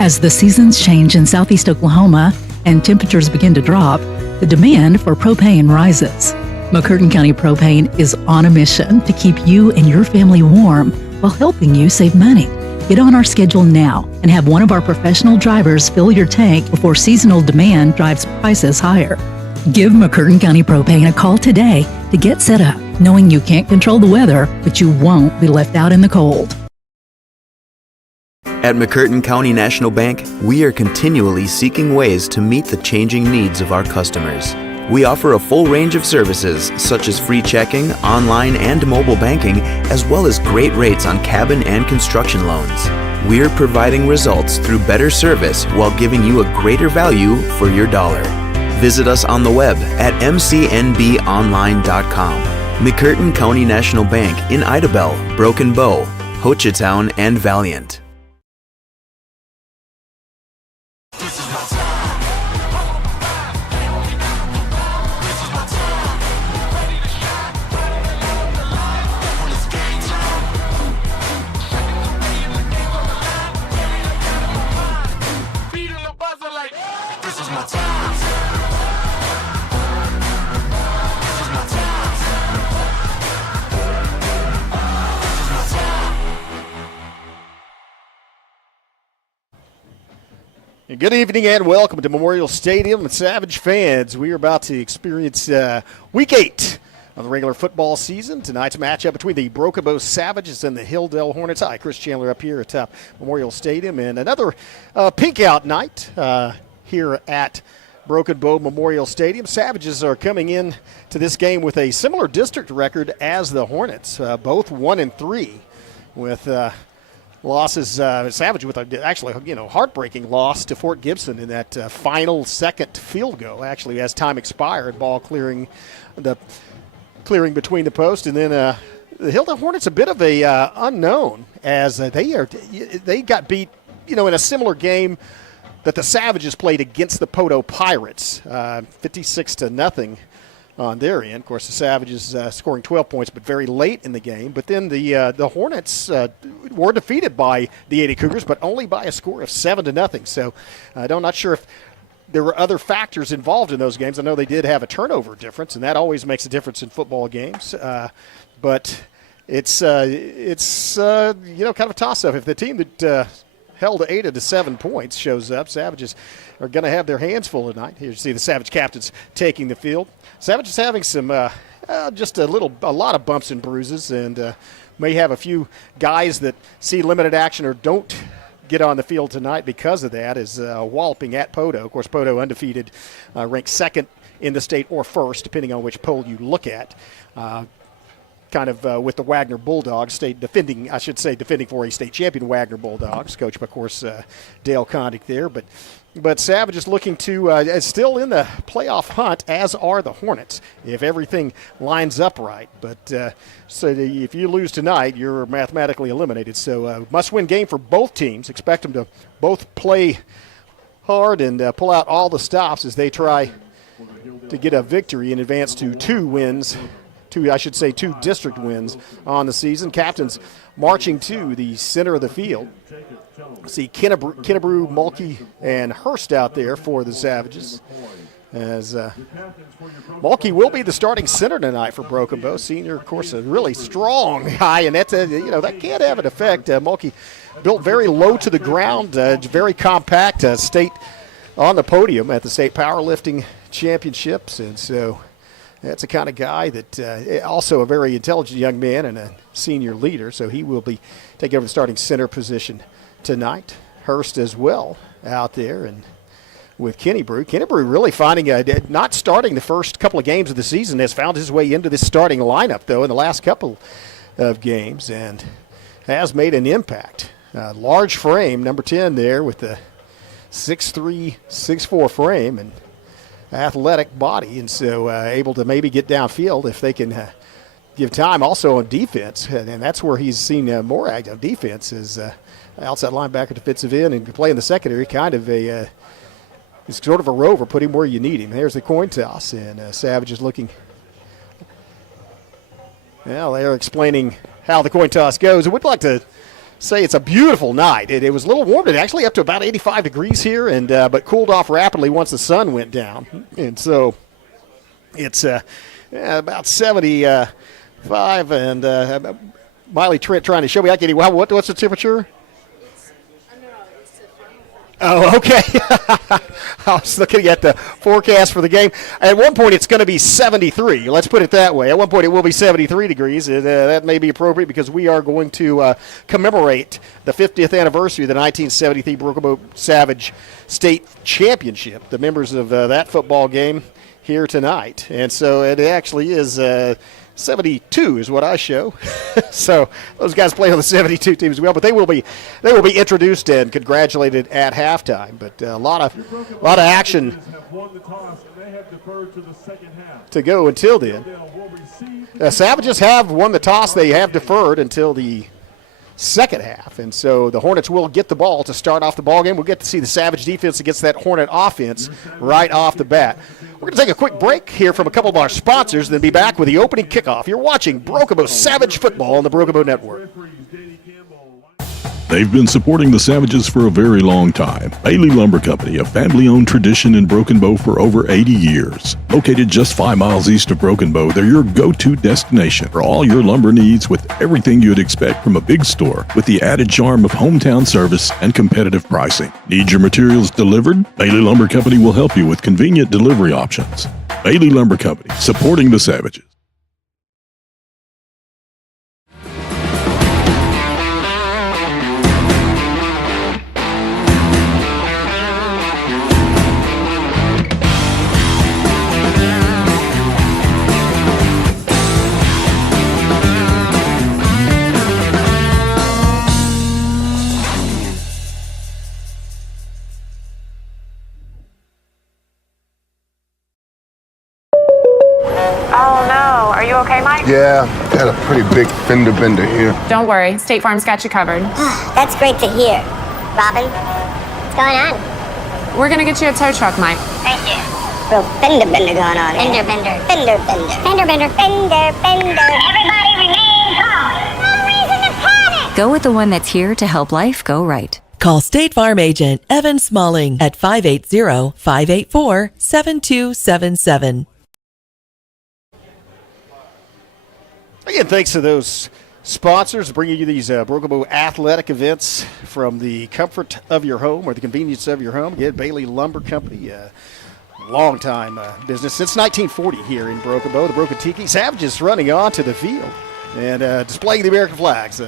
As the seasons change in southeast Oklahoma and temperatures begin to drop, the demand for propane rises. McCurtain County Propane is on a mission to keep you and your family warm while helping you save money. Get on our schedule now and have one of our professional drivers fill your tank before seasonal demand drives prices higher. Give McCurtain County Propane a call today to get set up, knowing you can't control the weather, but you won't be left out in the cold. At McCurtain County National Bank, we are continually seeking ways to meet the changing needs of our customers. We offer a full range of services such as free checking, online and mobile banking, as well as great rates on cabin and construction loans. We're providing results through better service while giving you a greater value for your dollar. Visit us on the web at mcnbonline.com. McCurtain County National Bank in Idabel, Broken Bow, Hochatown, and Valiant. Good evening and welcome to Memorial Stadium and Savage fans. We are about to experience Week 8 of the regular football season. Tonight's matchup between the Broken Bow Savages and the Hilldale Hornets. Hi, Chris Chandler up here at Memorial Stadium, and another pink out night here at Broken Bow Memorial Stadium. Savages are coming in to this game with a similar district record as the Hornets, both 1-3 with losses. Savage with a heartbreaking loss to Fort Gibson in that final second field goal. Actually, as time expired, ball clearing between the post, and then the Hilldale Hornets a bit of a unknown as they got beat in a similar game that the Savages played against the Poto Pirates, 56-0 on their end. Of course, the Savages scoring 12 points, but very late in the game. But then the Hornets were defeated by the 80 Cougars, but only by a score of 7-0. So I'm not sure if there were other factors involved in those games. I know they did have a turnover difference, and that always makes a difference in football games. But it's kind of a toss-up. If the team that held 8 to 7 points shows up, Savages are going to have their hands full tonight. Here you see the Savage captains taking the field. Savages having some just a lot of bumps and bruises, and may have a few guys that see limited action or don't get on the field tonight because of that, is walloping at Poto. Of course, Poto undefeated, ranked second in the state or first, depending on which poll you look at. With the Wagner Bulldogs, defending for a state champion Wagner Bulldogs, coached by, of course, Dale Condick there. But Savage is looking to still in the playoff hunt, as are the Hornets, if everything lines up right. But so if you lose tonight, you're mathematically eliminated. So must-win game for both teams. Expect them to both play hard and pull out all the stops as they try to get a victory and advance to two district wins on the season. Captains marching to the center of the field. See Kennebrew, Mulkey, and Hurst out there for the Savages. As Mulkey will be the starting center tonight for Broken Bow. Senior, of course, a really strong guy, and that can have an effect. Mulkey built very low to the ground, very compact, state on the podium at the state powerlifting championships, and so that's the kind of guy that also a very intelligent young man and a senior leader, so he will be taking over the starting center position tonight. Hurst as well out there, and with Kennebrew. Kennebrew really finding not starting the first couple of games of the season, has found his way into this starting lineup, though, in the last couple of games, and has made an impact. Large frame, number 10 there with the 6'3", 6'4" frame, and athletic body, and so able to maybe get downfield if they can give time. Also on defense, and that's where he's seen more active defense, is outside linebacker, defensive end, and play in the secondary. Kind of a it's sort of a rover. Put him where you need him. There's the coin toss, and Savage is looking. Well, they're explaining how the coin toss goes. I would like to say it's a beautiful night. It was a little warm today, actually up to about 85 degrees here, and but cooled off rapidly once the sun went down. And so it's about 75, and Miley Trent trying to show me. What's the temperature? Oh, okay. I was looking at the forecast for the game. At one point, it's going to be 73. Let's put it that way. At one point, it will be 73 degrees. That may be appropriate because we are going to commemorate the 50th anniversary of the 1973 Broken Bow Savage State Championship, the members of that football game here tonight. And so it actually is 72 is what I show. So those guys play on the 72 team as well, but they will be introduced and congratulated at halftime. But a lot of action to go until then. Savages have won the toss. They have deferred until the second half, and so the Hornets will get the ball to start off the ball game. We'll get to see the Savage defense against that Hornet offense right off the bat. We're going to take a quick break here from a couple of our sponsors, then be back with the opening kickoff. You're watching Broken Bow Savage Football on the Broken Bow Network. They've been supporting the Savages for a very long time. Bailey Lumber Company, a family-owned tradition in Broken Bow for over 80 years. Located just 5 miles east of Broken Bow, they're your go-to destination for all your lumber needs with everything you'd expect from a big store, with the added charm of hometown service and competitive pricing. Need your materials delivered? Bailey Lumber Company will help you with convenient delivery options. Bailey Lumber Company, supporting the Savages. Yeah, got a pretty big fender bender here. Don't worry, State Farm's got you covered. That's great to hear. Robin, what's going on? We're gonna get you a tow truck, Mike. Thank you. Real fender bender going on. Fender bender. Fender bender. Fender bender. Fender bender. Everybody remain calm. No reason to panic. Go with the one that's here to help life go right. Call State Farm agent Evan Smalling at 580-584-7277. Again, thanks to those sponsors bringing you these Broken Bow athletic events from the comfort of your home or the convenience of your home. Again, Bailey Lumber Company, long-time business since 1940 here in Broken Bow. The Broken Tiki Savages running onto the field and displaying the American flags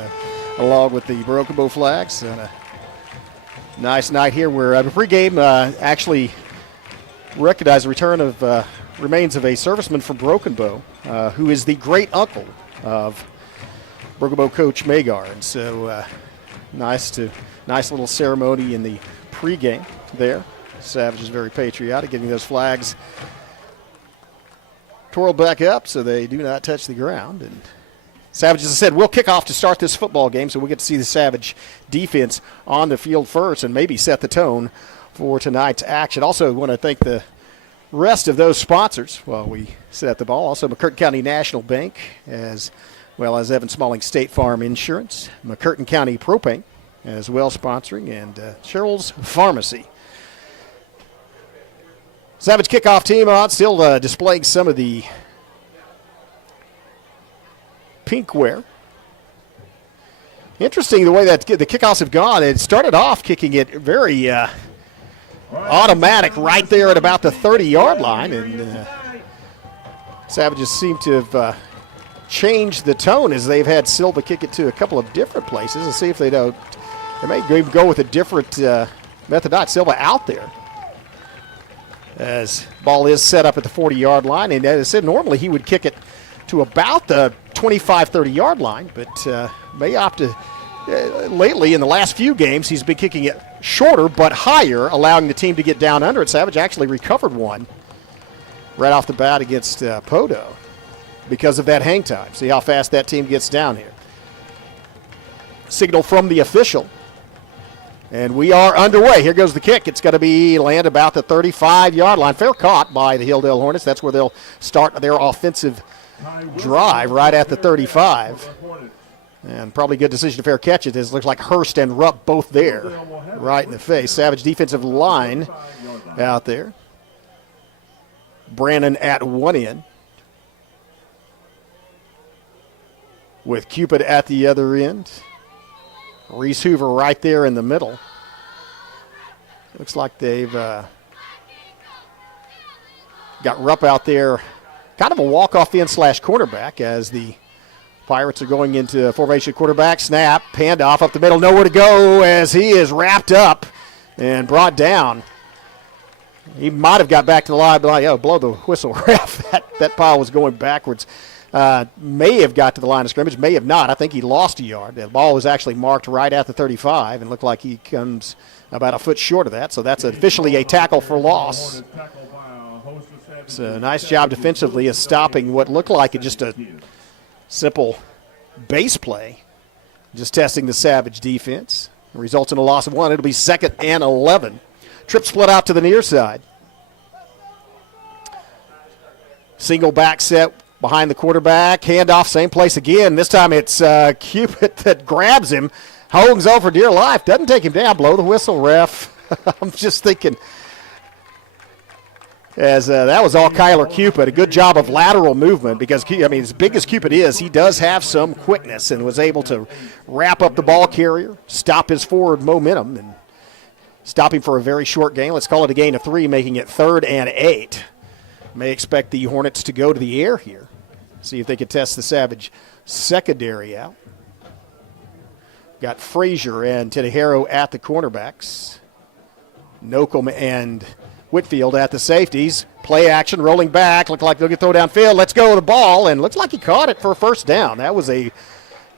along with the Broken Bow flags. And a nice night here where the pregame actually recognized the return of remains of a serviceman from Broken Bow who is the great uncle of Broken Bow coach Magar. And so nice little ceremony in the pregame there. Savage is very patriotic, getting those flags twirled back up so they do not touch the ground. And Savage, as I said, will kick off to start this football game, so we'll get to see the Savage defense on the field first and maybe set the tone for tonight's action. Also, want to thank the rest of those sponsors while we set the ball. Also, McCurtain County National Bank, as well as Evan Smalling State Farm Insurance, McCurtain County Propane as well sponsoring, and Cheryl's Pharmacy. Savage kickoff team on, still displaying some of the pink wear. Interesting the way that the kickoffs have gone. It started off kicking it very automatic right there at about the 30-yard line, and Savages seem to have changed the tone as they've had Silva kick it to a couple of different places and see if they don't. They may go with a different method. Not Silva out there as ball is set up at the 40-yard line, and as I said, normally he would kick it to about the 25, 30-yard line, but may opt to. Lately, in the last few games, he's been kicking it shorter but higher, allowing the team to get down under it. Savage actually recovered one right off the bat against Podo because of that hang time. See how fast that team gets down here. Signal from the official. And we are underway. Here goes the kick. It's going to be land about the 35-yard line. Fair caught by the Hilldale Hornets. That's where they'll start their offensive drive, right at the 35. And probably good decision to fair catch it. It looks like Hurst and Rupp both there, right in the face. Savage defensive line out there. Brannon at one end, with Cupid at the other end. Reese Hoover right there in the middle. Looks like they've got Rupp out there, kind of a walk-off end / cornerback as the Pirates are going into formation. Quarterback snap, handoff up the middle, nowhere to go as he is wrapped up and brought down. He might have got back to the line, but blow the whistle, ref. That pile was going backwards. May have got to the line of scrimmage, may have not. I think he lost a yard. The ball was actually marked right at the 35 and looked like he comes about a foot short of that. So that's officially a tackle for loss. So nice job defensively of stopping what looked like just a simple base play. Just testing the Savage defense. It results in a loss of 1. It'll be 2nd and 11. Trip split out to the near side. Single back set behind the quarterback. Handoff, same place again. This time it's Cupid that grabs him. Holds over for dear life. Doesn't take him down. Blow the whistle, ref. I'm just thinking, as that was all Kyler Cupid. A good job of lateral movement because, as big as Cupid is, he does have some quickness and was able to wrap up the ball carrier, stop his forward momentum, and stop him for a very short gain. Let's call it a gain of 3, making it 3rd and 8. May expect the Hornets to go to the air here. See if they can test the Savage secondary out. Got Frazier and Tenehiro at the cornerbacks. Nocum and Whitfield at the safeties. Play action, rolling back. Look like they'll get throw downfield. Let's go with the ball, and looks like he caught it for a first down. That was a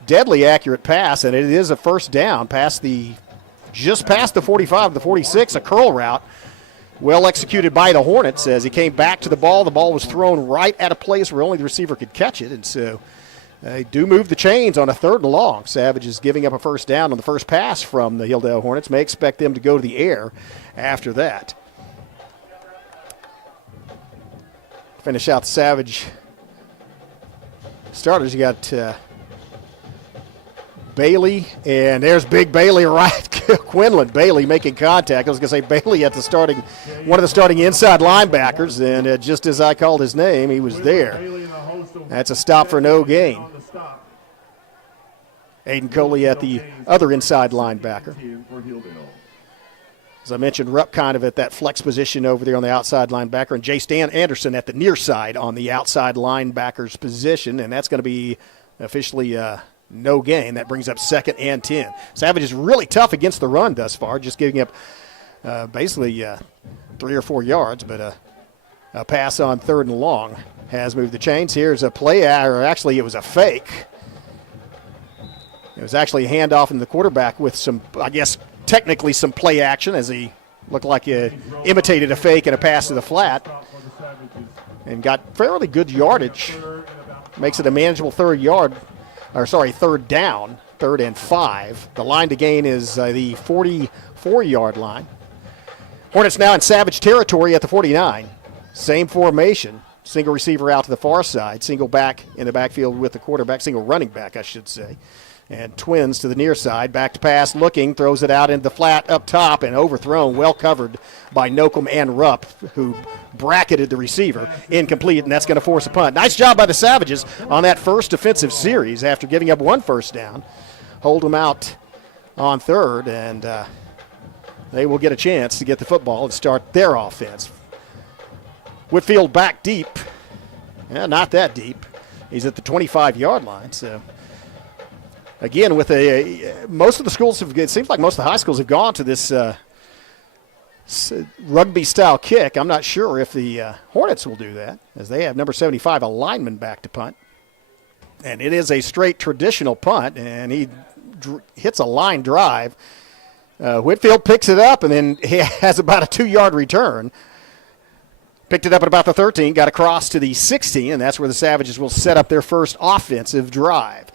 deadly accurate pass, and it is a first down just past the 45 to the 46, a curl route. Well executed by the Hornets as he came back to the ball. The ball was thrown right at a place where only the receiver could catch it, and so they do move the chains on a 3rd and long. Savage is giving up a first down on the first pass from the Hilldale Hornets. May expect them to go to the air after that. Finish out the Savage starters. You got Bailey, and there's Big Bailey right. Quinlan Bailey making contact. I was going to say Bailey at one of the starting inside linebackers, and just as I called his name, he was there. That's a stop for no gain. Aiden Coley at the other inside linebacker. As I mentioned, Rupp kind of at that flex position over there on the outside linebacker, and Jay Stan Anderson at the near side on the outside linebacker's position, and that's going to be officially no gain. That brings up 2nd and 10. Savage is really tough against the run thus far, just giving up basically 3 or 4 yards, but a pass on 3rd and long has moved the chains. Here's a play, or actually it was a fake. It was actually a handoff in the quarterback with some, I guess, technically some play action as he looked like he imitated a fake and a pass to the flat and got fairly good yardage. Makes it a manageable 3rd down, 3rd and 5. The line to gain is the 44-yard line. Hornets now in Savage territory at the 49. Same formation. Single receiver out to the far side. Single back in the backfield with the quarterback. Single running back, I should say. And twins to the near side. Back to pass, looking, throws it out into the flat up top and overthrown. Well covered by Nocum and Rupp, who bracketed the receiver. Incomplete, and that's going to force a punt. Nice job by the Savages on that first defensive series after giving up 1 first down. Hold them out on 3rd, and they will get a chance to get the football and start their offense. Whitfield back deep. Not that deep. He's at the 25-yard line, so... Again, with most of the schools it seems like most of the high schools have gone to this rugby-style kick. I'm not sure if the Hornets will do that, as they have number 75, a lineman, back to punt. And it is a straight traditional punt, and he hits a line drive. Whitfield picks it up, and then he has about a 2-yard return. Picked it up at about the 13, got across to the 16, and that's where the Savages will set up their first offensive drive.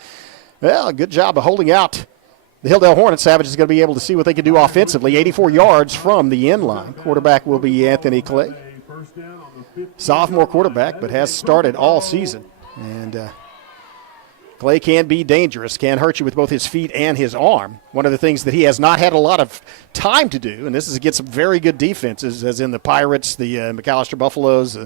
Well, good job of holding out the Hilldale Hornets. Savage is going to be able to see what they can do offensively. 84 yards from the end line. Quarterback will be Anthony Clay. Sophomore quarterback, but has started all season. And Clay can be dangerous, can hurt you with both his feet and his arm. One of the things that he has not had a lot of time to do, and this is against some very good defenses, as in the Pirates, the McAllister Buffaloes,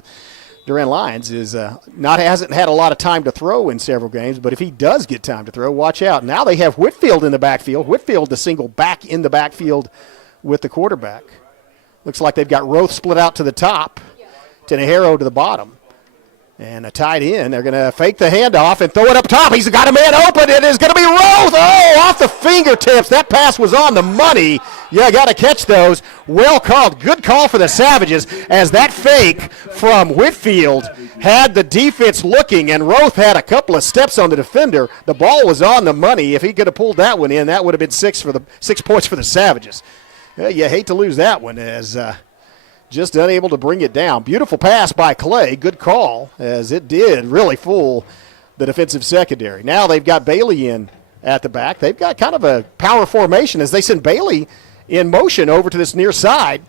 Durant Lions, hasn't had a lot of time to throw in several games, but if he does get time to throw, watch out. Now they have Whitfield in the backfield. Whitfield the single back in the backfield with the quarterback. Looks like they've got Roth split out to the top, Tenejero to the bottom. And a tight end. They're going to fake the handoff and throw it up top. He's got a man open. It is going to be Roth. Oh, off the fingertips. That pass was on the money. Yeah, got to catch those. Well called. Good call for the Savages, as that fake from Whitfield had the defense looking, and Roth had a couple of steps on the defender. The ball was on the money. If he could have pulled that one in, that would have been 6 points for the Savages. You hate to lose that one, as just unable to bring it down. Beautiful pass by Clay. Good call, as it did really fool the defensive secondary. Now they've got Bailey in at the back. They've got kind of a power formation as they send Bailey in motion over to this near side.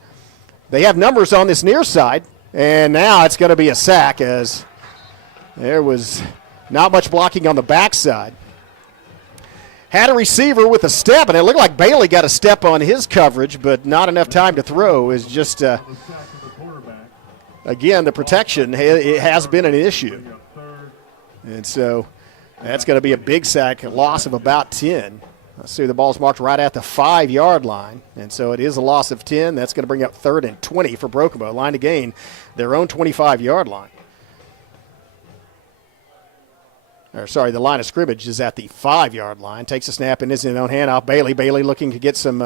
They have numbers on this near side, and now it's going to be a sack, as there was not much blocking on the backside. Had a receiver with a step, and it looked like Bailey got a step on his coverage, but not enough time to throw. Is just, again, the protection it has been an issue. And so that's going to be a big sack, a loss of about 10. Let's see, the ball's marked right at the 5-yard line, and so it is a loss of 10. That's going to bring up 3rd and 20 for Broken Bow. Line to gain their own 25-yard line. The line of scrimmage is at the 5-yard line. Takes a snap and is in his own handoff. Bailey looking to get some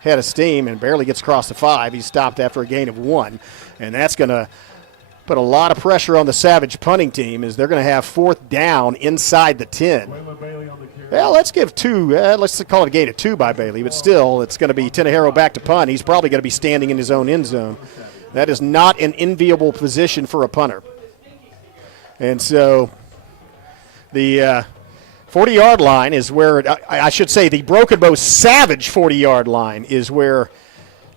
head of steam and barely gets across the 5. He's stopped after a gain of 1. And that's going to put a lot of pressure on the Savage punting team, as they're going to have 4th down inside the 10. Well, let's give 2. Let's call it a gain of 2 by Bailey. But still, it's going to be Tenejero back to punt. He's probably going to be standing in his own end zone. That is not an enviable position for a punter. And so the 40-yard line is where, I should say, the Broken Bow Savage 40-yard line is where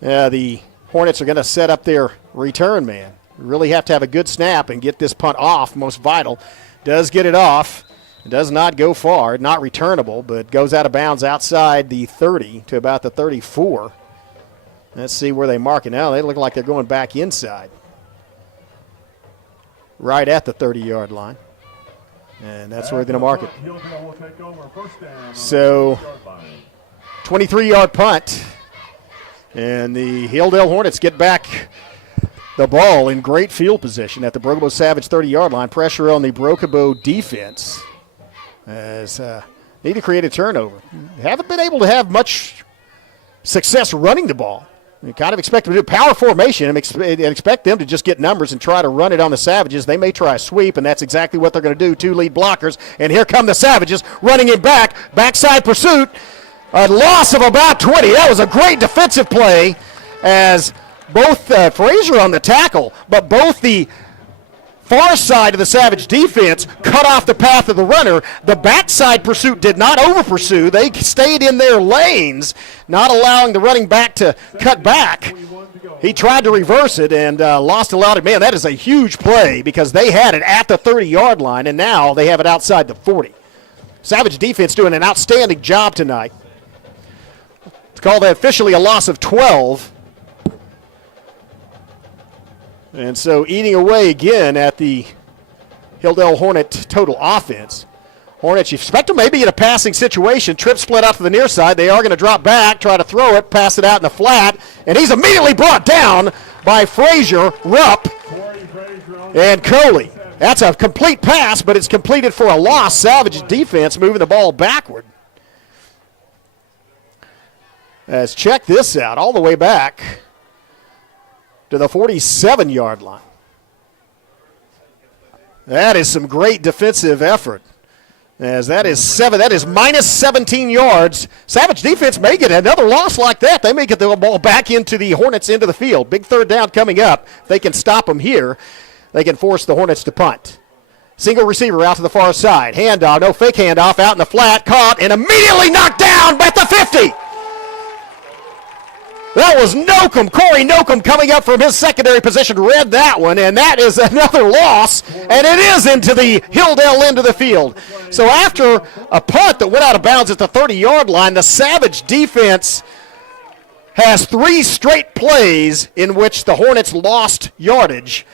the Hornets are going to set up their return man. Really have to have a good snap and get this punt off, most vital. Does get it off. It does not go far, not returnable, but goes out of bounds outside the 30 to about the 34. Let's see where they mark it now. They look like they're going back inside, right at the 30-yard line. And that's where they're going to mark it. So, 23-yard punt. And the Hilldale Hornets get back the ball in great field position at the Broken Bow Savage 30-yard line. Pressure on the Broken Bow defense, as need to create a turnover. Haven't been able to have much success running the ball. You kind of expect them to do power formation and expect them to just get numbers and try to run it on the Savages. They may try a sweep, and that's exactly what they're going to do. 2 lead blockers, and here come the Savages running it back. Backside pursuit, a loss of about 20. That was a great defensive play, as both Frazier on the tackle, but both the far side of the Savage defense cut off the path of the runner. The backside pursuit did not over-pursue. They stayed in their lanes, not allowing the running back to cut back. He tried to reverse it and lost a lot of man. That is a huge play, because they had it at the 30-yard line, and now they have it outside the 40. Savage defense doing an outstanding job tonight. It's called officially a loss of 12. And so eating away again at the Hilldale Hornet total offense. Hornets, you expect them maybe in a passing situation. Tripp split out to the near side. They are going to drop back, try to throw it, pass it out in the flat, and he's immediately brought down by Frazier, Rupp, and Coley. That's a complete pass, but it's completed for a loss. Savage defense moving the ball backward. Let's check this out all the way back to the 47-yard line. That is some great defensive effort, as that is minus 17 yards. Savage defense may get another loss like that. They may get the ball back into the Hornets' into the field. Big 3rd down coming up. If they can stop them here, they can force the Hornets to punt. Single receiver out to the far side. Handoff, no fake handoff, out in the flat, caught, and immediately knocked down at the 50. That was Nocum, Corey Nocum, coming up from his secondary position, read that one, and that is another loss, and it is into the Hilldale end of the field. So after a punt that went out of bounds at the 30-yard line, the Savage defense has 3 straight plays in which the Hornets lost yardage,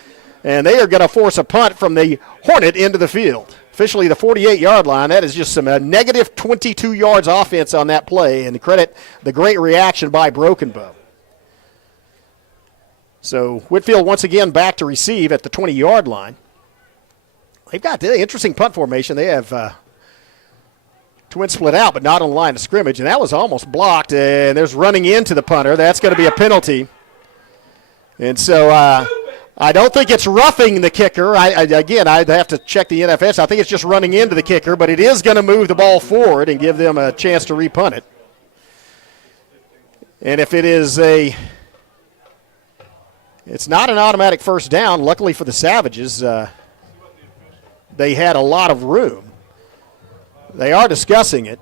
and they are going to force a punt from the Hornet into the field. Officially the 48-yard line. That is just some negative 22 yards offense on that play, and credit the great reaction by Broken Bow. So Whitfield once again back to receive at the 20-yard line. They've got the interesting punt formation. They have twins split out, but not on the line of scrimmage, and that was almost blocked, and there's running into the punter. That's going to be a penalty. And so I don't think it's roughing the kicker. Again, I'd have to check the NFS. I think it's just running into the kicker, but it is going to move the ball forward and give them a chance to repunt it. And if it is it's not an automatic first down. Luckily for the Savages, they had a lot of room. They are discussing it.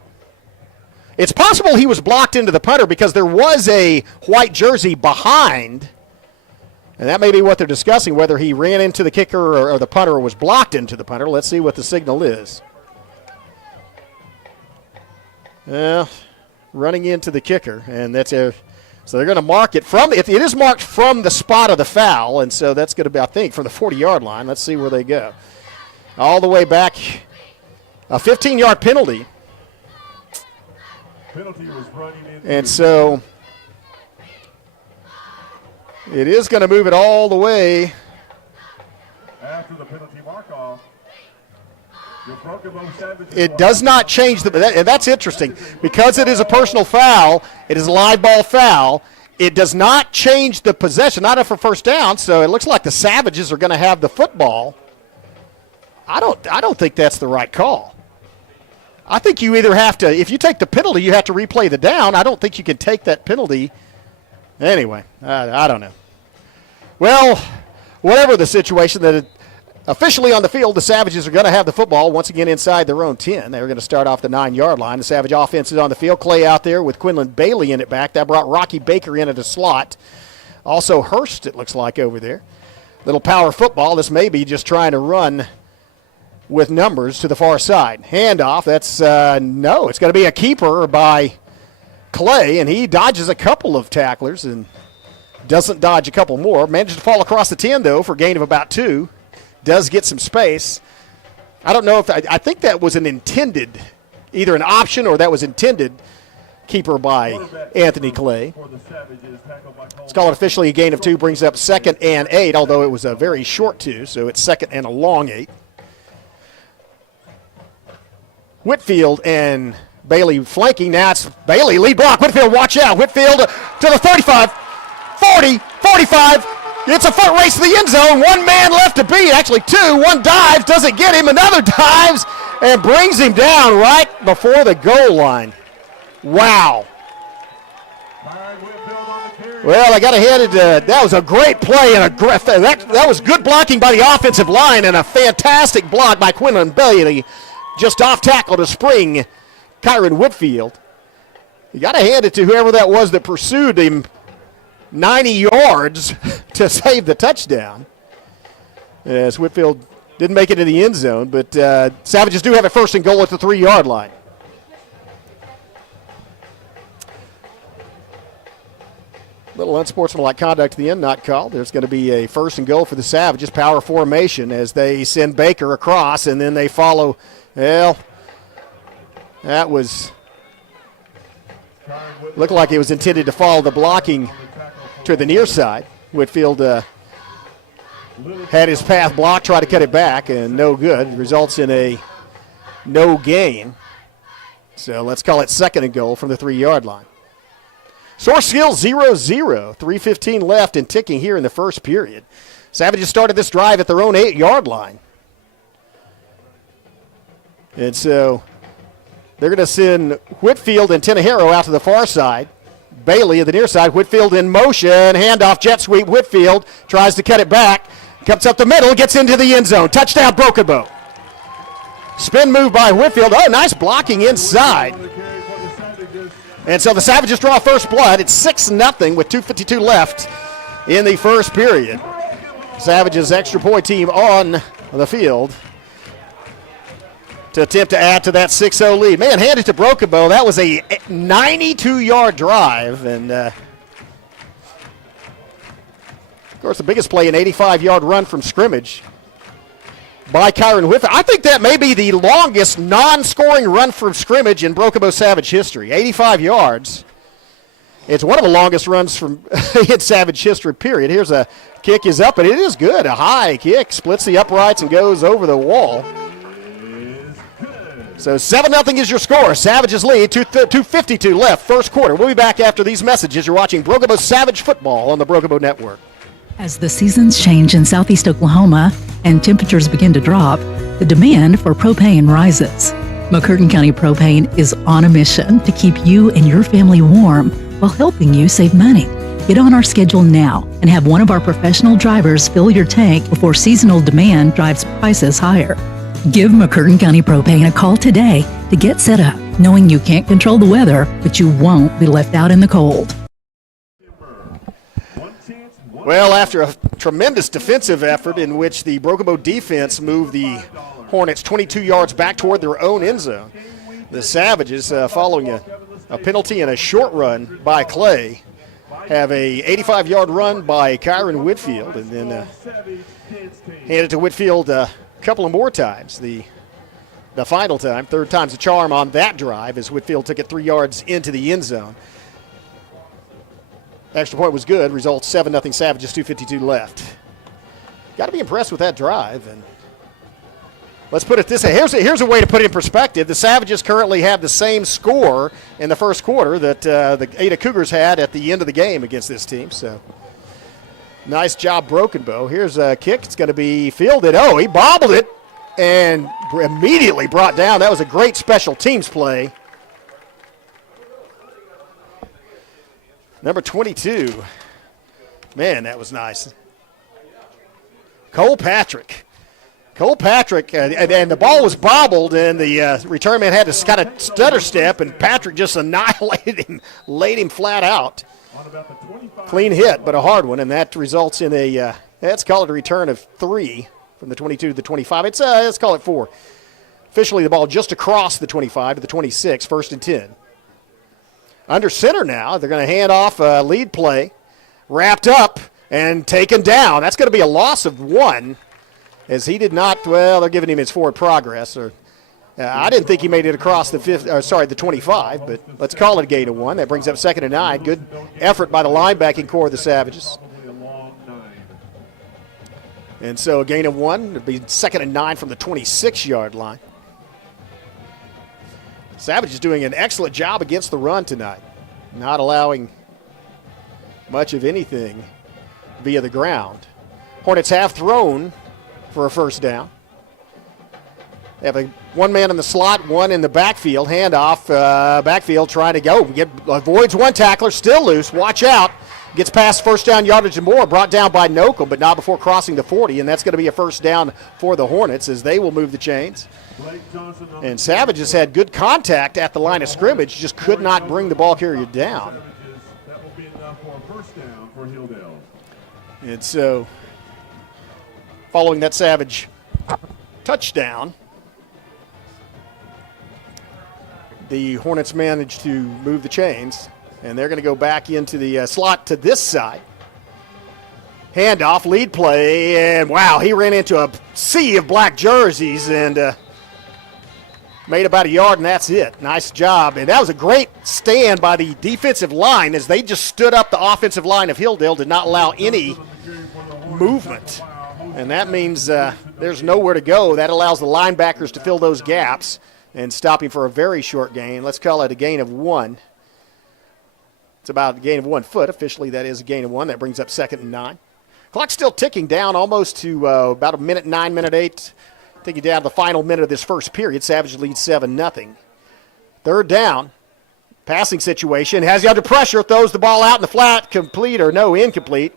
It's possible he was blocked into the punter because there was a white jersey behind. And that may be what they're discussing, whether he ran into the kicker or the punter or was blocked into the punter. Let's see what the signal is. Running into the kicker, and that's so they're going to mark it from. It is marked from the spot of the foul, and so that's going to be, I think, from the 40-yard line. Let's see where they go. All the way back, a 15-yard penalty. Penalty was running into. And so it is going to move it all the way. After the penalty mark-off, it does not change and that's interesting. Because it is a personal foul, it is a live ball foul, it does not change the possession, not for first down, so it looks like the Savages are going to have the football. I don't think that's the right call. I think you either have to, if you take the penalty, you have to replay the down. I don't think you can take that penalty. Anyway, I don't know. Well, whatever the situation, that officially on the field, the Savages are going to have the football once again inside their own 10. They're going to start off the 9-yard line. The Savage offense is on the field. Clay out there with Quinlan Bailey in it back. That brought Rocky Baker in at a slot. Also Hurst, it looks like, over there. Little power football. This may be just trying to run with numbers to the far side. Handoff. That's, no, it's going to be a keeper by Clay, and he dodges a couple of tacklers and doesn't dodge a couple more. Manages to fall across the 10, though, for a gain of about 2. Does get some space. I don't know if I think that was an intended, either an option or that was intended keeper by Anthony Clay. Let's call it officially a gain of 2, brings up 2nd and 8, although it was a very short 2, so it's 2nd and a long 8. Whitfield and Bailey flanking. Now it's Bailey, lead block. Whitfield, watch out. Whitfield to the 35, 40, 45. It's a foot race to the end zone. 1 man left to beat. Actually 2. 1 dives, doesn't get him. Another dives and brings him down right before the goal line. Wow. Well, I got to hand it to, that was a great play, and that was good blocking by the offensive line and a fantastic block by Quinlan Bailey. Just off tackle to spring Kyron Whitfield. You got to hand it to whoever that was that pursued him 90 yards to save the touchdown. As Whitfield didn't make it to the end zone, but Savages do have a 1st and goal at the 3-yard line. Little unsportsmanlike conduct at the end not called. There's going to be a 1st and goal for the Savages. Power formation as they send Baker across, and then they follow. Well, that was looked like it was intended to follow the blocking to the near side. Whitfield had his path blocked, tried to cut it back, and no good. It results in a no gain. So let's call it 2nd and goal from the 3-yard line. Source Skills 0-0. 3:15 left and ticking here in the first period. Savages started this drive at their own 8-yard line. And so they're going to send Whitfield and Tenejero out to the far side. Bailey at the near side. Whitfield in motion. Handoff, jet sweep. Whitfield tries to cut it back. Comes up the middle. Gets into the end zone. Touchdown, Broken Bow. Spin move by Whitfield. Oh, nice blocking inside. And so the Savages draw first blood. It's 6-0 with 2:52 left in the first period. Savages extra point team on the field to attempt to add to that 6-0 lead. Man, hand it to Broken Bow. That was a 92-yard drive. And, of course, the biggest play, an 85-yard run from scrimmage by Kyron Whitfield. I think that may be the longest non-scoring run from scrimmage in Broken Bow Savage history, 85 yards. It's one of the longest runs from in Savage history, period. Here's a kick is up, and it is good. A high kick, splits the uprights and goes over the wall. So 7-0 is your score. Savages lead, 2:52 left, first quarter. We'll be back after these messages. You're watching Broken Bow Savage football on the Broken Bow Network. As the seasons change in southeast Oklahoma and temperatures begin to drop, the demand for propane rises. McCurtain County Propane is on a mission to keep you and your family warm while helping you save money. Get on our schedule now and have one of our professional drivers fill your tank before seasonal demand drives prices higher. Give McCurtain County Propane a call today to get set up, knowing you can't control the weather, but you won't be left out in the cold. Well, after a tremendous defensive effort in which the Broken Bow defense moved the Hornets 22 yards back toward their own end zone, the Savages, following a penalty and a short run by Clay, have a 85-yard run by Kyron Whitfield, and then hand it to Whitfield a couple of more times. The final time, third time's a charm on that drive, as Whitfield took it 3 yards into the end zone. Extra point was good. Results 7-0 Savages, 2:52 left. Got to be impressed with that drive. And let's put it this way. Here's a way to put it in perspective. The Savages currently have the same score in the first quarter that the Ada Cougars had at the end of the game against this team. So nice job, Broken Bow. Here's a kick. It's going to be fielded. Oh, he bobbled it and immediately brought down. That was a great special teams play. Number 22. Man, that was nice. Cole Patrick, and the ball was bobbled, and the return man had to kind of stutter step, and Patrick just annihilated him, laid him flat out. Clean hit, but a hard one, and that results in a, let's call it a return of 3 from the 22 to the 25. Let's call it 4. Officially, the ball just across the 25 to the 26, 1st and 10. Under center now, they're going to hand off a lead play, wrapped up and taken down. That's going to be a loss of 1, as he did not, well, they're giving him his forward progress. I didn't think he made it across the 25, but let's call it a gain of 1. That brings up 2nd and 9. Good effort by the linebacking core of the Savages. And so a gain of 1. It'll be 2nd and 9 from the 26-yard line. Savage is doing an excellent job against the run tonight, not allowing much of anything via the ground. Hornets have thrown for a first down. They have one man in the slot, one in the backfield. Handoff, backfield trying to go. Avoids one tackler, still loose. Watch out. Gets past first down yardage and more, brought down by Nokel, but not before crossing the 40, and that's going to be a first down for the Hornets as they will move the chains. And Savage has had good contact at the line of scrimmage, just could not bring the ball carrier down. That will be enough for a first down for Hilldale. And so, following that Savage touchdown, the Hornets managed to move the chains, and they're going to go back into the slot to this side. Handoff, lead play, and wow, he ran into a sea of black jerseys and made about a yard, and that's it. Nice job. And that was a great stand by the defensive line as they just stood up the offensive line of Hilldale, did not allow any movement. And that means there's nowhere to go. That allows the linebackers to fill those gaps and stop him for a very short gain. Let's call it a gain of 1. It's about a gain of 1 foot. Officially, that is a gain of 1. That brings up 2nd and 9. Clock's still ticking down almost to about a minute 9, minute 8. Taking down the final minute of this first period. Savage leads 7-0. Third down. Passing situation. Has you under pressure. Throws the ball out in the flat. Complete or no, incomplete.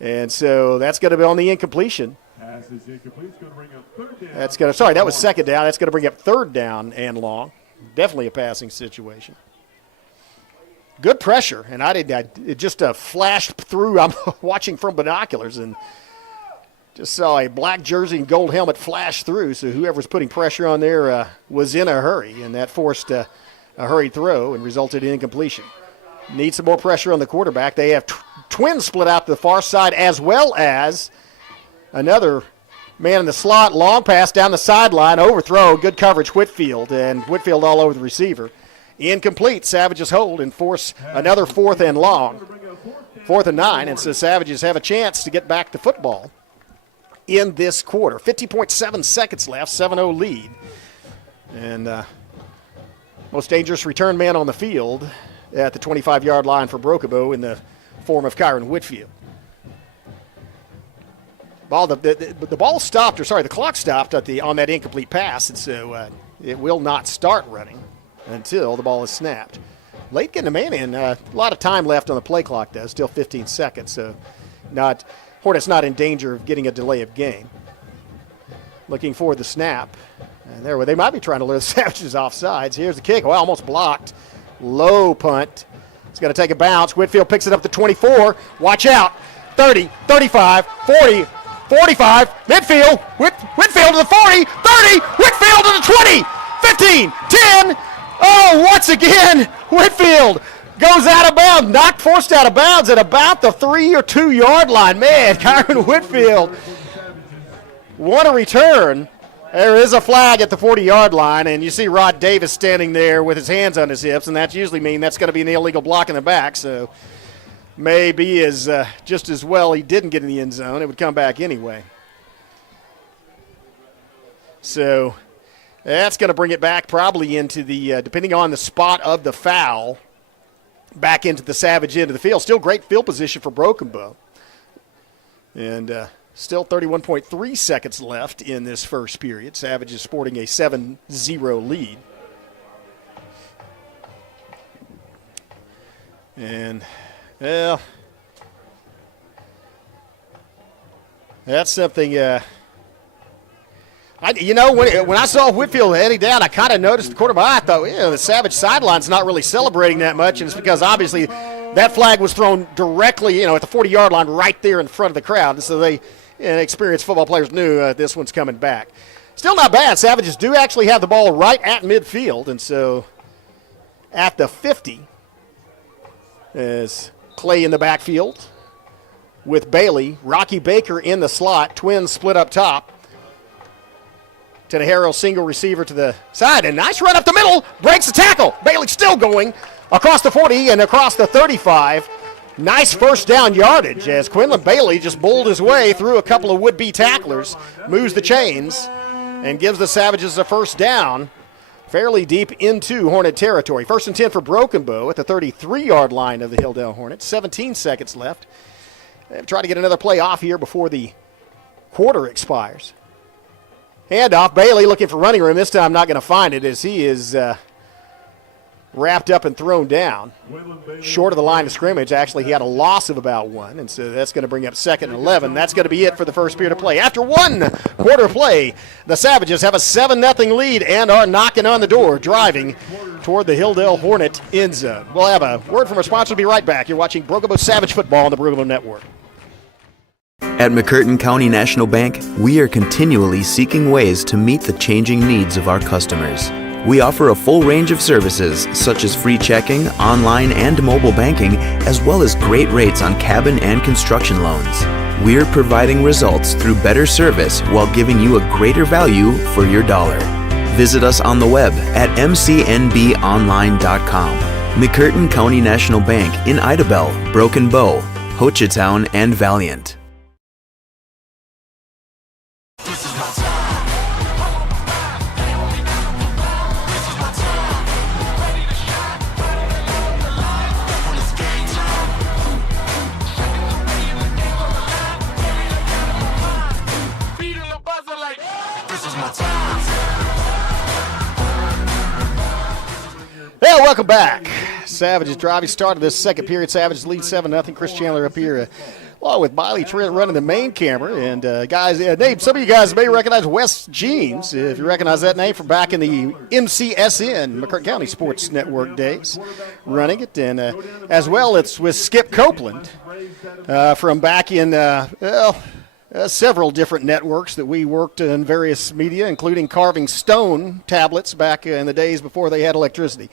And so that's going to be on the incompletion. Pass is incomplete. It's going to bring up 3rd down. That was 2nd down. That's going to bring up 3rd down and long. Definitely a passing situation. Good pressure, and it just flashed through. I'm watching from binoculars and just saw a black jersey and gold helmet flash through, so whoever's putting pressure on there was in a hurry, and that forced a hurried throw and resulted in incompletion. Need some more pressure on the quarterback. They have twins split out to the far side, as well as another man in the slot, long pass down the sideline, overthrow, good coverage, Whitfield, and Whitfield all over the receiver. Incomplete. Savages hold and force another 4th and long, 4th and 9, and so Savages have a chance to get back to football in this quarter. 50.7 seconds left, 7-0 lead. And most dangerous return man on the field at the 25-yard line for Broken Bow in the form of Kyron Whitfield. The ball stopped, the clock stopped on that incomplete pass, and so it will not start running until the ball is snapped. Late getting a man in. A lot of time left on the play clock, though. Still 15 seconds, so Hornets not in danger of getting a delay of game. Looking for the snap. And they might be trying to lure the Savages off sides. Here's the kick. Well, almost blocked. Low punt. It's going to take a bounce. Whitfield picks it up to 24. Watch out. 30, 35, 40, 45. Midfield. Whitfield to the 40, 30. Whitfield to the 20, 15, 10. Oh, once again, Whitfield goes out of bounds, forced out of bounds at about the 3 or 2 yard line. Man, Kyron Whitfield, what a return. There is a flag at the 40-yard line, and you see Rod Davis standing there with his hands on his hips, and that's usually mean that's going to be an illegal block in the back, so maybe just as well he didn't get in the end zone. It would come back anyway. So that's going to bring it back probably into the, depending on the spot of the foul, back into the Savage end of the field. Still great field position for Broken Bow. And still 31.3 seconds left in this first period. Savage is sporting a 7-0 lead. And, well, that's something, when I saw Whitfield heading down, I kind of noticed the corner of my eye. I thought, the Savage sideline's not really celebrating that much, and it's because obviously that flag was thrown directly, at the 40-yard line right there in front of the crowd, and so they, experienced football players knew this one's coming back. Still not bad. Savages do actually have the ball right at midfield, and so at the 50 is Clay in the backfield with Bailey. Rocky Baker in the slot. Twins split up top. Tenejero single receiver to the side, and nice run up the middle. Breaks the tackle. Bailey still going across the 40 and across the 35. Nice first down yardage as Quinlan Bailey just bowled his way through a couple of would-be tacklers, moves the chains, and gives the Savages a first down fairly deep into Hornet territory. 1st and 10 for Broken Bow at the 33-yard line of the Hilldale Hornets. 17 seconds left. They've tried to get another play off here before the quarter expires. Handoff, Bailey looking for running room. This time not going to find it as he is wrapped up and thrown down. Short of the line of scrimmage. Actually, he had a loss of about 1, and so that's going to bring up 2nd and 11. That's going to be it for the first period of play. After 1 quarter play, the Savages have a 7-0 lead and are knocking on the door, driving toward the Hilldale Hornet end zone. We'll have a word from our sponsor. We'll be right back. You're watching Broken Bow Savage Football on the Broken Bow Network. At McCurtain County National Bank, we are continually seeking ways to meet the changing needs of our customers. We offer a full range of services such as free checking, online and mobile banking, as well as great rates on cabin and construction loans. We're providing results through better service while giving you a greater value for your dollar. Visit us on the web at mcnbonline.com. McCurtain County National Bank in Idabel, Broken Bow, Hochatown, and Valiant. Well, welcome back. Savages driving started this second period. Savages lead 7-0. Chris Chandler up here along with Miley Trent running the main camera. And guys, some of you guys may recognize Wes Jeans, if you recognize that name from back in the MCSN, McCurtain County Sports Network days, running it. And as well, it's with Skip Copeland from back in, several different networks that we worked in various media, including carving stone tablets back in the days before they had electricity.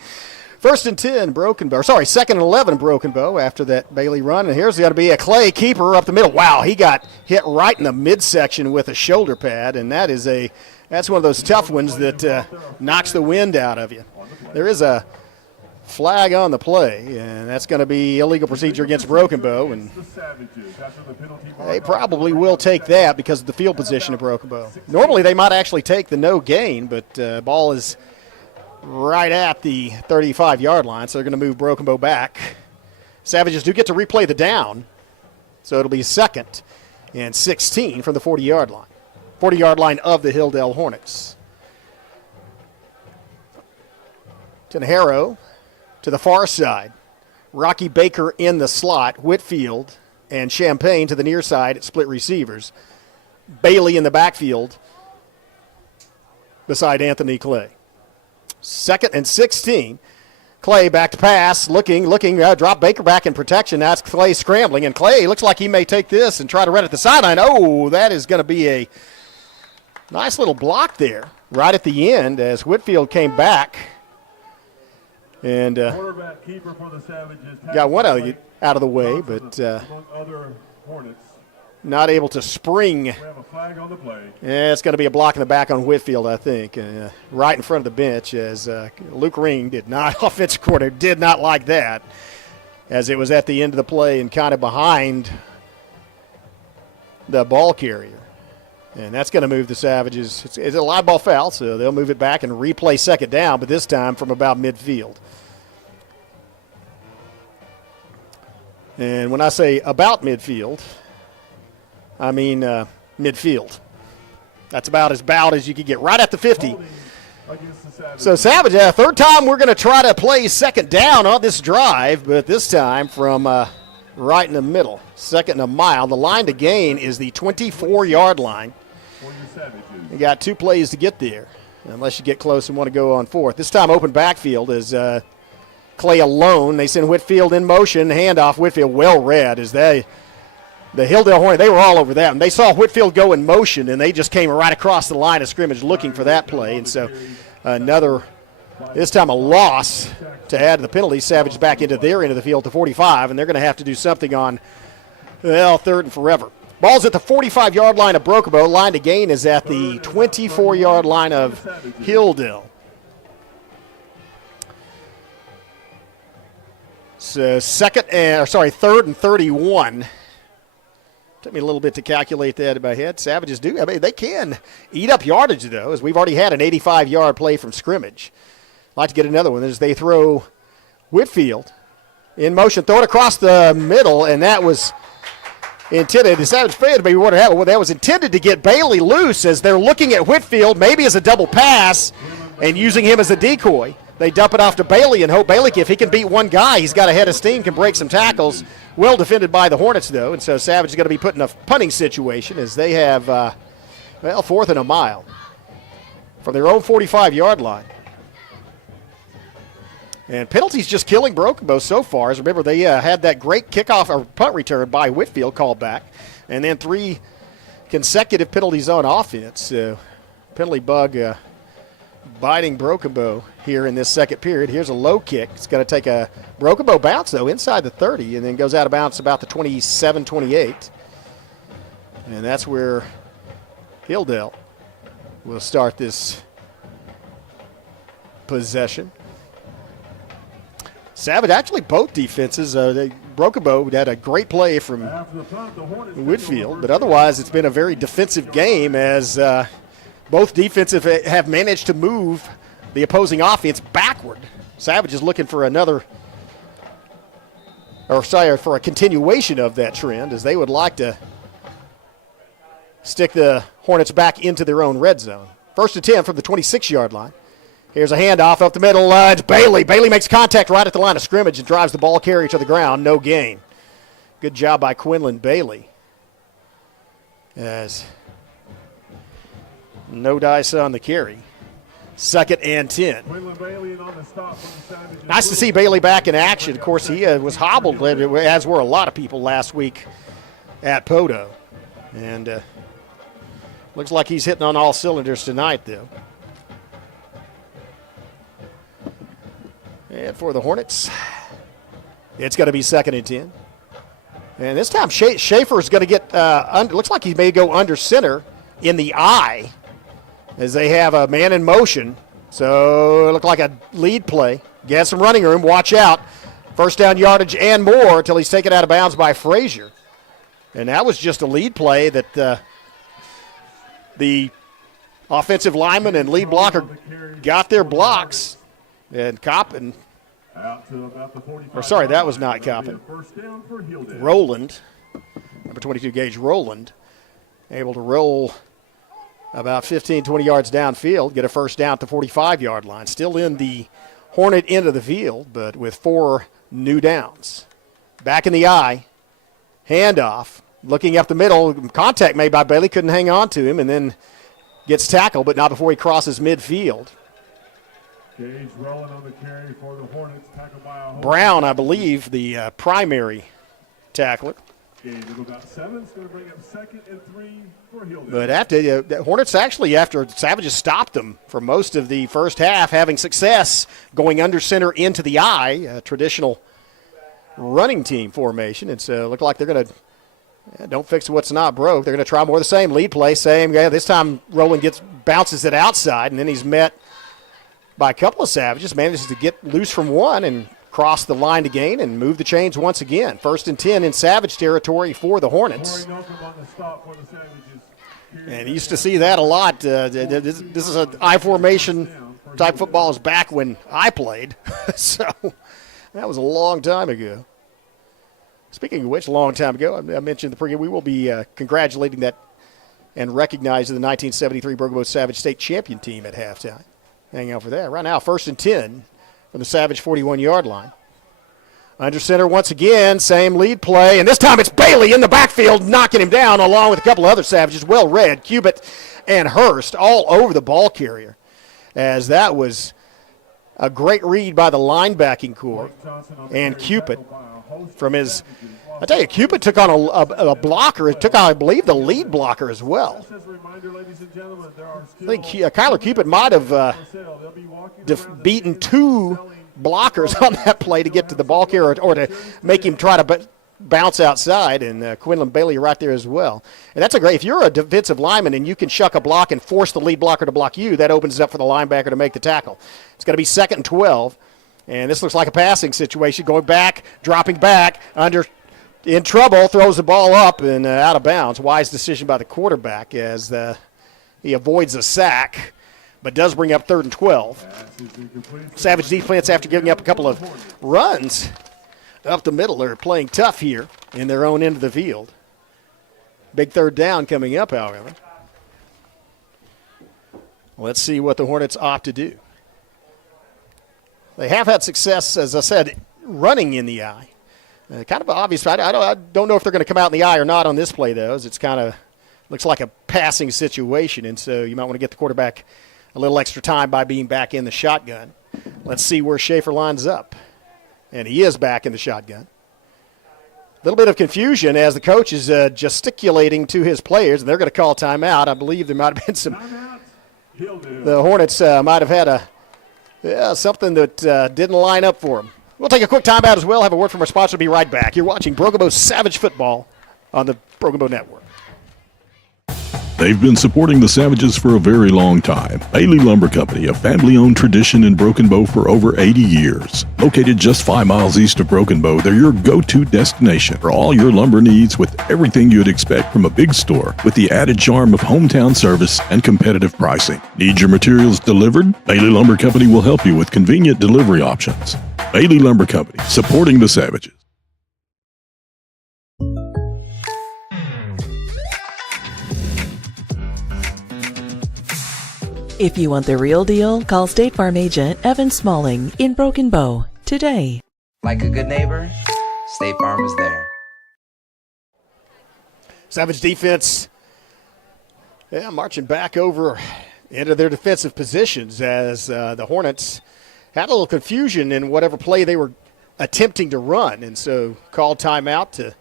1st and 10, Broken Bow. Sorry, 2nd and 11, Broken Bow after that Bailey run. And here's going to be a Clay keeper up the middle. Wow, he got hit right in the midsection with a shoulder pad, and that's one of those tough ones that knocks the wind out of you. There is a flag on the play, and that's going to be illegal procedure against Broken Bow, and they probably will take that because of the field position of Broken Bow. Normally they might actually take the no gain, but ball is right at the 35-yard line, so they're going to move Broken Bow back. Savages do get to replay the down, so it'll be 2nd and 16 from the 40-yard line. 40-yard line of the Hilldale Hornets. Tenhero to the far side. Rocky Baker in the slot. Whitfield and Champagne to the near side at split receivers. Bailey in the backfield beside Anthony Clay. 2nd and 16. Clay back to pass, looking, drop Baker back in protection. That's Clay scrambling, and Clay looks like he may take this and try to run at the sideline. Oh, that is going to be a nice little block there right at the end as Whitfield came back and got one out of the way, but not able to spring. Yeah, it's going to be a block in the back on Whitfield, I think, right in front of the bench, as Luke Ring offensive coordinator, did not like that, as it was at the end of the play and kind of behind the ball carrier. And that's going to move the Savages. It's a live ball foul, so they'll move it back and replay 2nd down, but this time from about midfield. And when I say about midfield, I mean midfield. That's about as you can get, right at the 50. So Savage, third time we're going to try to play 2nd down on this drive, but this time from right in the middle. 2nd and a mile. The line to gain is the 24-yard line. You got 2 plays to get there, unless you get close and want to go on 4th. This time open backfield is Clay alone. They send Whitfield in motion. Handoff. Whitfield well read as the Hilldale Hornets, they were all over that. And they saw Whitfield go in motion, and they just came right across the line of scrimmage looking for that play. And so this time a loss to add to the penalty. Savage back into their end of the field to 45, and they're going to have to do something on, 3rd and forever. Ball's at the 45-yard line of Broken Bow. Line to gain is at the 24-yard line of Hilldale. So 3rd and 31. Took me a little bit to calculate that in my head. Savages they can eat up yardage, though, as we've already had an 85-yard play from scrimmage. I'd like to get another one as they throw Whitfield in motion, throw it across the middle, and that was intended. The Savage fan maybe wonder how that was intended to get Bailey loose as they're looking at Whitfield, maybe as a double pass, and using him as a decoy. They dump it off to Bailey and hope Bailey, if he can beat one guy, he's got a head of steam, can break some tackles. Well defended by the Hornets, though, and so Savage is going to be put in a punting situation as they have, 4th and a mile from their own 45-yard line. And penalties just killing Broken Bow so far. As remember, they had that great kickoff or punt return by Whitfield called back, and then 3 consecutive penalties on offense. Penalty bug biting Broken Bow here in this second period. Here's a low kick. It's going to take a Broken Bow bounce, though, inside the 30, and then goes out of bounds about the 27-28. And that's where Hilldale will start this possession. Savage, actually both defenses, Broken Bow had a great play from Whitfield, but otherwise it's been a very defensive game as both defensive have managed to move the opposing offense backward. Savage is looking for for a continuation of that trend, as they would like to stick the Hornets back into their own red zone. 1st and 10 from the 26-yard line. Here's a handoff up the middle. It's Bailey. Bailey makes contact right at the line of scrimmage and drives the ball carrier to the ground. No gain. Good job by Quinlan Bailey. As no dice on the carry. 2nd and 10. Nice to see Bailey back in action. Of course, he was hobbled, as were a lot of people last week at Poto. And looks like he's hitting on all cylinders tonight, though. And for the Hornets, it's going to be 2nd and 10. And this time, Schaefer's going to get, looks like he may go under center in the eye as they have a man in motion. So it looked like a lead play. Get some running room. Watch out. First down yardage and more until he's taken out of bounds by Frazier. And that was just a lead play that the offensive lineman and lead blocker got their blocks. And Coppin, or sorry, that was not Coppin. Roland, number 22 gauge Roland, able to roll about 15, 20 yards downfield, get a first down at the 45-yard line. Still in the Hornet end of the field, but with 4 new downs. Back in the eye, handoff, looking up the middle, contact made by Bailey, couldn't hang on to him, and then gets tackled, but not before he crosses midfield. Gage rolling on the carry for the Hornets, tackled by a Brown, I believe, the primary tackler. Gage of about 7 is going to bring up 2nd and 3 for Hilldale. But after the Hornets actually, after Savages stopped them for most of the first half, having success going under center into the eye, a traditional running team formation. It's looked like they're going to don't fix what's not broke. They're going to try more of the same lead play, same. Yeah, this time Roland bounces it outside, and then he's met by a couple of Savages, manages to get loose from one and cross the line to gain and move the chains once again. 1st and 10 in Savage territory for the Hornets. And you used to see that a lot. This is an I formation type football is back when I played. So that was a long time ago. Speaking of which, a long time ago, I mentioned the pregame, we will be congratulating that and recognizing the 1973 Broken Bow Savage State champion team at halftime. Hang out for that. Right now, 1st and 10 from the Savage 41-yard line. Under center once again, same lead play, and this time it's Bailey in the backfield knocking him down along with a couple of other Savages, well read, Cubitt and Hurst all over the ball carrier, as that was a great read by the linebacking core. And Cupid from his, I tell you, Cupid took on a blocker. It took on, I believe, the lead blocker as well. I think Kyler Cupid might have beaten 2 blockers on that play to get to the ball carrier or to make him try to bounce outside, and Quinlan Bailey right there as well. And that's a great, if you're a defensive lineman and you can shuck a block and force the lead blocker to block you, that opens it up for the linebacker to make the tackle. It's going to be 2nd and 12, and this looks like a passing situation, going back, dropping back, in trouble, throws the ball up and out of bounds. Wise decision by the quarterback as he avoids a sack, but does bring up 3rd and 12. Savage defense, after giving up a couple of runs up the middle, they're playing tough here in their own end of the field. Big 3rd down coming up, however. Let's see what the Hornets opt to do. They have had success, as I said, running in the eye. Kind of obvious. I don't know if they're going to come out in the eye or not on this play, though, as it's kind of looks like a passing situation, and so you might want to get the quarterback a little extra time by being back in the shotgun. Let's see where Schaefer lines up. And he is back in the shotgun. A little bit of confusion as the coach is gesticulating to his players, and they're going to call timeout. I believe there might have been some – the Hornets might have had something that didn't line up for them. We'll take a quick timeout as well, have a word from our sponsor, be right back. You're watching Broken Bow Savage Football on the Broken Bow Network. They've been supporting the Savages for a very long time. Bailey Lumber Company, a family-owned tradition in Broken Bow for over 80 years. Located just 5 miles east of Broken Bow, they're your go-to destination for all your lumber needs with everything you'd expect from a big store with the added charm of hometown service and competitive pricing. Need your materials delivered? Bailey Lumber Company will help you with convenient delivery options. Bailey Lumber Company, supporting the Savages. If you want the real deal, call State Farm agent Evan Smalling in Broken Bow today. Like a good neighbor, State Farm is there. Savage defense, marching back over into their defensive positions as the Hornets had a little confusion in whatever play they were attempting to run, and so called timeout to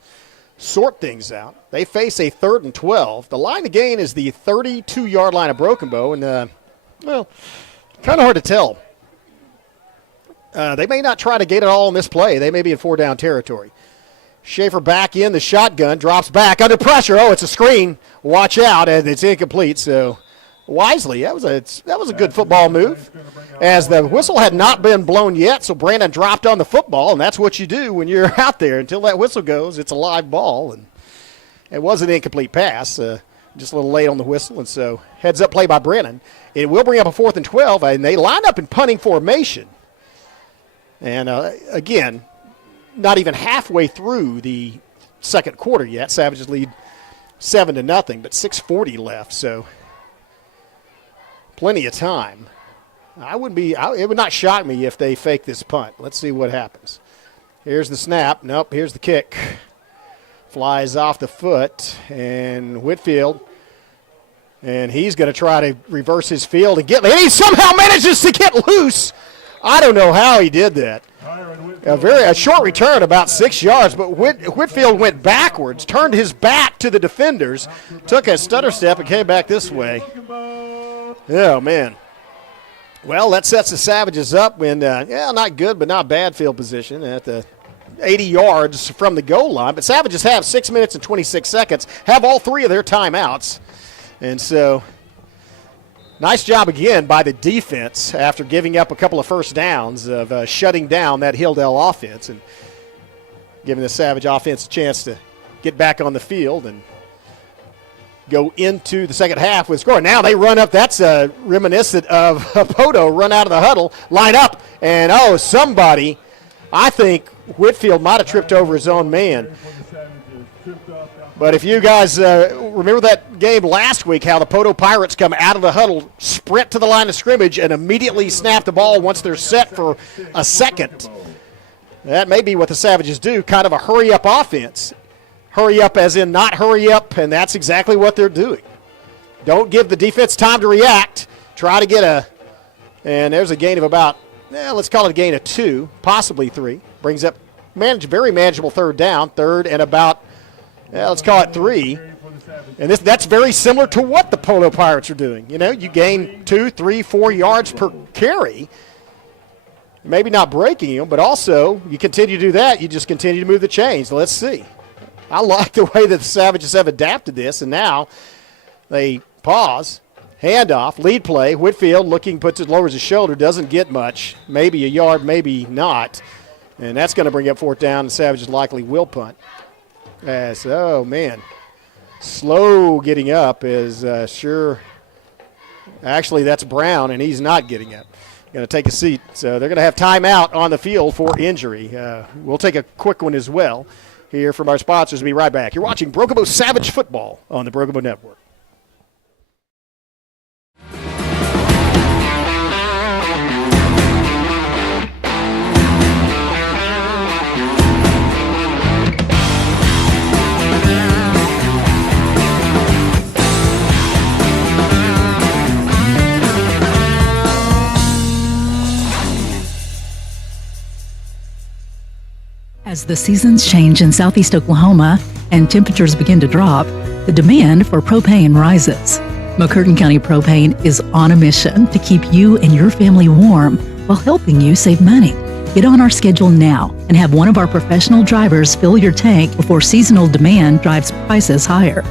sort things out. They face a 3rd and 12. The line to gain is the 32-yard line of Broken Bow, and, kind of hard to tell. They may not try to get it all in this play. They may be in 4-down territory. Schaefer back in the shotgun, drops back under pressure. Oh, it's a screen. Watch out, and it's incomplete. So wisely, that was a good football move, as the whistle had not been blown yet. So Brandon dropped on the football, and that's what you do when you're out there. Until that whistle goes, it's a live ball, and it was an incomplete pass, just a little late on the whistle. And so heads up play by Brennan. It will bring up a 4th and 12, and they line up in punting formation. And again, not even halfway through the second quarter yet. Savages lead 7-0, but 6:40 left, so plenty of time. It would not shock me if they fake this punt. Let's see what happens. Here's the snap. Nope, here's the kick. Flies off the foot, and Whitfield, and he's going to try to reverse his field and he somehow manages to get loose. I don't know how he did that. A short return, about 6 yards, but Whitfield went backwards, turned his back to the defenders, took a stutter step, and came back this way. Oh, man. Well, that sets the Savages up in, not good but not bad field position at the 80 yards from the goal line. But Savages have 6 minutes and 26 seconds, have all 3 of their timeouts. And so nice job again by the defense after giving up a couple of first downs of shutting down that Hilldale offense and giving the Savage offense a chance to get back on the field and go into the second half with scoring. Now they run up. That's reminiscent of Poto run out of the huddle, line up, and somebody, I think Whitfield might have tripped over his own man. But if you guys remember that game last week, how the Poto Pirates come out of the huddle, sprint to the line of scrimmage, and immediately snap the ball once they're set for a second. That may be what the Savages do, kind of a hurry-up offense. Hurry up as in not hurry up, and that's exactly what they're doing. Don't give the defense time to react. Try to get and there's a gain of about, let's call it a gain of 2, possibly 3. Brings up very manageable 3rd down, 3rd and about, let's call it 3. And that's very similar to what the Polo Pirates are doing. You gain 2, 3, 4 yards per carry. Maybe not breaking them, but also you continue to do that, you just continue to move the chains. Let's see. I like the way that the Savages have adapted this, and now they pause, handoff, lead play. Whitfield lowers his shoulder, doesn't get much, maybe a yard, maybe not. And that's going to bring up 4th down. The Savages likely will punt. Slow getting up is sure. Actually, that's Brown, and he's not getting up. Going to take a seat. So they're going to have timeout on the field for injury. We'll take a quick one as well here from our sponsors. We'll be right back. You're watching Broken Bow Savage Football on the Broken Bow Network. As the seasons change in southeast Oklahoma and temperatures begin to drop, the demand for propane rises. McCurtain County Propane is on a mission to keep you and your family warm while helping you save money. Get on our schedule now and have one of our professional drivers fill your tank before seasonal demand drives prices higher.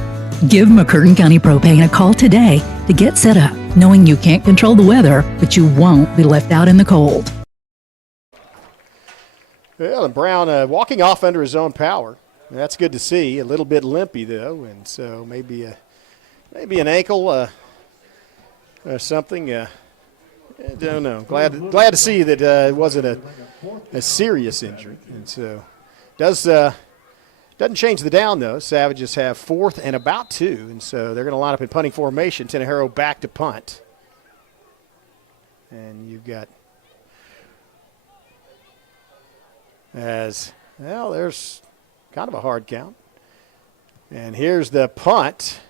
Give McCurtain County Propane a call today to get set up, knowing you can't control the weather, but you won't be left out in the cold. Well, and Brown walking off under his own power. That's good to see. A little bit limpy, though, and so maybe an ankle or something. I don't know. Glad to see that it wasn't a serious injury. And so doesn't change the down, though. Savages have 4th and about 2, and so they're going to line up in punting formation. Tenejero back to punt. And you've got there's kind of a hard count. And here's the punt.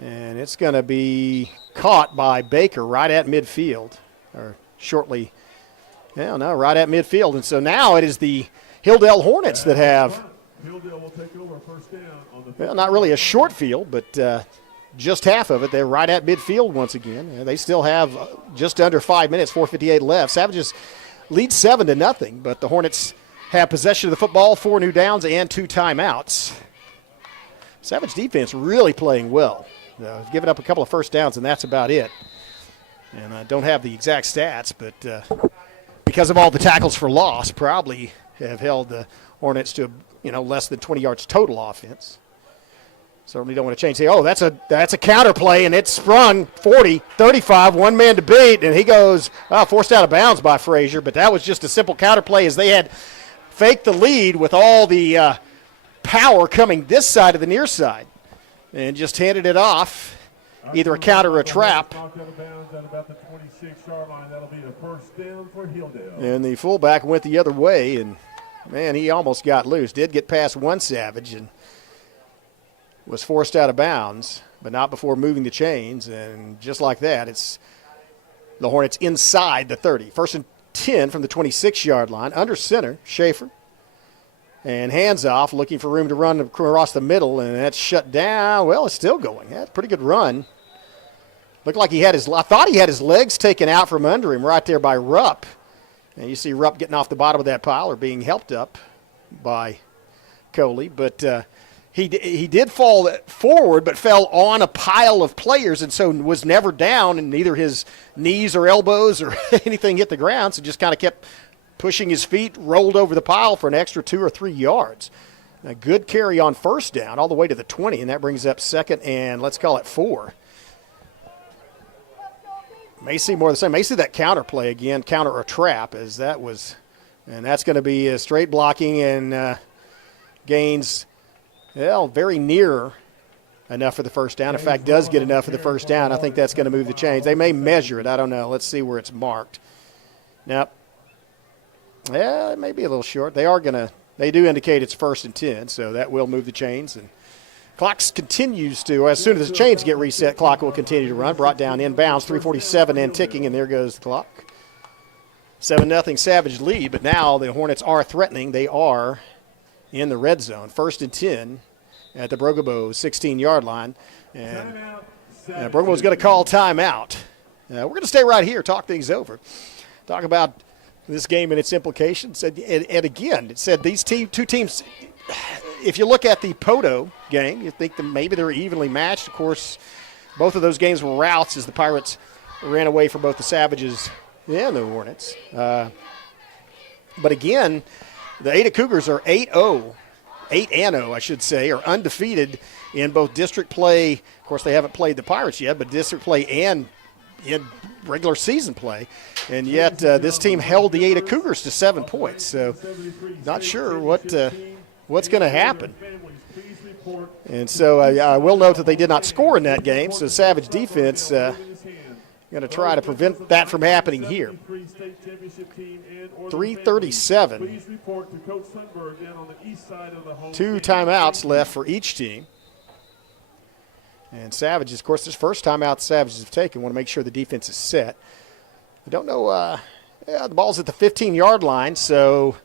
And it's going to be caught by Baker right at midfield, or shortly, right at midfield. And so now it is the Hilldale Hornets that have, well, not really a short field, but just half of it. They're right at midfield once again. They still have just under 5 minutes, 4:58 left. Savages lead 7-0, but the Hornets have possession of the football, 4 new downs and 2 timeouts. Savage defense really playing well. Giving up a couple of first downs, and that's about it. And I don't have the exact stats, but because of all the tackles for loss, probably have held the Hornets to less than 20 yards total offense. Certainly don't want to change. Say, oh, that's a counter play, and it's sprung 40, 35, one man to beat, and he goes forced out of bounds by Frazier. But that was just a simple counter play as they had faked the lead with all the power coming this side of the near side. And just handed it off, either a counter or a trap. And the fullback went the other way, and, man, he almost got loose. Did get past one Savage and was forced out of bounds, but not before moving the chains. And just like that, it's the Hornets inside the 30. 1st and 10 from the 26-yard line, under center, Schaefer. And hands off, looking for room to run across the middle, and that's shut down. Well, it's still going. That's a pretty good run. Looked like I thought he had his legs taken out from under him right there by Rupp. And you see Rupp getting off the bottom of that pile or being helped up by Coley. But he did fall forward, but fell on a pile of players, and so was never down, and neither his knees or elbows or anything hit the ground, so just kind of kept pushing his feet, rolled over the pile for an extra 2 or 3 yards. A good carry on first down all the way to the 20, and that brings up 2nd and let's call it 4. May see more of the same. May see that counter play again, counter or trap, as that was, and that's going to be a straight blocking and gains, very near enough for the first down. In fact, does get enough for the first down. I think that's going to move the chains. They may measure it. I don't know. Let's see where it's marked. Now, it may be a little short. They do indicate it's 1st and 10, so that will move the chains. And clock continues to, as soon as the chains get reset, clock will continue to run. Brought down inbounds, 3:47 and ticking, and there goes the clock. 7-0 Savage lead, but now the Hornets are threatening. They are in the red zone. 1st and 10 at the Brogabo 16-yard line. And Brogabo's going to call timeout. We're going to stay right here, talk things over, talk about this game and its implications. And again, it said these two teams, if you look at the Poto game, you think that maybe they're evenly matched. Of course, both of those games were routes as the Pirates ran away from both the Savages and the Hornets. But again, the Ada Cougars are 8-0, 8-0, I should say, are undefeated in both district play. Of course, they haven't played the Pirates yet, but district play and in regular season play, and yet this team held the Ada Cougars to 7 points. So not sure what's going to happen. And so I will note that they did not score in that game, so Savage defense going to try to prevent that from happening here. 3:37. 2 timeouts left for each team. And Savages, of course, this first timeout the Savages have taken. Want to make sure the defense is set. I don't know. The ball's at the 15-yard line, so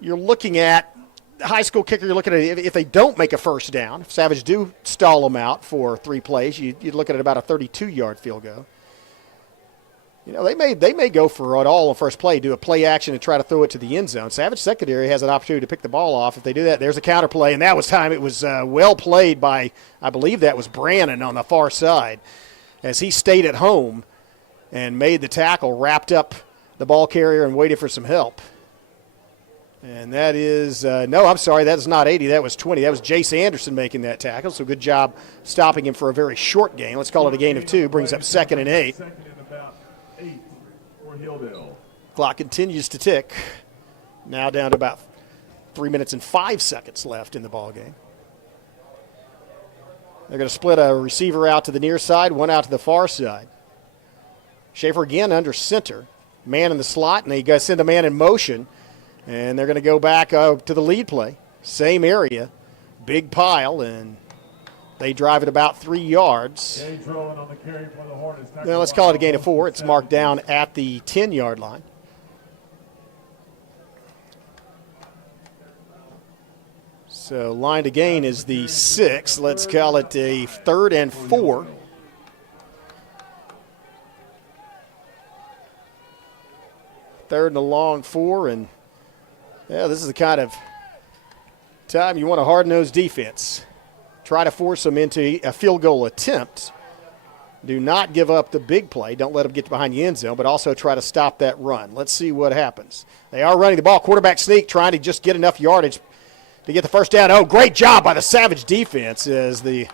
you're looking at the high school kicker. You're looking at if they don't make a first down, if Savage do stall them out for 3 plays, you'd look at about a 32-yard field goal. They may go for it all on first play, do a play action and try to throw it to the end zone. Savage secondary has an opportunity to pick the ball off. If they do that, there's a counter play, and that was time. It was well played by, I believe that was Brannon on the far side, as he stayed at home and made the tackle, wrapped up the ball carrier and waited for some help. And that is, no, I'm sorry, that is not 80. That was 20. That was Jace Anderson making that tackle, so good job stopping him for a very short gain. Let's call it a gain of 2, brings up 2nd and 8. Clock continues to tick. Now down to about 3 minutes and 5 seconds left in the ball game. They're going to split a receiver out to the near side, one out to the far side. Schaefer again under center. Man in the slot, and they got to send a man in motion. And they're going to go back to the lead play. Same area. Big pile, and they drive it about 3 yards. Gage rolling on the carry for the Hornets. Now let's call it a gain of 4. It's marked down at the 10-yard line. So line to gain is the 6. Let's call it a 3rd and 4. Third and a long 4, and yeah, this is the kind of time you want a hard-nosed defense. Try to force them into a field goal attempt. Do not give up the big play. Don't let them get behind the end zone, but also try to stop that run. Let's see what happens. They are running the ball. Quarterback sneak, trying to just get enough yardage to get the first down. Oh, great job by the Savage defense as the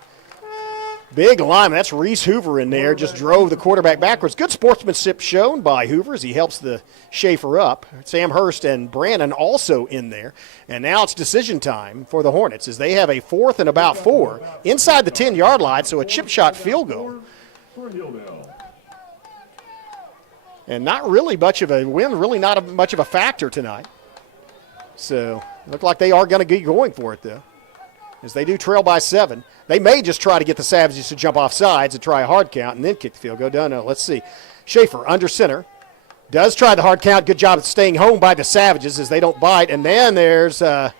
big lineman, that's Reese Hoover in there, just drove the quarterback backwards. Good sportsmanship shown by Hoover as he helps the Schaefer up. Sam Hurst and Brannon also in there. And now it's decision time for the Hornets as they have a 4th and about 4 inside the 10-yard line, so a chip shot field goal. And not really much of a win, really not much of a factor tonight. So it looked like they are going to be going for it, though, as they do trail by 7. They may just try to get the Savages to jump off sides and try a hard count and then kick the field goal. No, let's see. Schaefer under center. Does try the hard count. Good job of staying home by the Savages as they don't bite. And then there's a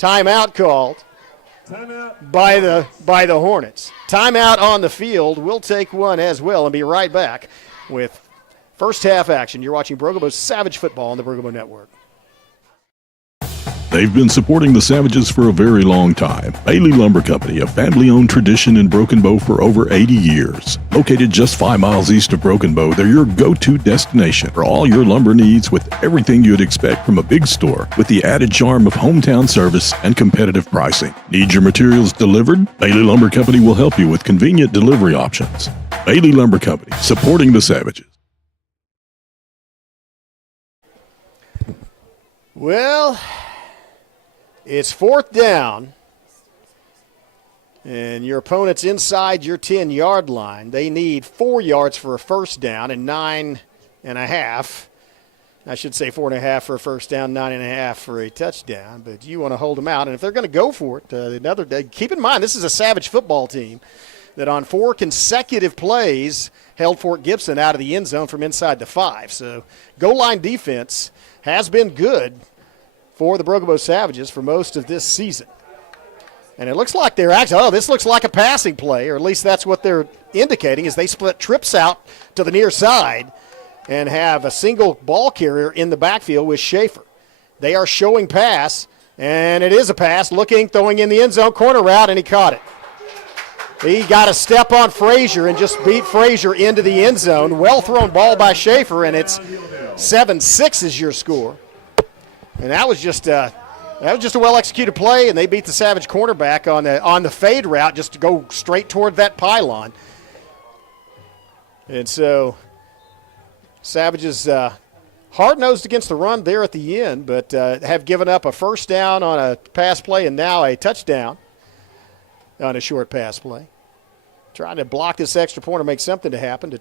timeout called by the Hornets. Timeout on the field. We'll take one as well and be right back with first half action. You're watching Brokobo's Savage Football on the Brokobo Network. They've been supporting the Savages for a very long time. Bailey Lumber Company, a family-owned tradition in Broken Bow for over 80 years. Located just 5 miles east of Broken Bow, they're your go-to destination for all your lumber needs with everything you'd expect from a big store with the added charm of hometown service and competitive pricing. Need your materials delivered? Bailey Lumber Company will help you with convenient delivery options. Bailey Lumber Company, supporting the Savages. Well, it's 4th down, and your opponent's inside your 10-yard line. They need 4 yards for a first down and 9.5. I should say 4.5 for a first down, 9.5 for a touchdown. But you want to hold them out, and if they're going to go for it, another day. Keep in mind this is a Savage football team that on 4 consecutive plays held Fort Gibson out of the end zone from inside the 5. So goal line defense has been good for the Brokobo Savages for most of this season. And it looks like they're actually, this looks like a passing play, or at least that's what they're indicating, is they split trips out to the near side and have a single ball carrier in the backfield with Schaefer. They are showing pass, and it is a pass, looking, throwing in the end zone, corner route, and he caught it. He got a step on Frazier and just beat Frazier into the end zone. Well thrown ball by Schaefer, and it's 7-6 is your score. And that was just a well-executed play, and they beat the Savage cornerback on the fade route just to go straight toward that pylon. And so Savages hard-nosed against the run there at the end, but have given up a first down on a pass play and now a touchdown on a short pass play. Trying to block this extra point or make something to happen to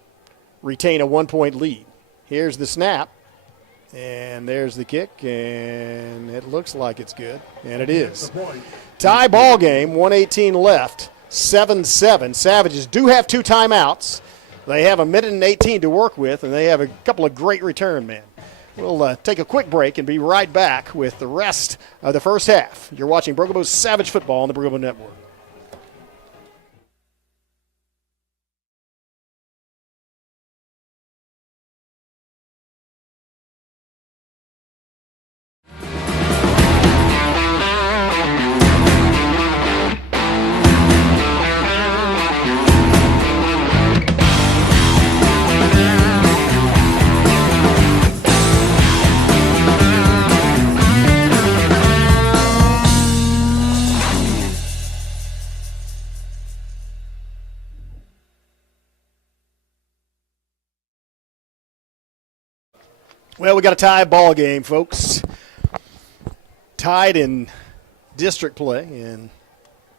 retain a 1-point lead. Here's the snap. And there's the kick, and it looks like it's good, and it is. Tie ball game, 1:18 left, 7-7. Savages do have 2 timeouts. They have 1:18 to work with, and they have a couple of great return men. We'll take a quick break and be right back with the rest of the first half. You're watching Brokobo's Savage Football on the Brokobo Network. Well, we got a tie ball game, folks. Tied in district play and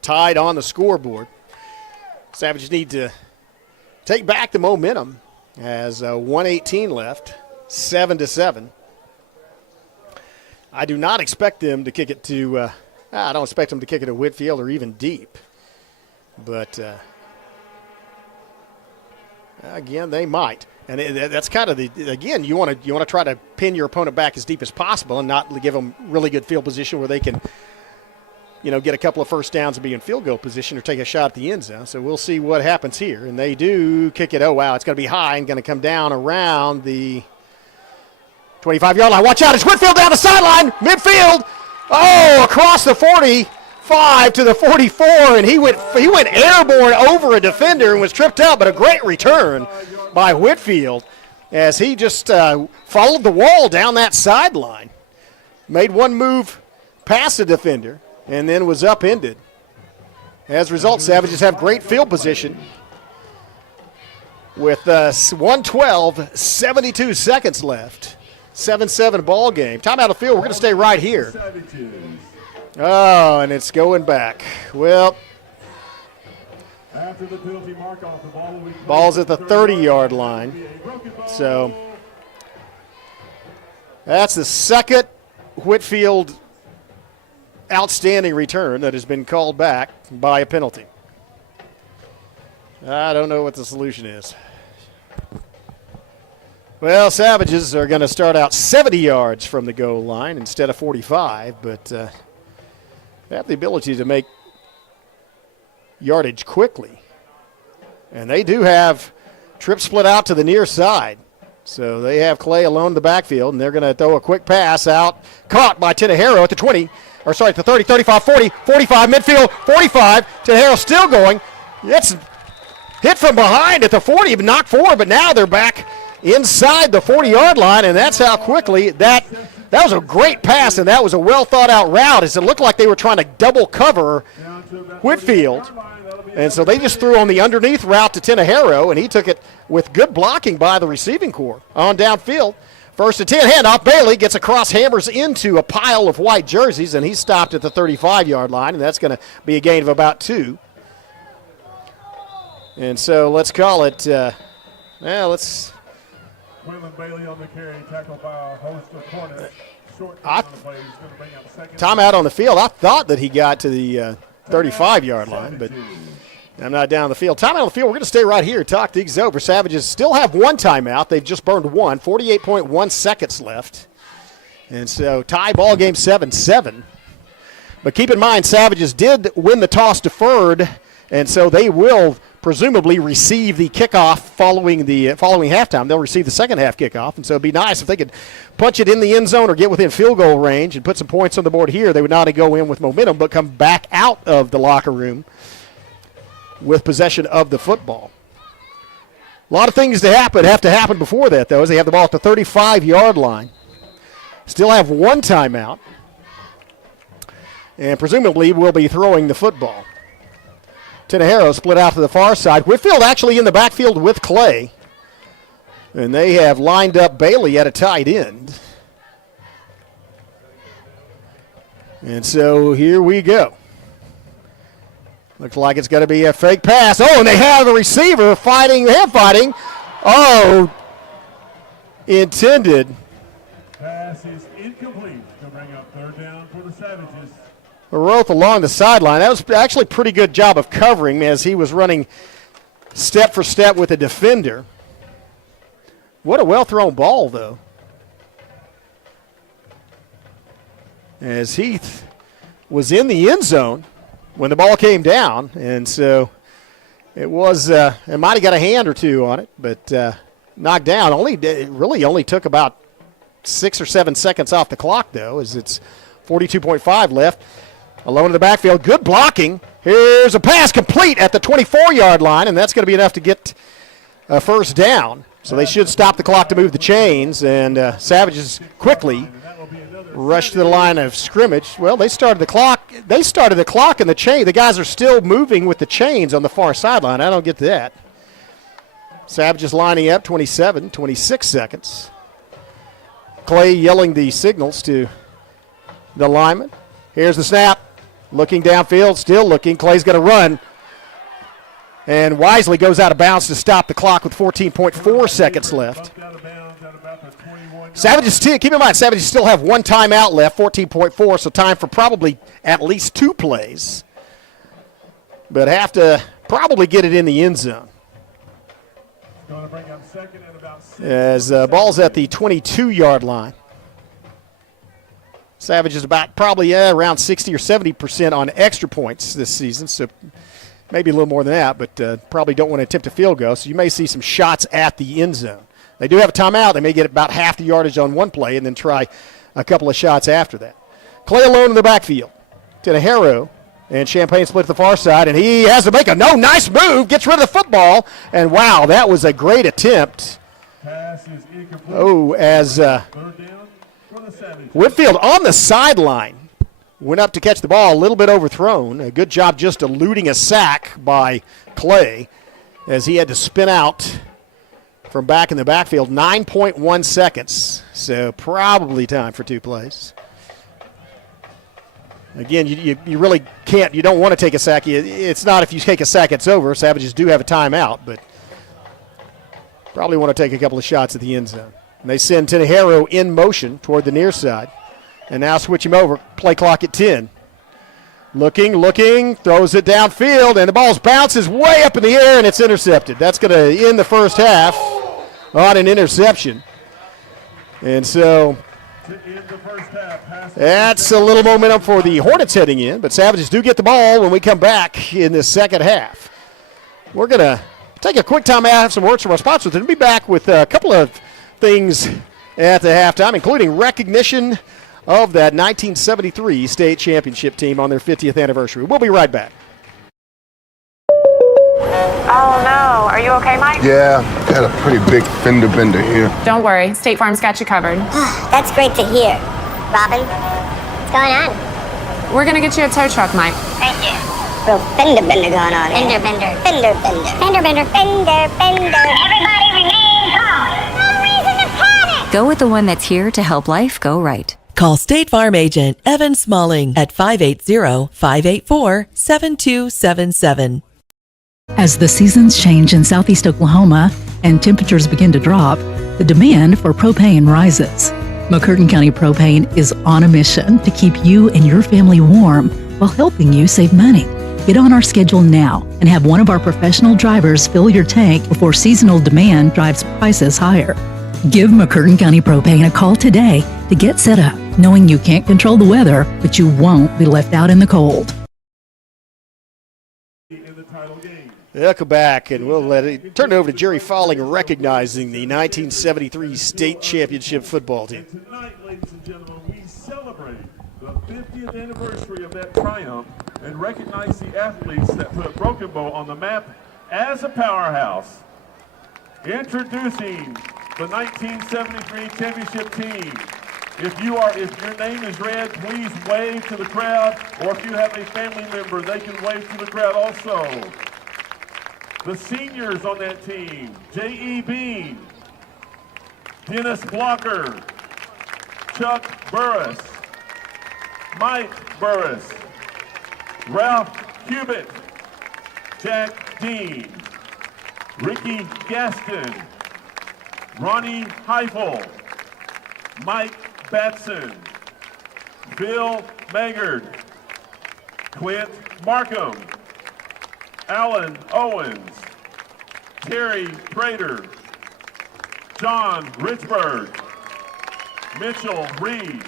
tied on the scoreboard. Savages need to take back the momentum as 1:18 left, 7-7. I do not expect them to kick it to I don't expect them to kick it to Whitfield or even deep. But, again, they might. And that's kind of again, you want to try to pin your opponent back as deep as possible and not give them really good field position where they can, get a couple of first downs and be in field goal position or take a shot at the end zone. So we'll see what happens here. And they do kick it. Oh, wow, it's going to be high and going to come down around the 25-yard line. Watch out, it's Whitfield down the sideline, midfield. Oh, across the 45 to the 44, and he went airborne over a defender and was tripped up, but a great return by Whitfield as he just followed the wall down that sideline. Made one move past the defender and then was upended. As a result, Savages have great field position with 1:12, 72 seconds left. 7-7 ball game. Timeout of the field. We're going to stay right here. Oh, and it's going back. Well, after the penalty mark off the ball, ball's at the 30-yard line. So that's the second Whitfield outstanding return that has been called back by a penalty. I don't know what the solution is. Well, Savages are going to start out 70 yards from the goal line instead of 45, but they have the ability to make yardage quickly. And they do have trip split out to the near side. So they have Clay alone in the backfield, and they're going to throw a quick pass out. Caught by Tenejero at the 20, or sorry, at the 30, 35, 40, 45, midfield, 45. Tenejero still going. It's hit from behind at the 40, knocked forward, but now they're back inside the 40-yard line, and that's how quickly that was a great pass, and that was a well-thought-out route as it looked like they were trying to double cover Whitfield. And so they just threw on the underneath route to Tenejero, and he took it with good blocking by the receiving corps on downfield. First and 10, handoff. Bailey gets across, hammers into a pile of white jerseys, and he's stopped at the 35-yard line, and that's going to be a gain of about 2. And so let's call it, let's... Quinlan Bailey on the carry, tackled by a host of Hornets. Timeout on the field. I thought that he got to the 35-yard line, but I'm not down the field. Timeout on the field. We're going to stay right here, talk things over. Savages still have one timeout. They've just burned one, 48.1 seconds left. And so tie ball game 7-7. But keep in mind, Savages did win the toss deferred, and so they will presumably receive the kickoff following halftime. They'll receive the second half kickoff, and so it'd be nice if they could punch it in the end zone or get within field goal range and put some points on the board here. They would not only go in with momentum, but come back out of the locker room with possession of the football. A lot of things have to happen before that, though, as they have the ball at the 35-yard line. Still have one timeout, and presumably will be throwing the football. Tenejero split out to the far side. Whitfield actually in the backfield with Clay. And they have lined up Bailey at a tight end. And so here we go. Looks like it's going to be a fake pass. Oh, and they have the receiver fighting. Oh, intended. Pass is incomplete to bring up third down for the Savages. Roth along the sideline. That was actually a pretty good job of covering as he was running step for step with a defender. What a well-thrown ball, though. As Heath was in the end zone when the ball came down, and so it was it might have got a hand or two on it, but knocked down. It really only took about 6 or 7 seconds off the clock, though, as it's 42.5 left. Alone in the backfield, good blocking. Here's a pass complete at the 24-yard line, and that's going to be enough to get a first down. So they should stop the clock to move the chains, and Savages quickly rush to the line of scrimmage. Well, they started the clock. They started the clock and the chain. The guys are still moving with the chains on the far sideline. I don't get that. Savages lining up, 27, 26 seconds. Clay yelling the signals to the lineman. Here's the snap. Looking downfield, still looking. Clay's going to run. And wisely goes out of bounds to stop the clock with 14.4 seconds left. Savages, keep in mind, Savages still have one timeout left, 14.4, so time for probably at least 2 plays. But have to probably get it in the end zone. As ball's at the 22-yard line. Savages about probably around 60 or 70% on extra points this season, so maybe a little more than that, but probably don't want to attempt a field goal, so you may see some shots at the end zone. They do have a timeout. They may get about half the yardage on one play and then try a couple of shots after that. Clay alone in the backfield. Tenahero and Champagne split to the far side, and he has to make a nice move, gets rid of the football, and wow, that was a great attempt. As Whitfield on the sideline went up to catch the ball, a little bit overthrown. A good job just eluding a sack by Clay as he had to spin out from back in the backfield. 9.1 seconds, so probably time for 2 plays. Again, you really can't, you don't want to take a sack. It's not if you take a sack, it's over. Savages do have a timeout, but probably want to take a couple of shots at the end zone. And they send Tenahero in motion toward the near side. And now switch him over, play clock at 10. Looking, throws it downfield, and the ball bounces way up in the air, and it's intercepted. That's going to end the first half on an interception. And so that's a little momentum for the Hornets heading in, but Savages do get the ball when we come back in the second half. We're going to take a quick time out, have some words from our sponsors, and be back with a couple of things at the halftime, including recognition of that 1973 state championship team on their 50th anniversary. We'll be right back. Oh no, are you okay, Mike? Yeah, got a pretty big fender bender here. Don't worry, State Farm's got you covered. That's great to hear. Robin, what's going on? We're gonna get you a tow truck, Mike. Thank you. Real fender bender going on. Fender bender. Fender bender. Fender bender. Fender bender. Everybody remain calm. No reason to panic. Go with the one that's here to help life go right. Call State Farm agent Evan Smalling at 580-584-7277. As the seasons change in southeast Oklahoma and temperatures begin to drop, the demand for propane rises. McCurtain County Propane is on a mission to keep you and your family warm while helping you save money. Get on our schedule now and have one of our professional drivers fill your tank before seasonal demand drives prices higher. Give McCurtain County Propane a call today to get set up, knowing you can't control the weather, but you won't be left out in the cold. Welcome back, and we'll turn it over to Jerry Fowling, recognizing the 1973 state championship football team. Tonight, ladies and gentlemen, we celebrate the 50th anniversary of that triumph and recognize the athletes that put Broken Bow on the map as a powerhouse. Introducing the 1973 championship team. If your name is read, please wave to the crowd, or if you have a family member, they can wave to the crowd also. The seniors on that team: J.E. Bean, Dennis Blocker, Chuck Burris, Mike Burris, Ralph Cubitt, Jack Dean, Ricky Gaston, Ronnie Heifel, Mike Batson, Bill Maggard, Clint Markham, Alan Owens, Terry Prater, John Richburg, Mitchell Reed,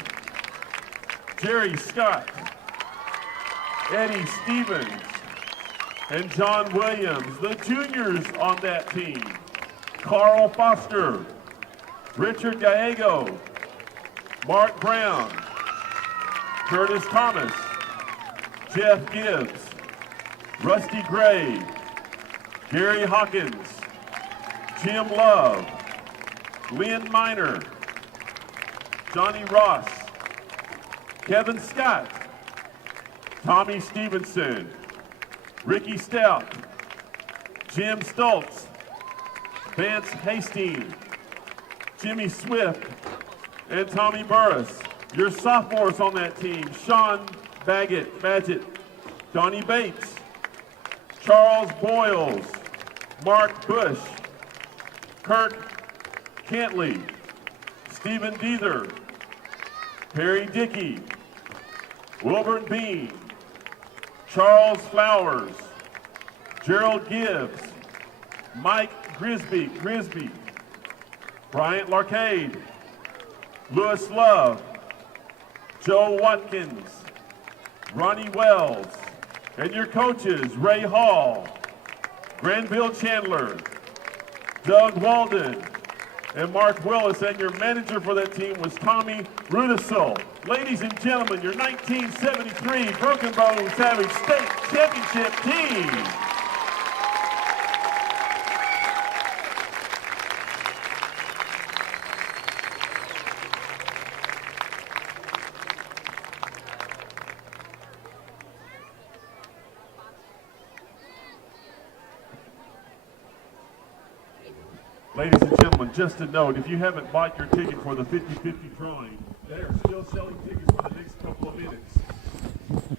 Jerry Scott, Eddie Stevens, and John Williams. The juniors on that team: Carl Foster, Richard Gallego, Mark Brown, Curtis Thomas, Jeff Gibbs, Rusty Gray, Gary Hawkins, Jim Love, Lynn Miner, Johnny Ross, Kevin Scott, Tommy Stevenson, Ricky Stout, Jim Stoltz, Vance Hastings, Jimmy Swift, and Tommy Burris. Your sophomores on that team: Sean Badgett, Donnie Bates, Charles Boyles, Mark Bush, Kirk Cantley, Stephen Deether, Perry Dickey, Wilbert Bean, Charles Flowers, Gerald Gibbs, Mike Grisby, Bryant Larcade, Lewis Love, Joe Watkins, Ronnie Wells, and your coaches, Ray Hall, Granville Chandler, Doug Walden, and Mark Willis, and your manager for that team was Tommy Rudisill. Ladies and gentlemen, your 1973 Broken Bow Savage State Championship team. Ladies and gentlemen, just a note, if you haven't bought your ticket for the 50-50 drawing, they are still selling tickets for the next couple of minutes.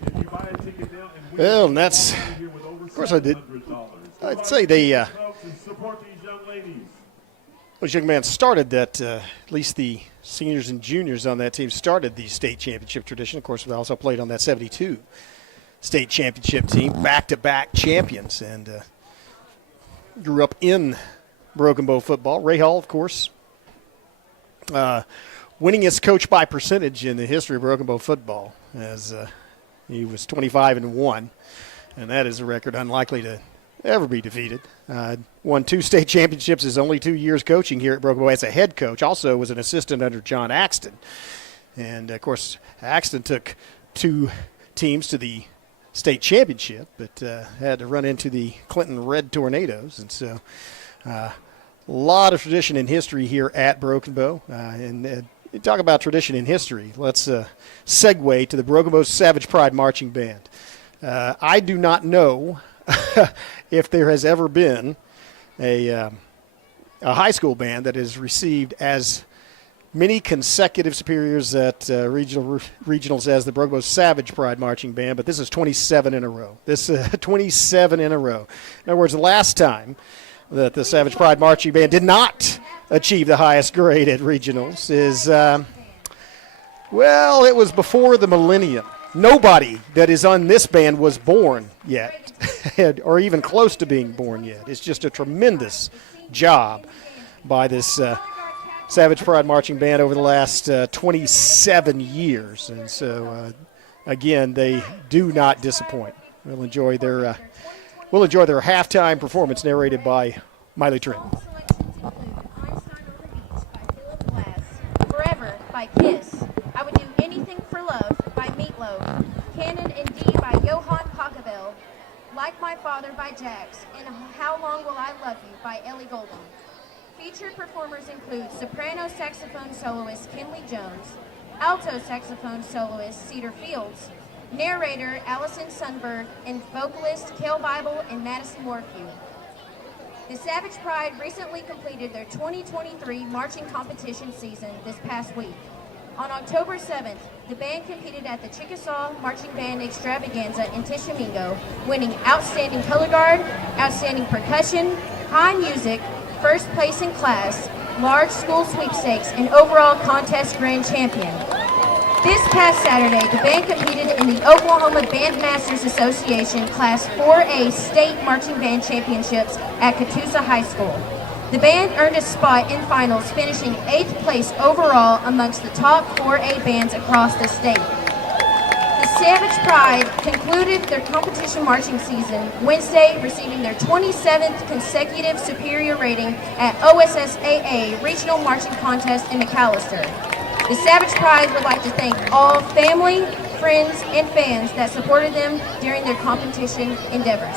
If you buy a ticket now and win, well, and that's, of course I did. I'd say they, support these young ladies. Those young men started that, at least the seniors and juniors on that team started the state championship tradition. Of course, they also played on that 72 state championship team, back-to-back champions, and grew up in Broken Bow football. Ray Hall, of course, winningest coach by percentage in the history of Broken Bow football, as he was 25-1, and that is a record unlikely to ever be defeated. Won 2 state championships his only 2 years coaching here at Broken Bow as a head coach. Also was an assistant under John Axton. And, of course, Axton took 2 teams to the state championship, but had to run into the Clinton Red Tornadoes. And so a lot of tradition and history here at Broken Bow. And you talk about tradition and history. Let's segue to the Broken Bow Savage Pride Marching Band. I do not know if there has ever been a high school band that has received as many consecutive superiors at regionals as the Broken Bow Savage Pride Marching Band, but this is 27 in a row. This is 27 in a row. In other words, the last time that the Savage Pride Marching Band did not achieve the highest grade at regionals is, well, it was before the millennium. Nobody that is on this band was born yet, or even close to being born yet. It's just a tremendous job by this Savage Pride Marching Band over the last 27 years. And so, again, they do not disappoint. We'll enjoy their halftime performance narrated by Miley Trent. Forever by Kiss. I Would Do Anything for Love by Meatloaf. Canon in D by Johann Pachelbel. Like My Father by Jax. And How Long Will I Love You by Ellie Goulding. Featured performers include soprano saxophone soloist Kinley Jones, alto saxophone soloist Cedar Fields, narrator Allison Sundberg, and vocalist Kel Bible and Madison Morphew. The Savage Pride recently completed their 2023 marching competition season this past week. On October 7th, the band competed at the Chickasaw Marching Band Extravaganza in Tishomingo, winning Outstanding Color Guard, Outstanding Percussion, High Music, First Place in Class, Large School Sweepstakes, and Overall Contest Grand Champion. This past Saturday, the band competed in the Oklahoma Bandmasters Association Class 4A State Marching Band Championships at Catoosa High School. The band earned a spot in finals, finishing 8th place overall amongst the top 4A bands across the state. The Savage Pride concluded their competition marching season Wednesday, receiving their 27th consecutive superior rating at OSSAA Regional Marching Contest in McAllister. The Savage Pride would like to thank all family, friends, and fans that supported them during their competition endeavors.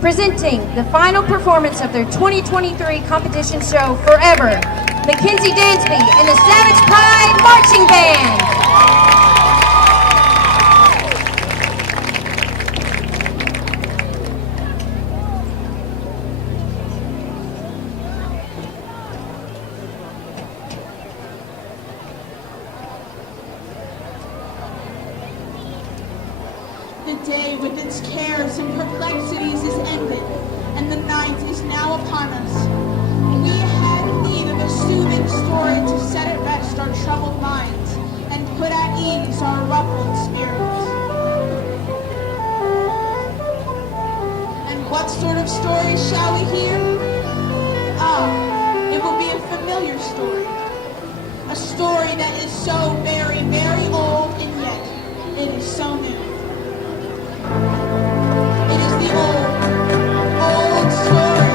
Presenting the final performance of their 2023 competition show, Forever, Mackenzie Dansby and the Savage Pride Marching Band. The day with its cares and perplexities is ended, and the night is now upon us. We had need of a soothing story to set at rest our troubled minds and put at ease our ruffled spirits. And what sort of story shall we hear? Ah, it will be a familiar story. A story that is so very, very old, and yet it is so new. It is the old story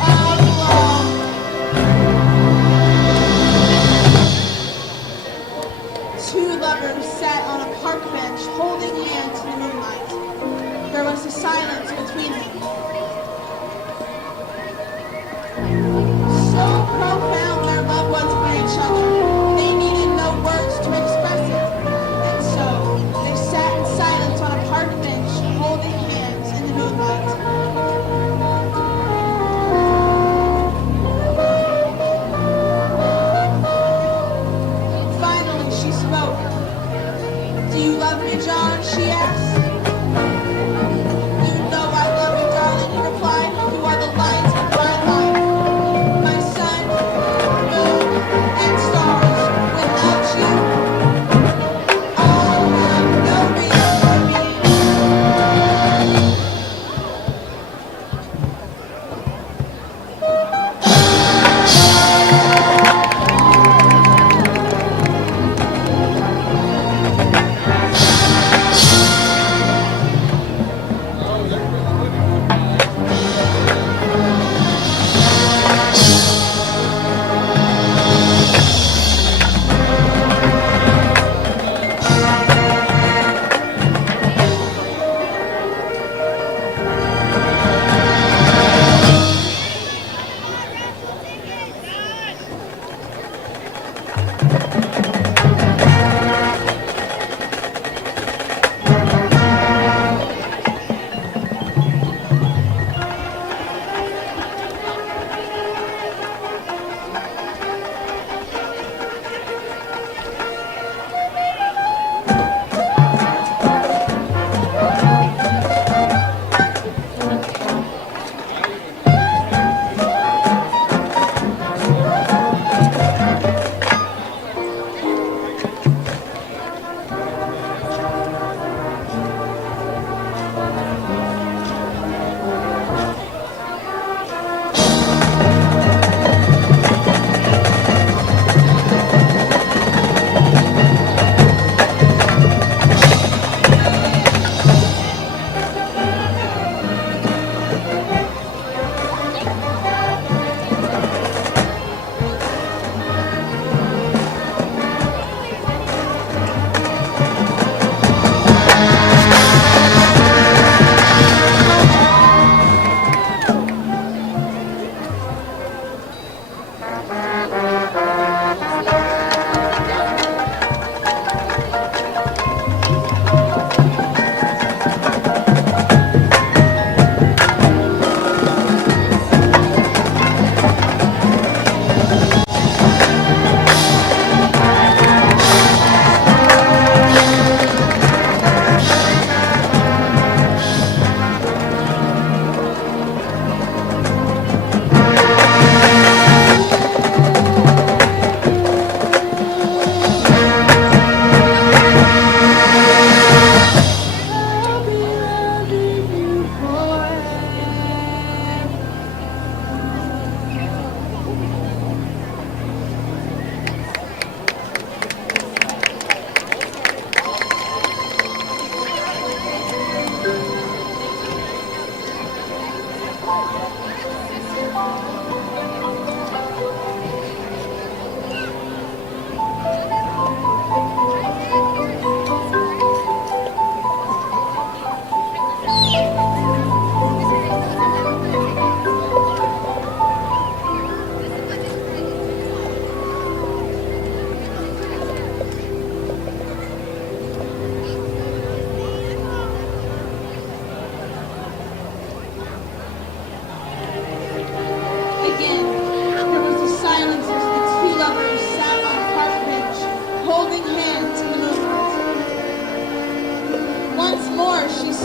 of love. Two lovers sat on a park bench holding hands in the moonlight. There was a silence between them. So profound their love was for each other, they needed no words to express it. And so they sat in silence on a park bench, holding hands in the moonlight. Finally, she spoke. "Do you love me, John?" she asked. "You know I love you, darling,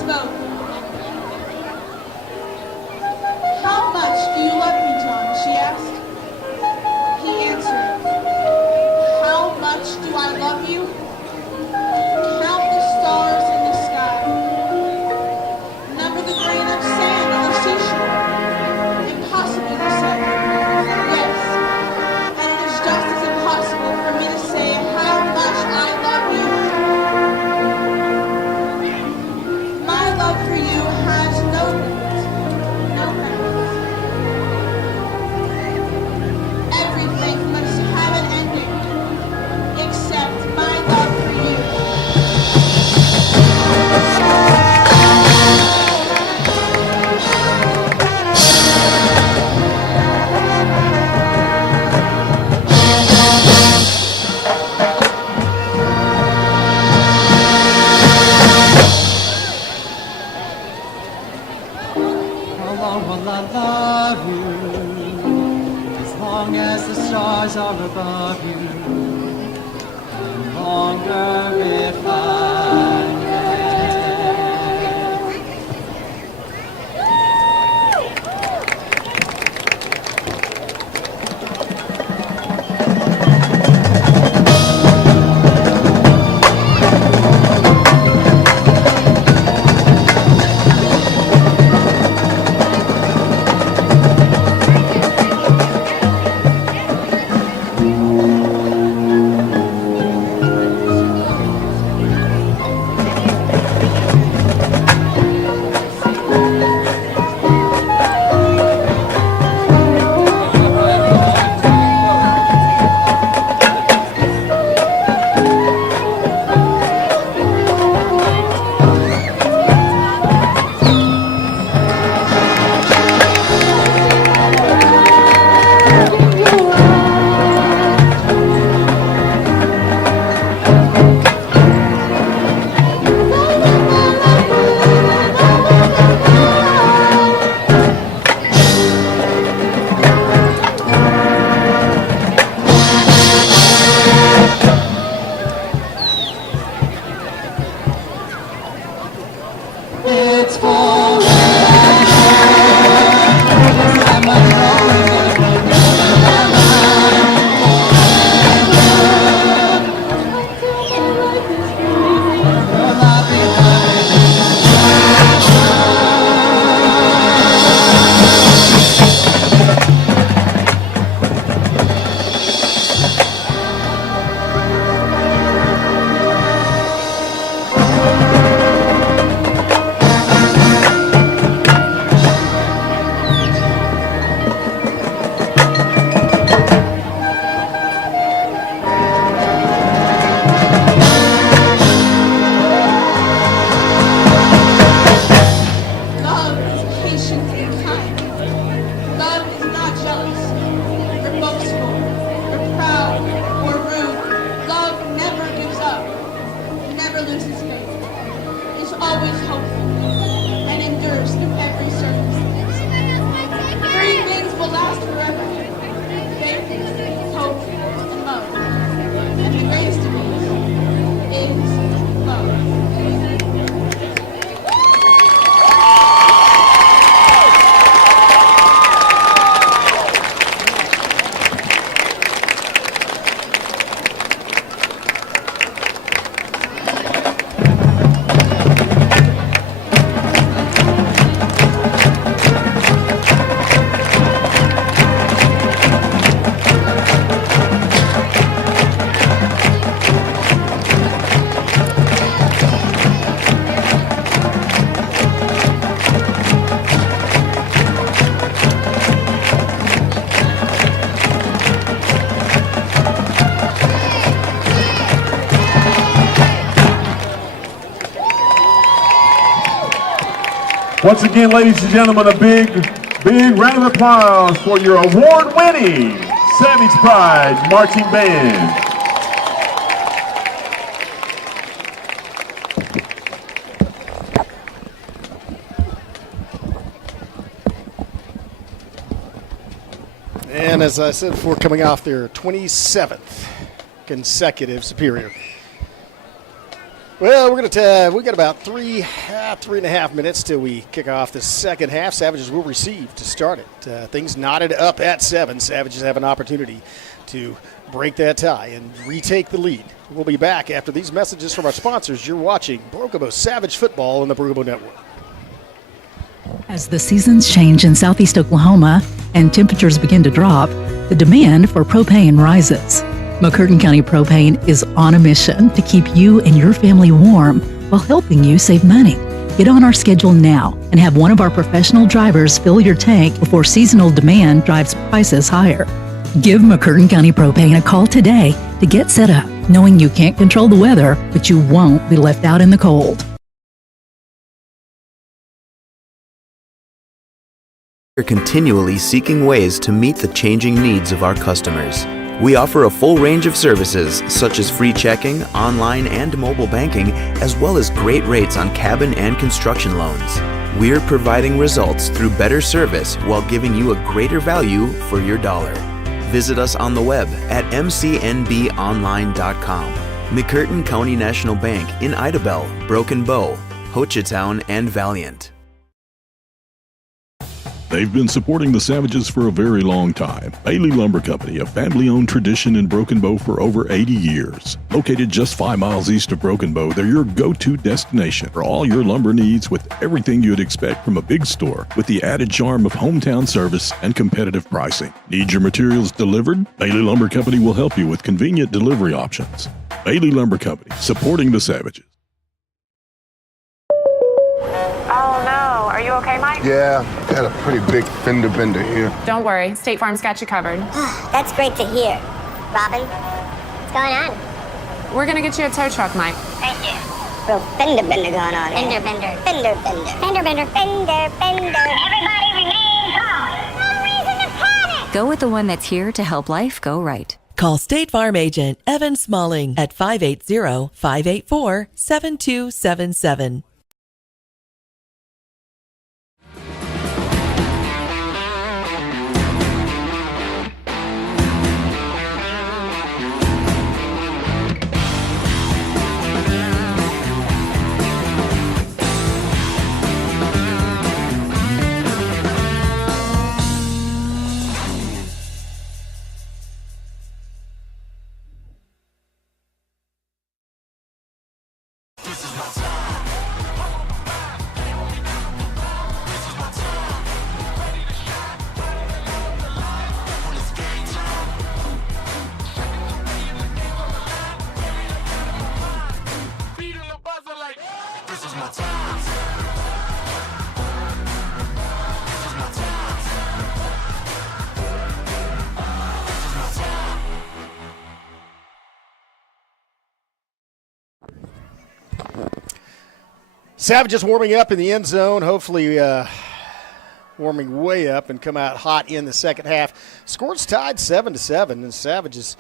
vote. How much do you love me, John? She asked. He answered, how much do I love you? Count the stars in the sky. Number the grain of sand on the seashore. Impossible to say. Yes. And it is just as impossible for me to say how much I love you. My love for you has no limits, no bounds. Everything must have an ending, except my love for you. How long will I love you? As long as the stars are above you. And longer if I may. It's for Love is patient and kind. Love is not jealous, or boastful, or proud, or rude. Love never gives up, never loses faith, is always hopeful, and endures through every circumstance. Three things will last forever: faith, hope, and love. And the greatest of these is love. Once again, ladies and gentlemen, a big round of applause for your award-winning Savage Pride Marching Band. And as I said before, coming off their 27th consecutive Superior. Well, we got about three and a half minutes till we kick off the second half. Savages will receive to start it. Things knotted up at 7. Savages have an opportunity to break that tie and retake the lead. We'll be back after these messages from our sponsors. You're watching Broken Bow Savage Football on the Broken Bow Network. As the seasons change in southeast Oklahoma and temperatures begin to drop, the demand for propane rises. McCurtain County Propane is on a mission to keep you and your family warm while helping you save money. Get on our schedule now and have one of our professional drivers fill your tank before seasonal demand drives prices higher. Give McCurtain County Propane a call today to get set up, knowing you can't control the weather, but you won't be left out in the cold. We're continually seeking ways to meet the changing needs of our customers. We offer a full range of services such as free checking, online and mobile banking, as well as great rates on cabin and construction loans. We're providing results through better service while giving you a greater value for your dollar. Visit us on the web at mcnbonline.com. McCurtain County National Bank in Idabel, Broken Bow, Hochatown, and Valiant. They've been supporting the Savages for a very long time. Bailey Lumber Company, a family-owned tradition in Broken Bow for over 80 years. Located just 5 miles east of Broken Bow, they're your go-to destination for all your lumber needs with everything you'd expect from a big store, with the added charm of hometown service and competitive pricing. Need your materials delivered? Bailey Lumber Company will help you with convenient delivery options. Bailey Lumber Company, supporting the Savages. Oh no, are you okay, Mike? Yeah, got a pretty big fender bender here. Don't worry, State Farm's got you covered. That's great to hear. Robin, what's going on? We're gonna get you a tow truck, Mike. Thank you. Real fender bender going on. Fender bender. Fender bender. Fender bender. Fender bender. Everybody remain calm. No reason to panic. Go with the one that's here to help life go right. Call State Farm agent Evan Smalling at 580-584-7277. Savages warming up in the end zone, hopefully warming way up and come out hot in the second half. Scores tied 7-7, and Savages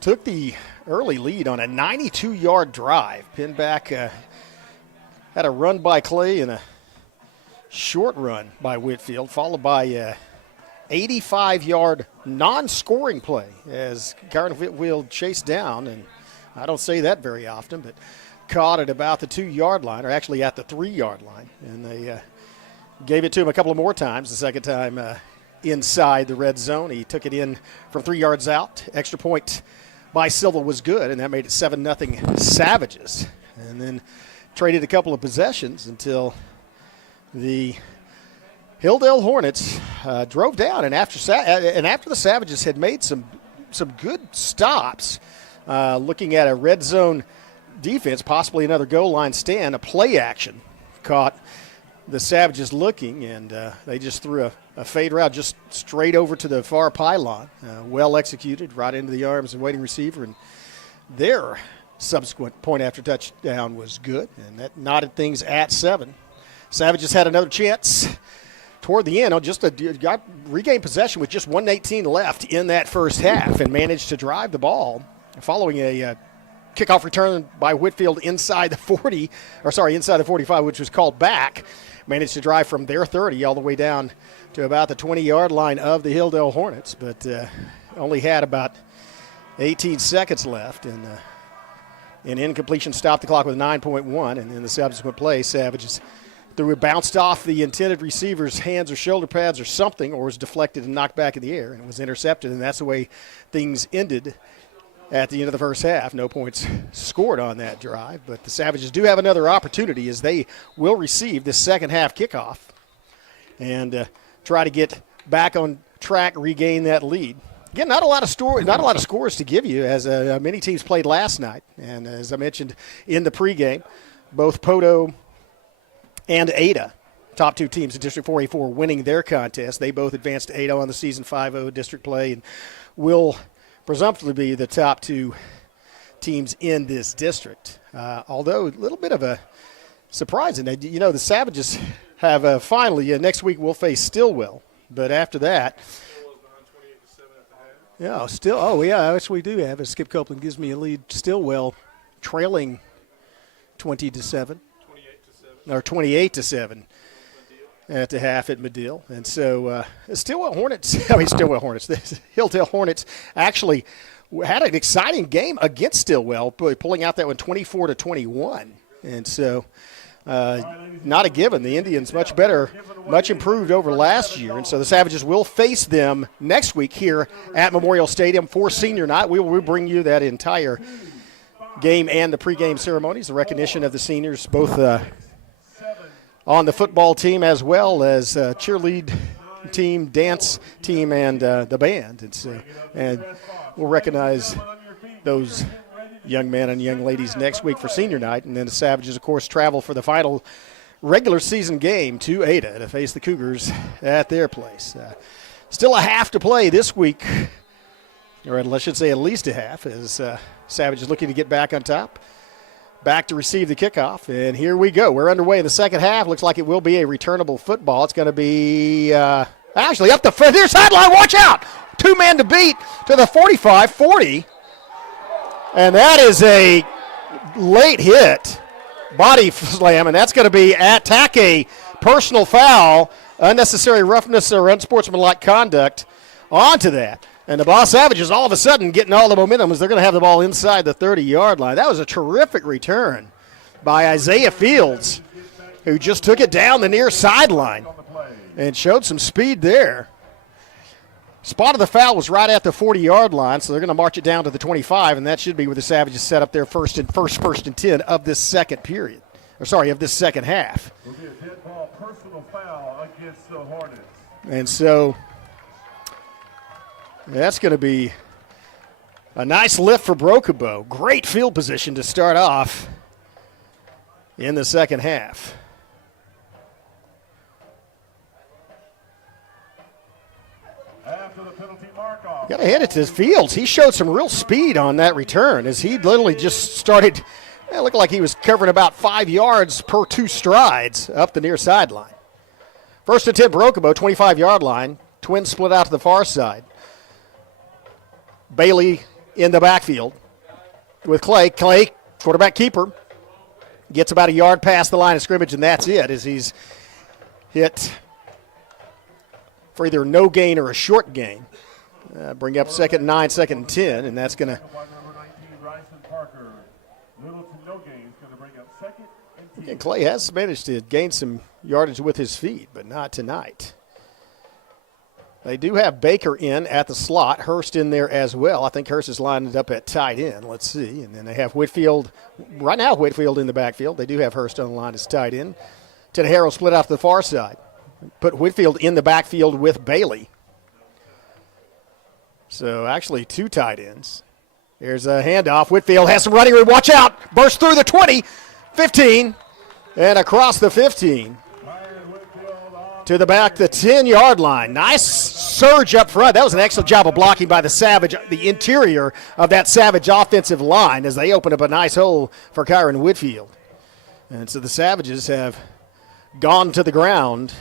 took the early lead on a 92-yard drive. Pinned back, had a run by Clay and a short run by Whitfield, followed by a 85-yard non-scoring play as Garden Whitfield chased down, and I don't say that very often, but caught at about the 2-yard line, or actually at the 3-yard line, and they gave it to him a couple of more times. The second time inside the red zone, he took it in from 3 yards out. Extra point by Silva was good, and that made it 7-0 Savages. And then traded a couple of possessions until the Hilldale Hornets drove down, and after the Savages had made some good stops, looking at a red zone defense, possibly another goal line stand, a play action caught the Savages looking, and they just threw a fade route just straight over to the far pylon. Well executed, right into the arms of waiting receiver, and their subsequent point after touchdown was good, and that knotted things at 7. Savages had another chance toward the end, got regained possession with just 1:18 left in that first half, and managed to drive the ball following a kickoff return by Whitfield inside the 45, which was called back. Managed to drive from their 30 all the way down to about the 20-yard line of the Hilldale Hornets, but only had about 18 seconds left. And An incompletion stopped the clock with 9.1, and in the subsequent play, Savages threw it bounced off the intended receiver's hands or shoulder pads or something, or was deflected and knocked back in the air, and it was intercepted, and that's the way things ended at the end of the first half. No points scored on that drive, but the Savages do have another opportunity as they will receive this second half kickoff and try to get back on track, regain that lead. Again, not a lot of scores to give you, as many teams played last night. And as I mentioned in the pregame, both Poto and Ada, top two teams in District 4A4, winning their contest. They both advanced to 8-0 on the season, 5-0 district play, and will presumptively be the top two teams in this district. Although a little bit of a surprise, and the Savages have finally next week will face Stillwell, but after that. Yeah, yes, we do have. As Skip Copeland gives me a lead, Stillwell trailing 20-7, or 28-7 at the half at Medill, and so Hilldale Hornets actually had an exciting game against Stillwell, pulling out that one 24-21, and so. Not a given. The Indians much better, much improved over last year, and so the Savages will face them next week here at Memorial Stadium for senior night. We will bring you that entire game and the pregame ceremonies, the recognition of the seniors, both on the football team as well as cheerlead team, dance team, and the band. And we'll recognize those young men and young ladies next week for senior night, and then the Savages, of course, travel for the final regular season game to Ada to face the Cougars at their place. Still a half to play this week, or I should say at least a half, as Savages looking to get back on top, back to receive the kickoff, and here we go. We're underway in the second half. Looks like it will be a returnable football. It's going to be actually up the near sideline. Watch out! Two-man to beat to the 45-40. And that is a late hit, body slam, and that's going to be at Take, personal foul, unnecessary roughness or unsportsmanlike conduct onto that. And the Boss Savages all of a sudden getting all the momentum as they're going to have the ball inside the 30-yard line. That was a terrific return by Isaiah Fields, who just took it down the near sideline and showed some speed there. Spot of the foul was right at the 40-yard line, so they're going to march it down to the 25, and that should be where the Savages set up their first and 10 of this second period. Of this second half. Will be a dead ball personal foul against the Hornets. And so that's going to be a nice lift for Brokobo. Great field position to start off in the second half. Got to hand it to Fields. He showed some real speed on that return as he literally just started. It looked like he was covering about 5 yards per 2 strides up the near sideline. First and 10, Brokobo, 25-yard line. Twins split out to the far side. Bailey in the backfield with Clay. Clay, quarterback keeper, gets about a yard past the line of scrimmage, and that's it as he's hit for either no gain or a short gain. Bring up 2nd and 9, 2nd and 10, and that's going to. And Clay has managed to gain some yardage with his feet, but not tonight. They do have Baker in at the slot, Hurst in there as well. I think Hurst is lined up at tight end. Let's see. And then they have Whitfield. Right now, Whitfield in the backfield. They do have Hurst on the line as tight end. Tenejero split out to the far side. Put Whitfield in the backfield with Bailey. So actually 2 tight ends. Here's a handoff. Whitfield has some running room. Watch out. Burst through the 20, 15, and across the 15. To the back, the 10-yard line. Nice surge up front. That was an excellent job of blocking by the Savage, the interior of that Savage offensive line as they open up a nice hole for Kyron Whitfield. And so the Savages have gone to the ground,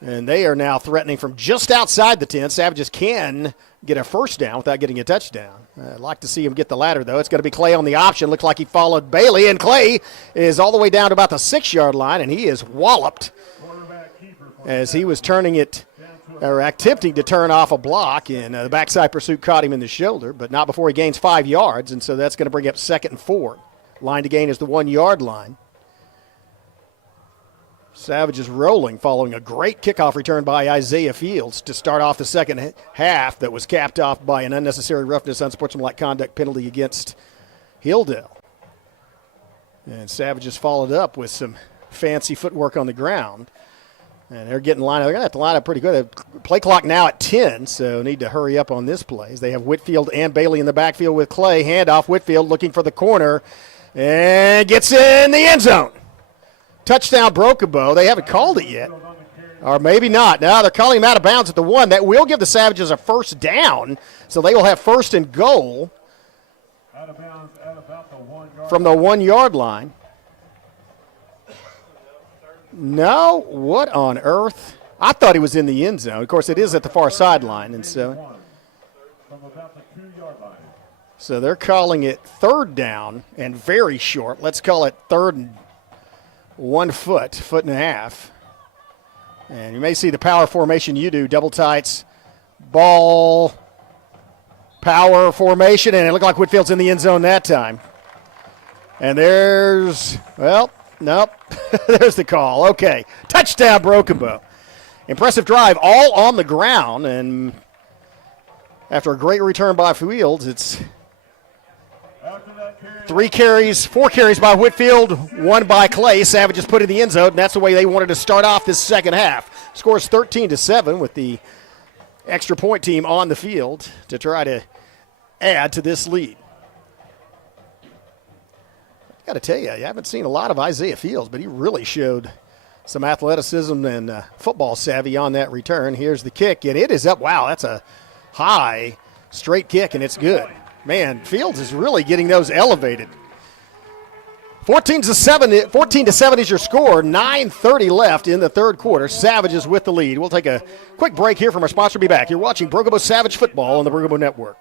and they are now threatening from just outside the 10. Savages can get a first down without getting a touchdown. I'd like to see him get the ladder, though. It's going to be Clay on the option. Looks like he followed Bailey, and Clay is all the way down to about the 6-yard line, and he is walloped as he was turning it or attempting to turn off a block, and the backside pursuit caught him in the shoulder, but not before he gains 5 yards, and so that's going to bring up 2nd and 4. Line to gain is the 1 yard line. Savage is rolling following a great kickoff return by Isaiah Fields to start off the second half that was capped off by an unnecessary roughness, unsportsmanlike conduct penalty against Hilldale. And Savage has followed up with some fancy footwork on the ground. And they're getting lined up. They're going to have to line up pretty good. Play clock now at 10, so need to hurry up on this play. They have Whitfield and Bailey in the backfield with Clay. Handoff, Whitfield looking for the corner and gets in the end zone. Touchdown, Broken Bow. They haven't called it yet. Or maybe not. No, they're calling him out of bounds at the 1. That will give the Savages a first down, so they will have 1st and goal from the 1 yard line. No, what on earth? I thought he was in the end zone. Of course, it is at the far sideline, and so they're calling it 3rd down and very short. Let's call it 3rd and 1 foot, 1.5 feet. And you may see the power formation you do, double tights, ball, power formation, and it looked like Whitfield's in the end zone that time. And there's, well, nope, there's the call. Okay, touchdown, Broken Bow. Impressive drive, all on the ground, and after a great return by Fields, it's 4 carries by Whitfield, 1 by Clay. Savages put in the end zone, and that's the way they wanted to start off this second half. Scores 13-7 with the extra point team on the field to try to add to this lead. I got to tell you, I haven't seen a lot of Isaiah Fields, but he really showed some athleticism and football savvy on that return. Here's the kick, and it is up. Wow, that's a high, straight kick, and it's good. Man, Fields is really getting those elevated. 14-7 is your score. 9:30 left in the third quarter. Savages with the lead. We'll take a quick break here from our sponsor. Be back. You're watching Broken Bow Savage Football on the Broken Bow Network.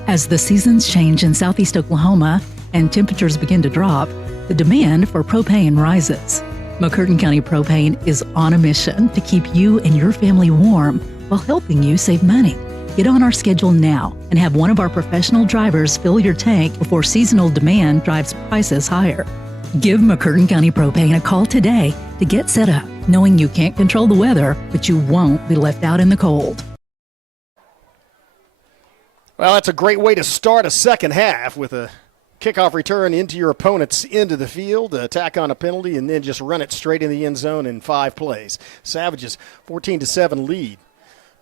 As the seasons change in southeast Oklahoma and temperatures begin to drop, the demand for propane rises. McCurtain County Propane is on a mission to keep you and your family warm while helping you save money. Get on our schedule now and have one of our professional drivers fill your tank before seasonal demand drives prices higher. Give McCurtain County Propane a call today to get set up, knowing you can't control the weather, but you won't be left out in the cold. Well, that's a great way to start a second half with a kickoff return into your opponent's end of the field, attack on a penalty, and then just run it straight in the end zone in 5 plays. Savages 14-7 lead.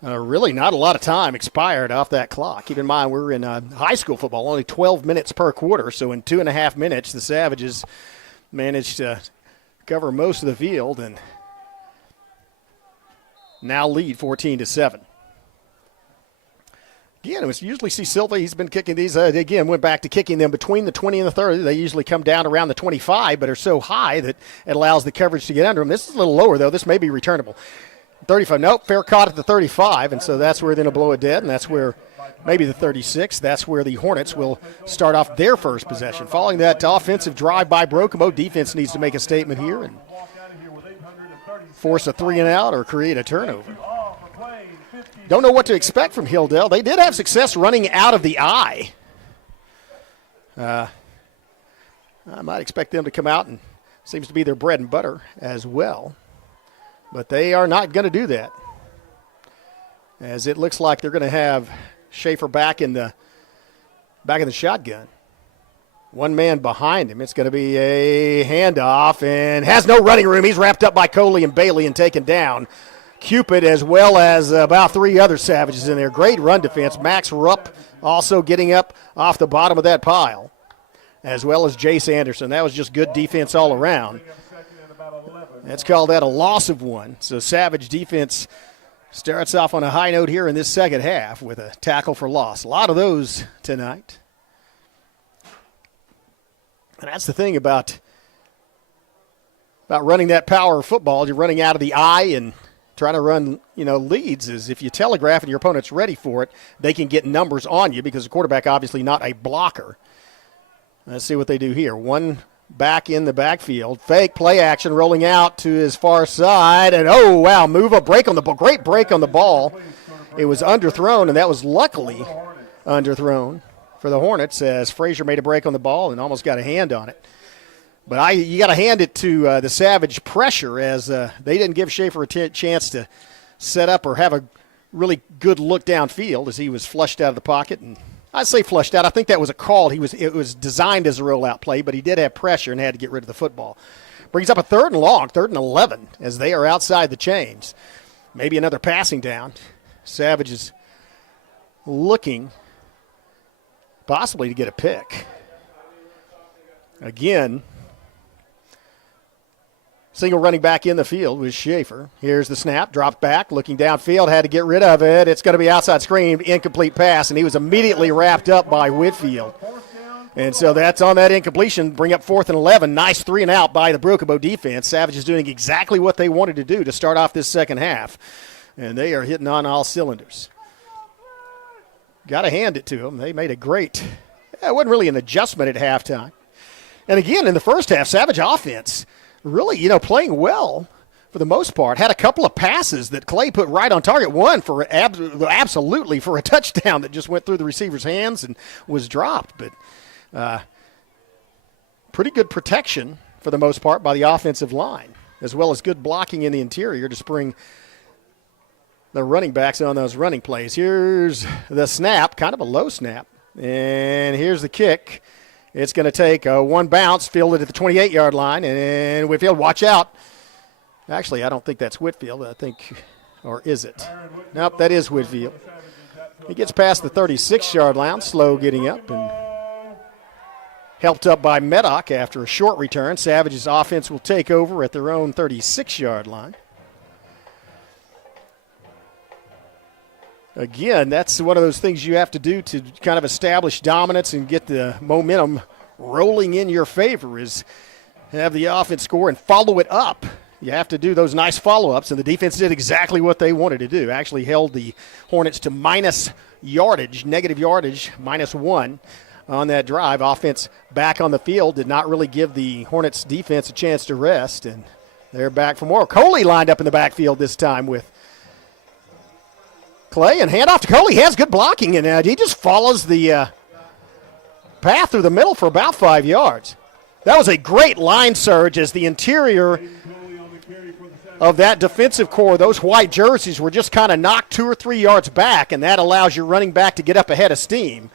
Really not a lot of time expired off that clock. Keep in mind, we're in high school football, only 12 minutes per quarter, so in 2.5 minutes, the Savages managed to cover most of the field and now lead 14-7. Again, we usually see Silva. He's been kicking these. Again, went back to kicking them between the 20 and the 30. They usually come down around the 25, but are so high that it allows the coverage to get under them. This is a little lower, though. This may be returnable. 35. Nope, fair caught at the 35, and so that's where they're going to blow it dead, and that's where maybe the 36. That's where the Hornets will start off their first possession. Following that offensive drive by Broken Bow, defense needs to make a statement here and force a 3-and-out or create a turnover. Don't know what to expect from Hilldale. They did have success running out of the eye. I might expect them to come out, and seems to be their bread and butter as well. But they are not going to do that, as it looks like they're going to have Schaefer back in the shotgun. One man behind him. It's going to be a handoff and has no running room. He's wrapped up by Coley and Bailey and taken down. Cupid, as well as about 3 other Savages in there. Great run defense. Max Rupp also getting up off the bottom of that pile, as well as Jace Anderson. That was just good defense all around. Let's call that a loss of 1. So Savage defense starts off on a high note here in this second half with a tackle for loss. A lot of those tonight. And that's the thing about running that power football. You're running out of the eye and trying to run, leads, is if you telegraph and your opponent's ready for it, they can get numbers on you because the quarterback obviously not a blocker. Let's see what they do here. One back in the backfield. Fake play action rolling out to his far side. And, oh, wow, move a break on the ball. Great break on the ball. It was underthrown, and that was luckily underthrown for the Hornets as Frazier made a break on the ball and almost got a hand on it. But you got to hand it to the Savage pressure as they didn't give Schaefer a chance to set up or have a really good look downfield as he was flushed out of the pocket. And I say flushed out. I think that was a call. It was designed as a rollout play, but he did have pressure and had to get rid of the football. Brings up a 3rd and long, 3rd and 11 as they are outside the chains. Maybe another passing down. Savage is looking possibly to get a pick. Again, single running back in the field was Schaefer. Here's the snap, dropped back, looking downfield, had to get rid of it. It's going to be outside screen, incomplete pass, and he was immediately wrapped up by Whitfield. And so that's on that incompletion, bring up 4th and 11. Nice 3 and out by the Broken Bow defense. Savage is doing exactly what they wanted to do to start off this second half. And they are hitting on all cylinders. Got to hand it to them. They made a great, it wasn't really an adjustment at halftime. And again, in the first half, Savage offense really, playing well for the most part. Had a couple of passes that Clay put right on target. One for absolutely for a touchdown that just went through the receiver's hands and was dropped. But pretty good protection for the most part by the offensive line, as well as good blocking in the interior to spring the running backs on those running plays. Here's the snap, kind of a low snap. And here's the kick. It's going to take one bounce, fielded at the 28-yard line. And Whitfield, watch out. Actually, I don't think that's Whitfield. I think, or is it? Nope, that is Whitfield. He gets past the 36-yard line, slow getting up, and helped up by Meddock after a short return. Savage's offense will take over at their own 36-yard line. Again, that's one of those things you have to do to kind of establish dominance and get the momentum rolling in your favor, is have the offense score and follow it up. You have to do those nice follow-ups, and the defense did exactly what they wanted to do. Actually held the Hornets to minus yardage, negative yardage, -1 on that drive. Offense back on the field did not really give the Hornets defense a chance to rest, and they're back for more. Coley lined up in the backfield this time with Clay, and handoff to Coley. He has good blocking, and he just follows the path through the middle for about 5 yards. That was a great line surge as the interior of that defensive core, those white jerseys, were just kind of knocked 2 or 3 yards back, and that allows your running back to get up ahead of steam.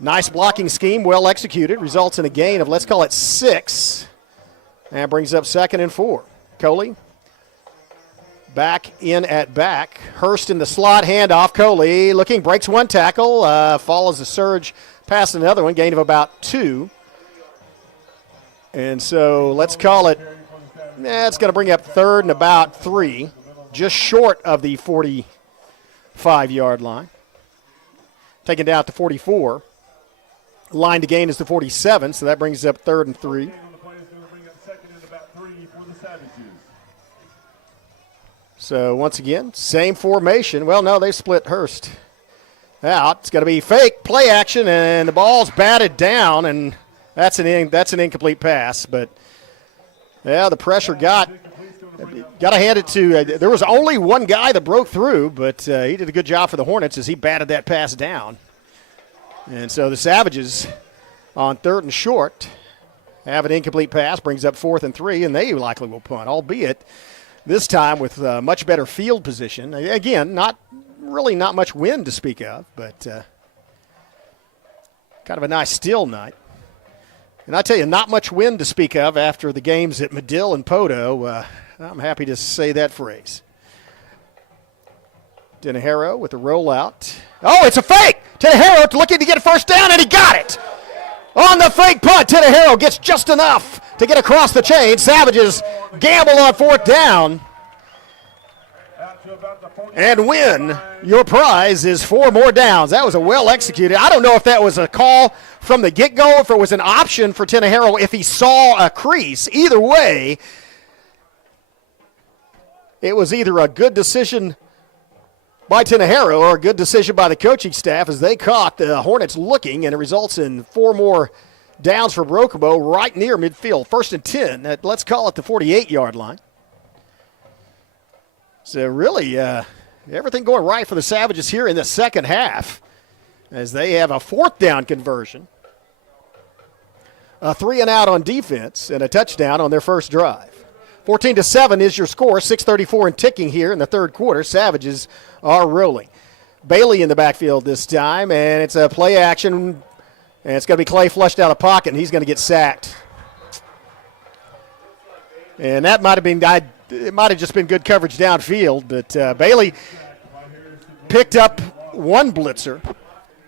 Nice blocking scheme, well executed, results in a gain of, let's call it 6, and brings up 2nd and 4. Coley back in at back. Hurst in the slot, handoff. Coley looking, breaks one tackle, follows the surge past another one, gain of about 2. And so let's call it, it's going to bring up 3rd and about 3, just short of the 45-yard line. Taken down to 44. Line to gain is the 47, so that brings up 3rd and 3. So once again, same formation. Well, no, they split Hurst out. It's going to be fake play action, and the ball's batted down, and that's an incomplete pass. But yeah, the pressure got to hand it to. There was only one guy that broke through, but he did a good job for the Hornets as he batted that pass down. And so the Savages on 3rd and short have an incomplete pass, brings up 4th and 3, and they likely will punt, albeit this time with much better field position. Again, not much wind to speak of, but kind of a nice still night. And I tell you, not much wind to speak of after the games at Medill and Podo. I'm happy to say that phrase. Tenejero with the rollout. Oh, it's a fake! Tenejero looking to get a first down, and he got it! On the fake punt, Tenejero gets just enough to get across the chain. Savages gamble on 4th down and win. Your prize is 4 more downs. That was a well executed. I don't know if that was a call from the get-go, if it was an option for Tenejero if he saw a crease. Either way, it was either a good decision by Tenejero or a good decision by the coaching staff as they caught the Hornets looking, and it results in 4 more downs for Broken Bow right near midfield. 1st and 10 at, let's call it, the 48-yard line. So really everything going right for the Savages here in the second half as they have a 4th down conversion, a 3-and-out on defense, and a touchdown on their first drive. 14-7 is your score, 6:34 and ticking here in the third quarter. Savages are rolling. Bailey in the backfield this time, and it's a play action, and it's going to be Clay flushed out of pocket, and he's going to get sacked. And that might have been, it might have just been good coverage downfield, but Bailey picked up one blitzer,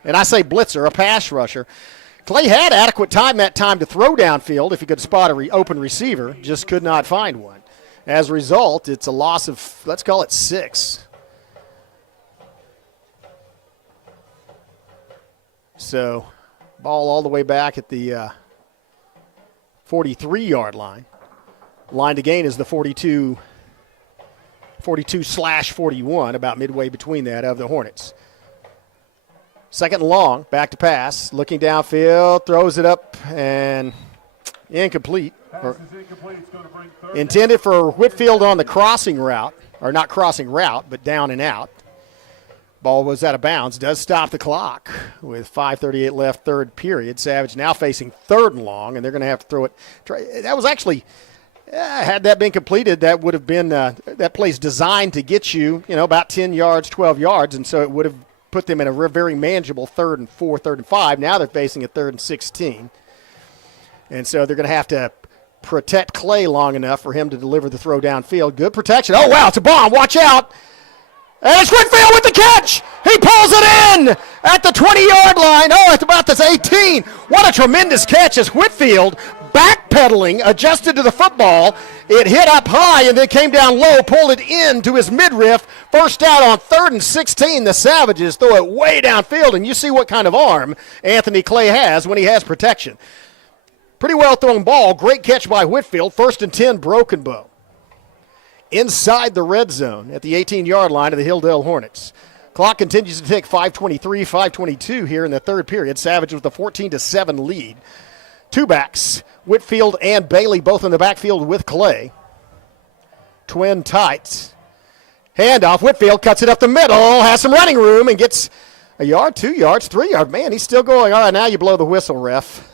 and I say blitzer, a pass rusher. Clay had adequate time that time to throw downfield if he could spot an open receiver, just could not find one. As a result, it's a loss of, let's call it 6. So, ball all the way back at the 43-yard line. Line to gain is the 42/41, about midway between that of the Hornets. 2nd and long, back to pass, looking downfield, throws it up, and incomplete. Intended for Whitfield on the crossing route, or not crossing route, but down and out. Ball was out of bounds, does stop the clock with 5:38 left, third period. Savage now facing 3rd and long, and they're going to have to throw it. That was actually, had that been completed, that would have been, that play's designed to get you, about 10 yards, 12 yards, and so it would have put them in a very manageable 3rd and 4, 3rd and 5. Now they're facing a 3rd and 16. And so they're going to have to protect Clay long enough for him to deliver the throw downfield. Good protection. Oh, wow, it's a bomb. Watch out. And it's Whitfield with the catch. He pulls it in at the 20-yard line. Oh, it's about this 18. What a tremendous catch as Whitfield, backpedaling, adjusted to the football. It hit up high and then came down low, pulled it into his midriff. First out on 3rd and 16. The Savages throw it way downfield, and you see what kind of arm Anthony Clay has when he has protection. Pretty well thrown ball. Great catch by Whitfield. 1st and 10, Broken Bow. Inside the red zone at the 18-yard line of the Hilldale Hornets. Clock continues to tick, 5:23, 5:22 here in the third period. Savage with a 14-7 lead. Two backs, Whitfield and Bailey, both in the backfield with Clay. Twin tight. Handoff, Whitfield cuts it up the middle, has some running room, and gets a yard, 2 yards, 3 yards. Man, he's still going. All right, now you blow the whistle, ref.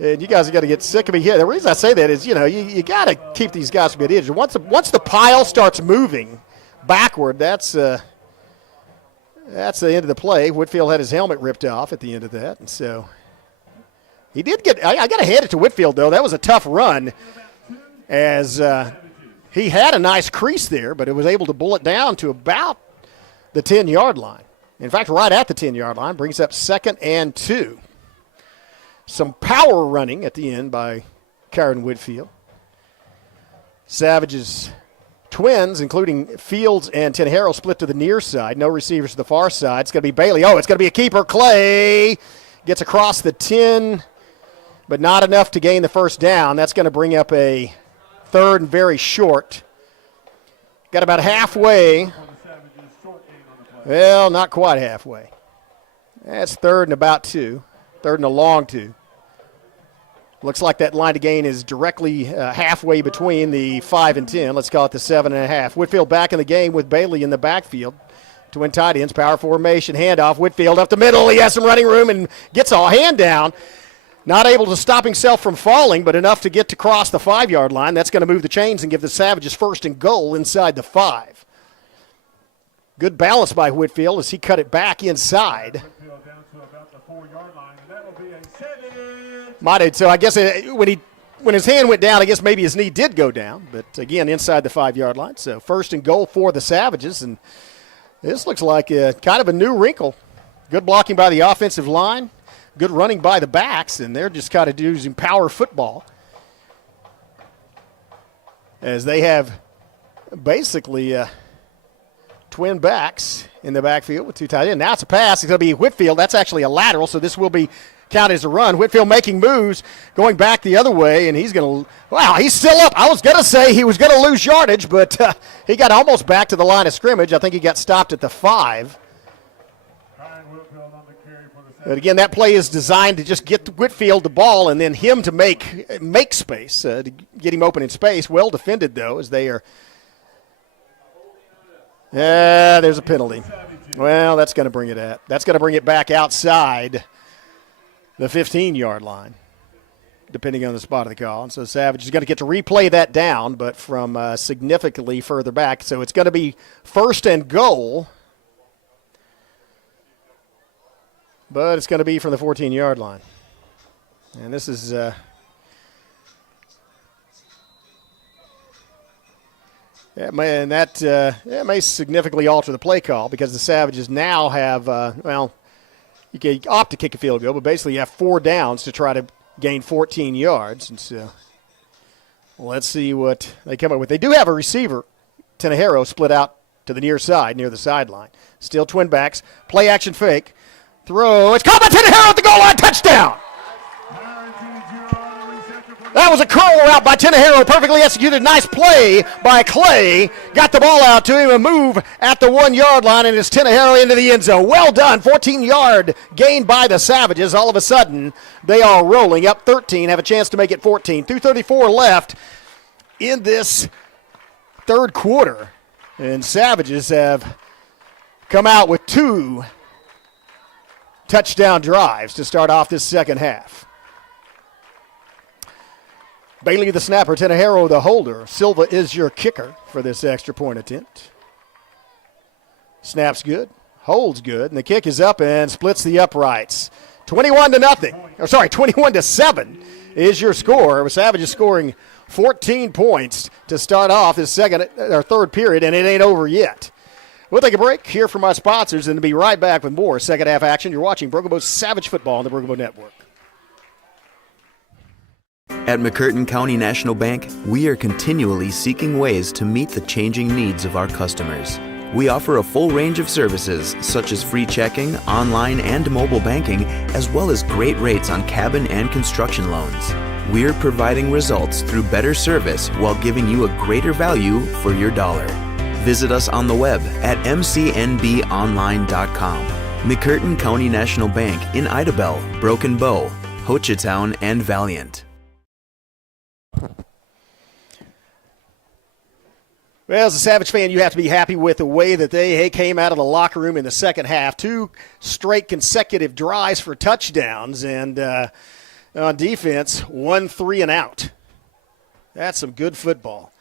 And you guys have got to get sick of me here. The reason I say that is, you got to keep these guys from getting injured. Once the pile starts moving backward, that's the end of the play. Whitfield had his helmet ripped off at the end of that, and so he did get. I got to hand it to Whitfield though. That was a tough run, as he had a nice crease there, but it was able to bullet down to about the 10-yard line. In fact, right at the 10-yard line, brings up 2nd and 2. Some power running at the end by Karen Whitfield. Savages twins, including Fields and Tenhero, split to the near side. No receivers to the far side. It's going to be Bailey. Oh, it's going to be a keeper. Clay gets across the 10, but not enough to gain the first down. That's going to bring up a 3rd and very short. Got about halfway. Well, not quite halfway. That's 3rd and about 2. 3rd and a long 2. Looks like that line to gain is directly halfway between the 5 and 10. Let's call it the 7.5. Whitfield back in the game with Bailey in the backfield. Twin tight ends, power formation, handoff. Whitfield up the middle. He has some running room and gets a hand down. Not able to stop himself from falling, but enough to get to cross the 5-yard line. That's going to move the chains and give the Savages 1st and goal inside the 5. Good balance by Whitfield as he cut it back inside. So I guess when his hand went down, I guess maybe his knee did go down. But, again, inside the 5-yard line. So 1st and goal for the Savages. And this looks like kind of a new wrinkle. Good blocking by the offensive line. Good running by the backs. And they're just kind of using power football. As they have basically twin backs in the backfield with two tight ends. Now it's a pass. It's going to be Whitfield. That's actually a lateral, so this will be counted as a run. Whitfield making moves, going back the other way, and he's going to – wow, he's still up. I was going to say he was going to lose yardage, but he got almost back to the line of scrimmage. I think he got stopped at the 5. But again, that play is designed to just get Whitfield the ball and then him to make space, to get him open in space. Well defended, though, as they are. There's a penalty. Well, that's going to bring it back outside the 15-yard line, depending on the spot of the call. And so Savage is going to get to replay that down, but from significantly further back. So it's going to be 1st and goal. But it's going to be from the 14-yard line. And this is that may significantly alter the play call because the Savages now have, you can opt to kick a field goal, but basically you have 4 downs to try to gain 14 yards. And so let's see what they come up with. They do have a receiver, Tenejero, split out to the near side, near the sideline. Still twin backs, play action fake. Throw. It's caught by Tenejero at the goal line. Touchdown. That was a curl route by Tenejero. Perfectly executed. Nice play by Clay. Got the ball out to him. A move at the 1-yard line, and it's Tenejero into the end zone. Well done. 14-yard gain by the Savages. All of a sudden, they are rolling up 13. Have a chance to make it 14. 2:34 left in this third quarter. And Savages have come out with 2 touchdown drives to start off this second half. Bailey the snapper, Tenejero the holder. Silva is your kicker for this extra point attempt. Snaps good, holds good, and the kick is up and splits the uprights. 21-7 is your score. Savages scoring 14 points to start off this third period, and it ain't over yet. We'll take a break, hear from our sponsors, and be right back with more second half action. You're watching Broken Bow Savage Football on the Broken Bow Network. At McCurtain County National Bank, we are continually seeking ways to meet the changing needs of our customers. We offer a full range of services, such as free checking, online and mobile banking, as well as great rates on cabin and construction loans. We're providing results through better service while giving you a greater value for your dollar. Visit us on the web at mcnbonline.com. McCurtain County National Bank in Idabel, Broken Bow, Hochatown, and Valiant. Well, as a Savage fan, you have to be happy with the way that they came out of the locker room in the second half. 2 straight consecutive drives for touchdowns, and on defense, 1 3-and-out. That's some good football.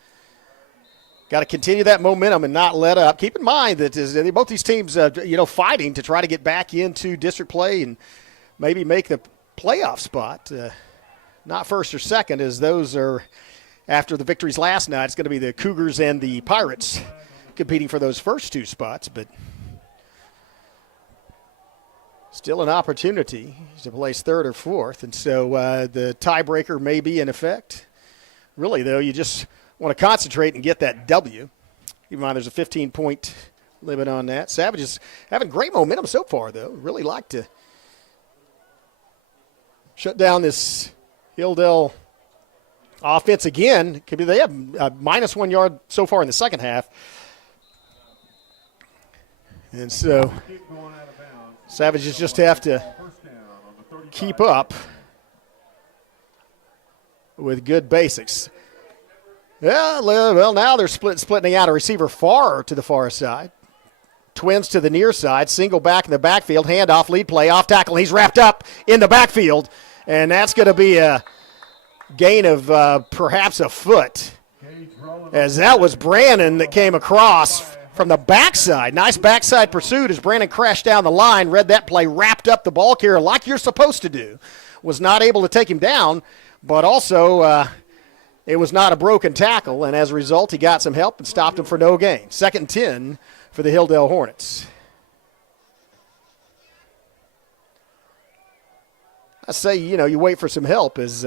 Got to continue that momentum and not let up. Keep in mind that both these teams, fighting to try to get back into district play and maybe make the playoff spot. Not first or second, as those are, after the victories last night, it's going to be the Cougars and the Pirates competing for those first 2 spots. But still an opportunity to place 3rd or 4th. And so the tiebreaker may be in effect. Really, though, you just want to concentrate and get that W. Even though there's a 15-point limit on that. Savages having great momentum so far, though. Really like to shut down this Hilldale offense again. They have -1 yard so far in the second half. And so Savages just have to keep up with good basics. Yeah, well, now they're splitting out a receiver far to the far side. Twins to the near side, single back in the backfield, handoff, lead play, off tackle. He's wrapped up in the backfield, and that's going to be a gain of perhaps a foot, as that was Brannon that came across from the backside. Nice backside pursuit as Brannon crashed down the line, read that play, wrapped up the ball carrier like you're supposed to do. Was not able to take him down, but also it was not a broken tackle, and as a result, he got some help and stopped him for no gain. 2nd and 10 for the Hilldale Hornets. I say, you wait for some help as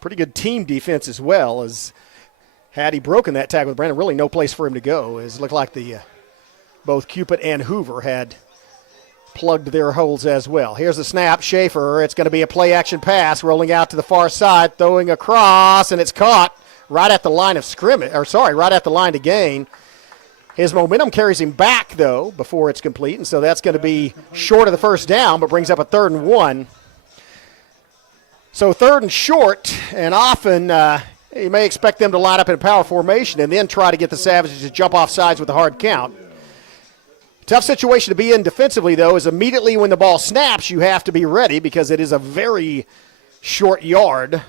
pretty good team defense as well, as had he broken that tackle with Brandon, really no place for him to go, as it looked like both Cupid and Hoover had plugged their holes as well. Here's the snap. Schaefer, it's going to be a play-action pass, rolling out to the far side, throwing across, and it's caught right at the line of scrimmage, right at the line to gain. His momentum carries him back, though, before it's complete, and so that's going to be short of the first down, but brings up a 3rd and 1. So 3rd and short, and often you may expect them to line up in a power formation and then try to get the Savages to jump off sides with a hard count. Tough situation to be in defensively, though, is immediately when the ball snaps, you have to be ready because it is a very short yard,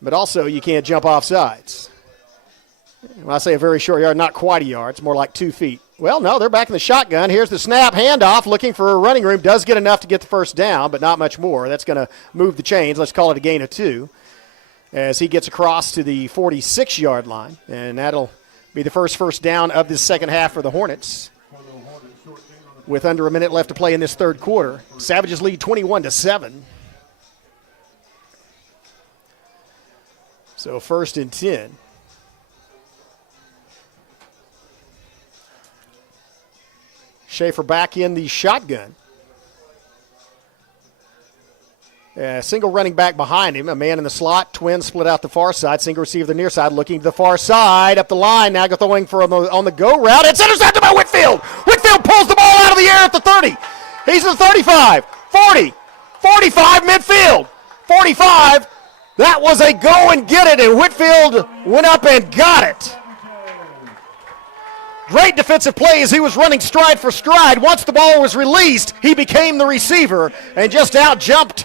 but also you can't jump off sides. When I say a very short yard, not quite a yard. It's more like 2 feet. Well, no, they're back in the shotgun. Here's the snap, handoff, looking for a running room. Does get enough to get the first down, but not much more. That's going to move the chains. Let's call it a gain of 2 as he gets across to the 46-yard line, and that'll be the first down of this second half for the Hornets. With under a minute left to play in this 3rd quarter, Savages lead 21-7. So 1st and 10. Schaefer back in the shotgun. Single running back behind him, a man in the slot. Twins split out the far side. Single receiver the near side, looking to the far side, up the line. Now throwing for on the go route. It's intercepted by Whitfield. Whitfield pulls the ball out of the air at the 30. He's at the 35, 40, 45 midfield, 45. That was a go and get it, and Whitfield went up and got it. Great defensive play as he was running stride for stride. Once the ball was released, he became the receiver and just out-jumped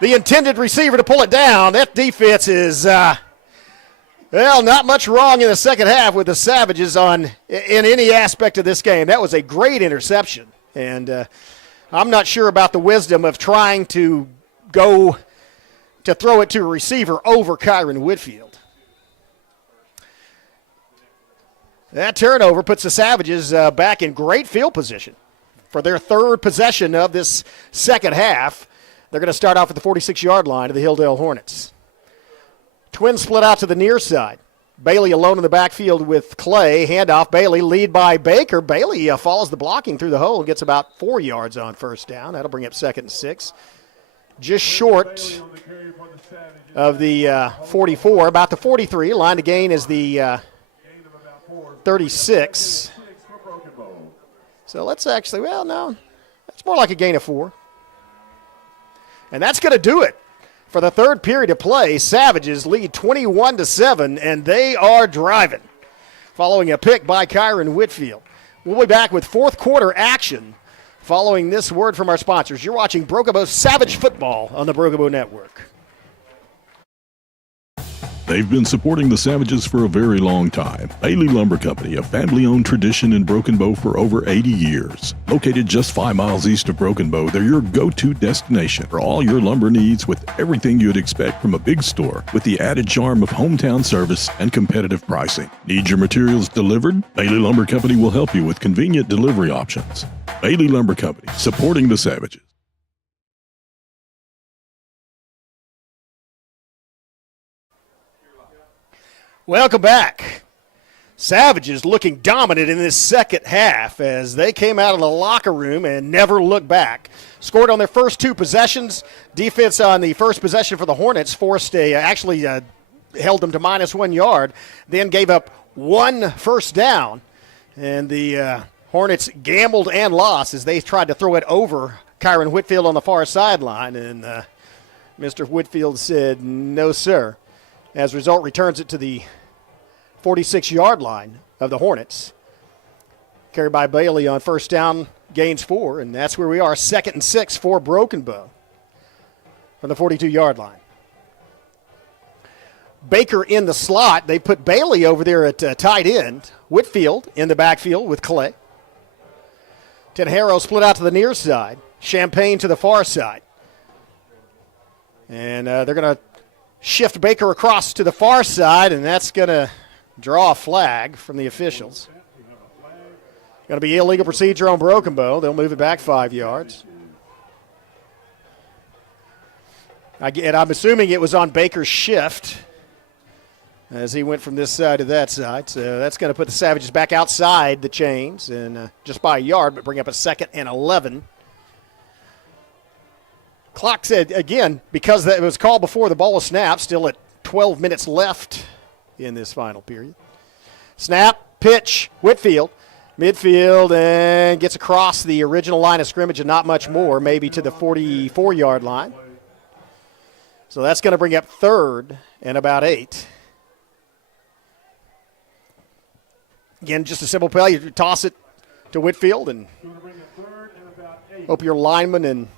the intended receiver to pull it down. That defense is, not much wrong in the second half with the Savages in any aspect of this game. That was a great interception, and I'm not sure about the wisdom of trying to go to throw it to a receiver over Kyron Whitfield. That turnover puts the Savages back in great field position for their 3rd possession of this second half. They're going to start off at the 46-yard line of the Hilldale Hornets. Twins split out to the near side. Bailey alone in the backfield with Clay. Handoff, Bailey, lead by Baker. Bailey follows the blocking through the hole and gets about 4 yards on first down. That'll bring up 2nd and 6. Just short of the 44, about the 43. Line to gain is the 36. So let's actually, it's more like a gain of 4. And that's going to do it for the 3rd period of play. Savages lead 21-7, and they are driving, following a pick by Kyron Whitfield. We'll be back with 4th quarter action following this word from our sponsors. You're watching Broken Bow Savage Football on the Broken Bow Network. They've been supporting the Savages for a very long time. Bailey Lumber Company, a family-owned tradition in Broken Bow for over 80 years. Located just 5 miles east of Broken Bow, they're your go-to destination for all your lumber needs with everything you'd expect from a big store, with the added charm of hometown service and competitive pricing. Need your materials delivered? Bailey Lumber Company will help you with convenient delivery options. Bailey Lumber Company, supporting the Savages. Welcome back. Savages looking dominant in this second half as they came out of the locker room and never looked back. Scored on their first 2 possessions. Defense on the first possession for the Hornets held them to -1 yard, then gave up 1 first down. And the Hornets gambled and lost as they tried to throw it over Kyron Whitfield on the far sideline. And Mr. Whitfield said, no, sir. As a result, returns it to the 46-yard line of the Hornets. Carried by Bailey on first down, gains 4, and that's where we are, 2nd and 6 for Broken Bow from the 42-yard line. Baker in the slot. They put Bailey over there at tight end. Whitfield in the backfield with Clay. Tenjero split out to the near side. Champagne to the far side. And they're going to shift Baker across to the far side, and that's going to draw a flag from the officials. Going to be illegal procedure on Broken Bow. They'll move it back 5 yards. And I'm assuming it was on Baker's shift as he went from this side to that side. So that's going to put the Savages back outside the chains and just by a yard, but bring up a 2nd and 11. Clock said, again, because it was called before the ball was snapped, still at 12 minutes left in this final period. Snap, Pitch, Whitfield. Midfield and gets across the original line of scrimmage and not much more, maybe to the 44-yard line. So that's going to bring up 3rd and about 8. Again, just a simple play. You toss it to Whitfield and hope your lineman and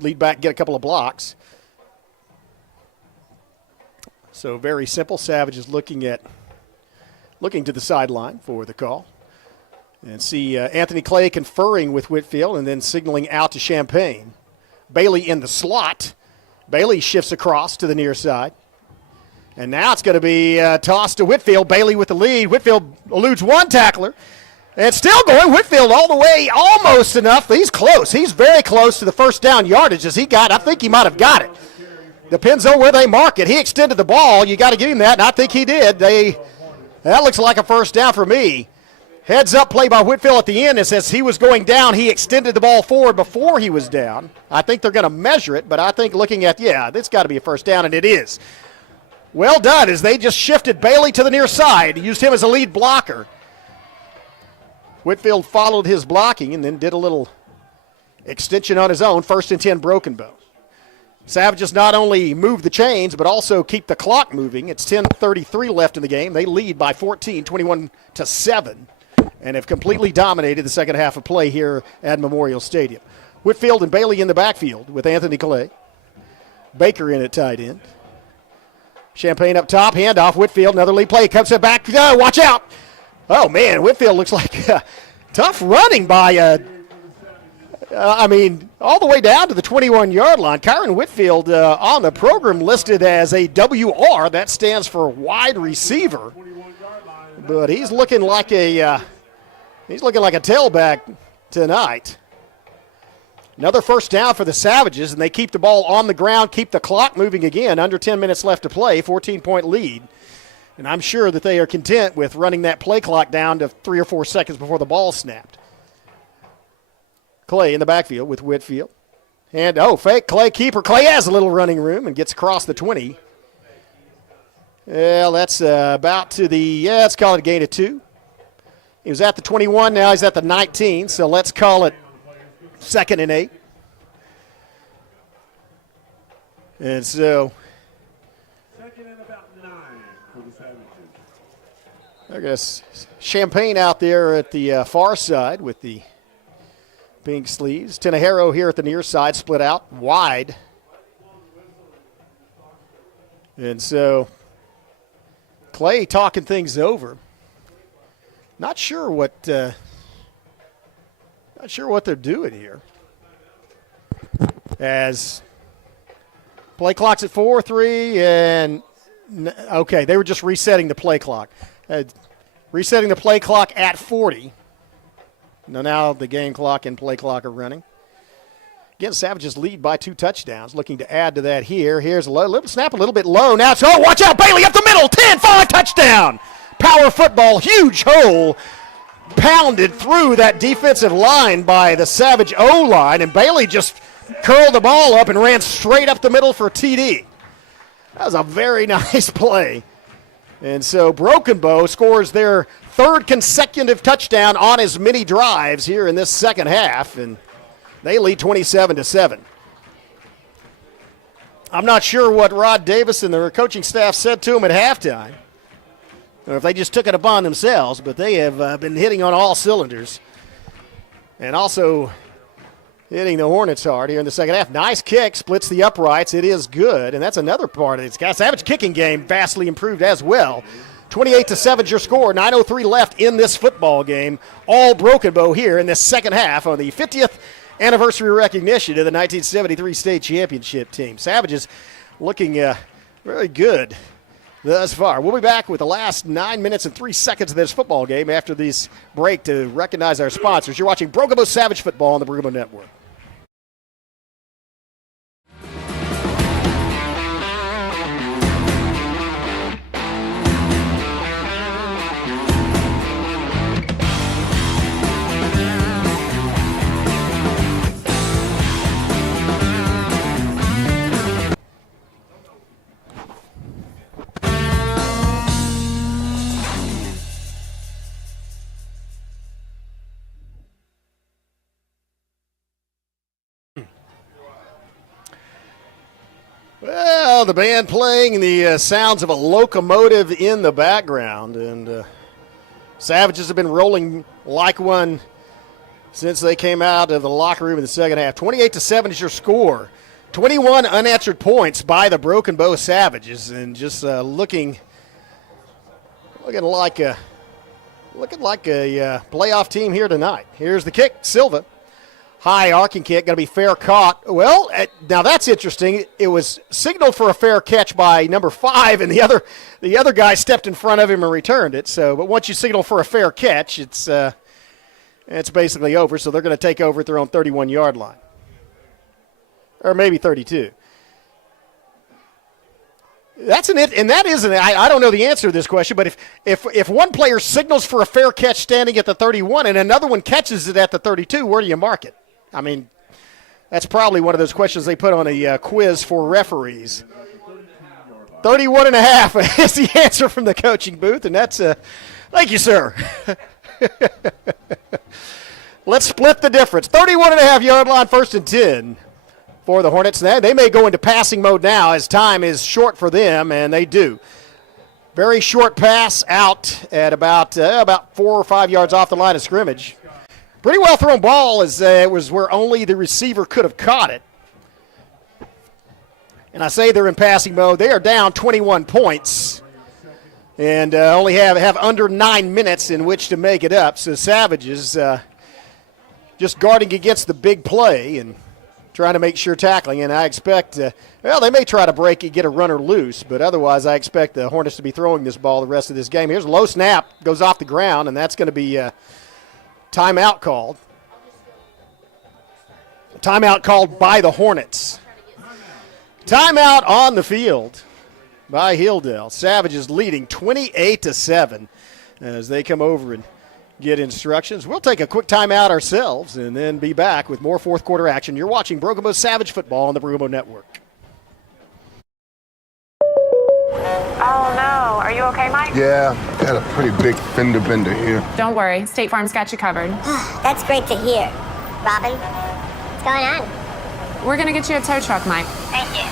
lead back, get a couple of blocks. So very simple. Savages looking to the sideline for the call. And see Anthony Clay conferring with Whitfield and then signaling out to Champagne. Bailey in the slot. Bailey shifts across to the near side. And now it's going to be tossed to Whitfield. Bailey with the lead. Whitfield eludes one tackler. And still going. Whitfield all the way, almost enough. He's close. He's very close to the first down yardage as he got. I think he might have got it. Depends on where they mark it. He extended the ball. You got to give him that, and I think he did. That looks like a first down for me. Heads up play by Whitfield at the end. It says he was going down. He extended the ball forward before he was down. I think they're going to measure it, but I think looking at, this got to be a first down, and it is. Well done as they just shifted Bailey to the near side, used him as a lead blocker. Whitfield followed his blocking and then did a little extension on his own. 1st and 10 Broken Bow. Savages not only move the chains, but also keep the clock moving. It's 10:33 left in the game. They lead by 14, 21-7, and have completely dominated the second half of play here at Memorial Stadium. Whitfield and Bailey in the backfield with Anthony Clay. Baker in at tight end. Champagne up top, handoff. Whitfield, another lead play. Comes it back. Watch out. Oh, man, Whitfield looks like tough running by all the way down to the 21-yard line. Kyron Whitfield on the program listed as a WR. That stands for wide receiver. But he's looking like a tailback tonight. Another first down for the Savages, and they keep the ball on the ground, keep the clock moving again. Under 10 minutes left to play, 14-point lead. And I'm sure that they are content with running that play clock down to 3 or 4 seconds before the ball snapped. Clay in the backfield with Whitfield. And, fake Clay keeper. Clay has a little running room and gets across the 20. Well, that's about to the, let's call it a gain of 2. He was at the 21, now he's at the 19, so let's call it 2nd and 8. And so, 2nd and about 9 for the Savages. I guess Champagne out there at the far side with the pink sleeves. Tenejero here at the near side, split out wide. And so Clay talking things over. Not sure what they're doing here. As play clock's at 4-3, and okay, they were just resetting the play clock. Resetting the play clock at 40. Now the game clock and play clock are running. Again, Savages lead by 2 touchdowns. Looking to add to that here. Here's a little snap, a little bit low. Now it's, watch out, Bailey up the middle. 10-5 touchdown. Power football, huge hole. Pounded through that defensive line by the Savage O-line, and Bailey just curled the ball up and ran straight up the middle for TD. That was a very nice play. And so Broken Bow scores their 3rd consecutive touchdown on as many drives here in this second half, and they lead 27-7. I'm not sure what Rod Davis and the coaching staff said to him at halftime, or if they just took it upon themselves, but they have been hitting on all cylinders and also hitting the Hornets hard here in the second half. Nice kick, splits the uprights. It is good, and that's another part of it. Savage kicking game vastly improved as well. 28-7 your score, 9:03 left in this football game. All Broken Bow here in this second half on the 50th anniversary recognition of the 1973 state championship team. Savages looking very good thus far. We'll be back with the last 9 minutes and 3 seconds of this football game after this break to recognize our sponsors. You're watching Broken Bow Savage Football on the Broken Bow Network. Well, the band playing the sounds of a locomotive in the background, and Savages have been rolling like one since they came out of the locker room in the second half. 28-7 is your score. 21 unanswered points by the Broken Bow Savages, and just looking like a playoff team here tonight. Here's the kick, Silva. High arcing kick, going to be fair caught. Well, now that's interesting. It was signaled for a fair catch by number 5, and the other guy stepped in front of him and returned it. So, but once you signal for a fair catch, it's basically over. So they're going to take over at their own 31-yard line, or maybe 32. I don't know the answer to this question, but if one player signals for a fair catch standing at the 31 and another one catches it at the 32, where do you mark it? I mean, that's probably one of those questions they put on a quiz for referees. 31.5 is the answer from the coaching booth, and that's thank you, sir. Let's split the difference. 31.5-yard line, 1st and 10 for the Hornets. They may go into passing mode now as time is short for them, and they do. Very short pass out at about 4 or 5 yards off the line of scrimmage. Pretty well thrown ball, as it was where only the receiver could have caught it. And I say they're in passing mode. They are down 21 points and only have under 9 minutes in which to make it up. So Savages just guarding against the big play and trying to make sure tackling. And I expect, they may try to break it, get a runner loose, but otherwise I expect the Hornets to be throwing this ball the rest of this game. Here's a low snap, goes off the ground, and that's going to be timeout called. Timeout called by the Hornets. Timeout on the field by Hilldale. Savages leading 28-7 as they come over and get instructions. We'll take a quick timeout ourselves and then be back with more fourth quarter action. You're watching Broken Bow Savage Football on the Broken Bow Network. Oh, no. Are you okay, Mike? Yeah, got a pretty big fender bender here. Don't worry. State Farm's got you covered. That's great to hear. Robin, what's going on? We're going to get you a tow truck, Mike. Thank you.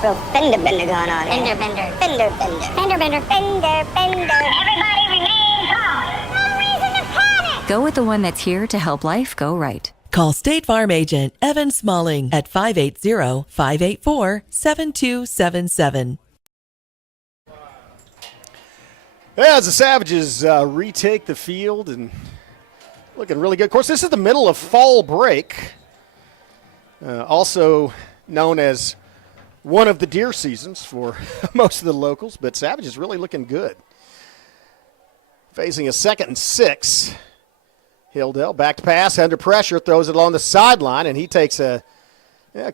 Real fender bender going on. Fender bender. Fender bender. Fender bender. Fender bender. Everybody remain calm. No reason to panic. Go with the one that's here to help life go right. Call State Farm agent Evan Smalling at 580-584-7277. As the Savages retake the field and looking really good. Of course, this is the middle of fall break, also known as one of the deer seasons for most of the locals, but Savages really looking good. Facing a 2nd and 6. Hilldale, back to pass, under pressure, throws it along the sideline, and he takes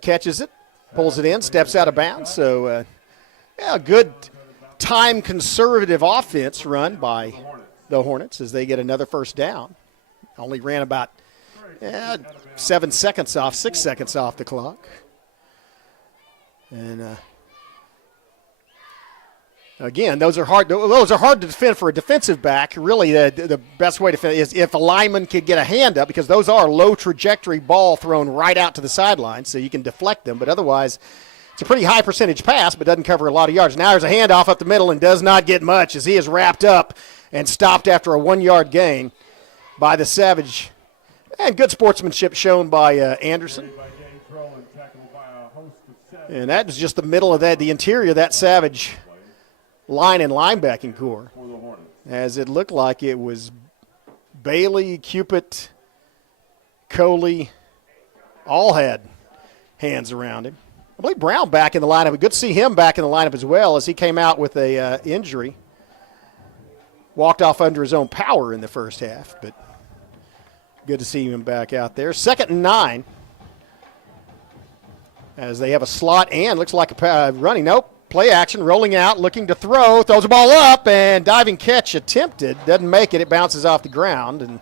catches it, pulls it in, steps out of bounds. So, a good time conservative offense run by the Hornets as they get another first down. Only ran about 6 seconds off the clock. And again, those are hard to defend for a defensive back. Really, the best way to defend is if a lineman could get a hand up, because those are low trajectory ball thrown right out to the sideline, so you can deflect them. But otherwise, it's a pretty high percentage pass, but doesn't cover a lot of yards. Now there's a handoff up the middle and does not get much as he is wrapped up and stopped after a 1-yard gain by the Savage. And good sportsmanship shown by Anderson. And that was just the middle of the interior of that Savage line and linebacking core, as it looked like it was Bailey, Cupid, Coley, all had hands around him. I believe Brown back in the lineup. Good to see him back in the lineup as well, as he came out with a injury. Walked off under his own power in the first half, but good to see him back out there. 2nd and 9 as they have a slot and looks like a running. Nope. Play action, rolling out, looking to throw, throws the ball up, and diving catch attempted. Doesn't make it. It bounces off the ground, and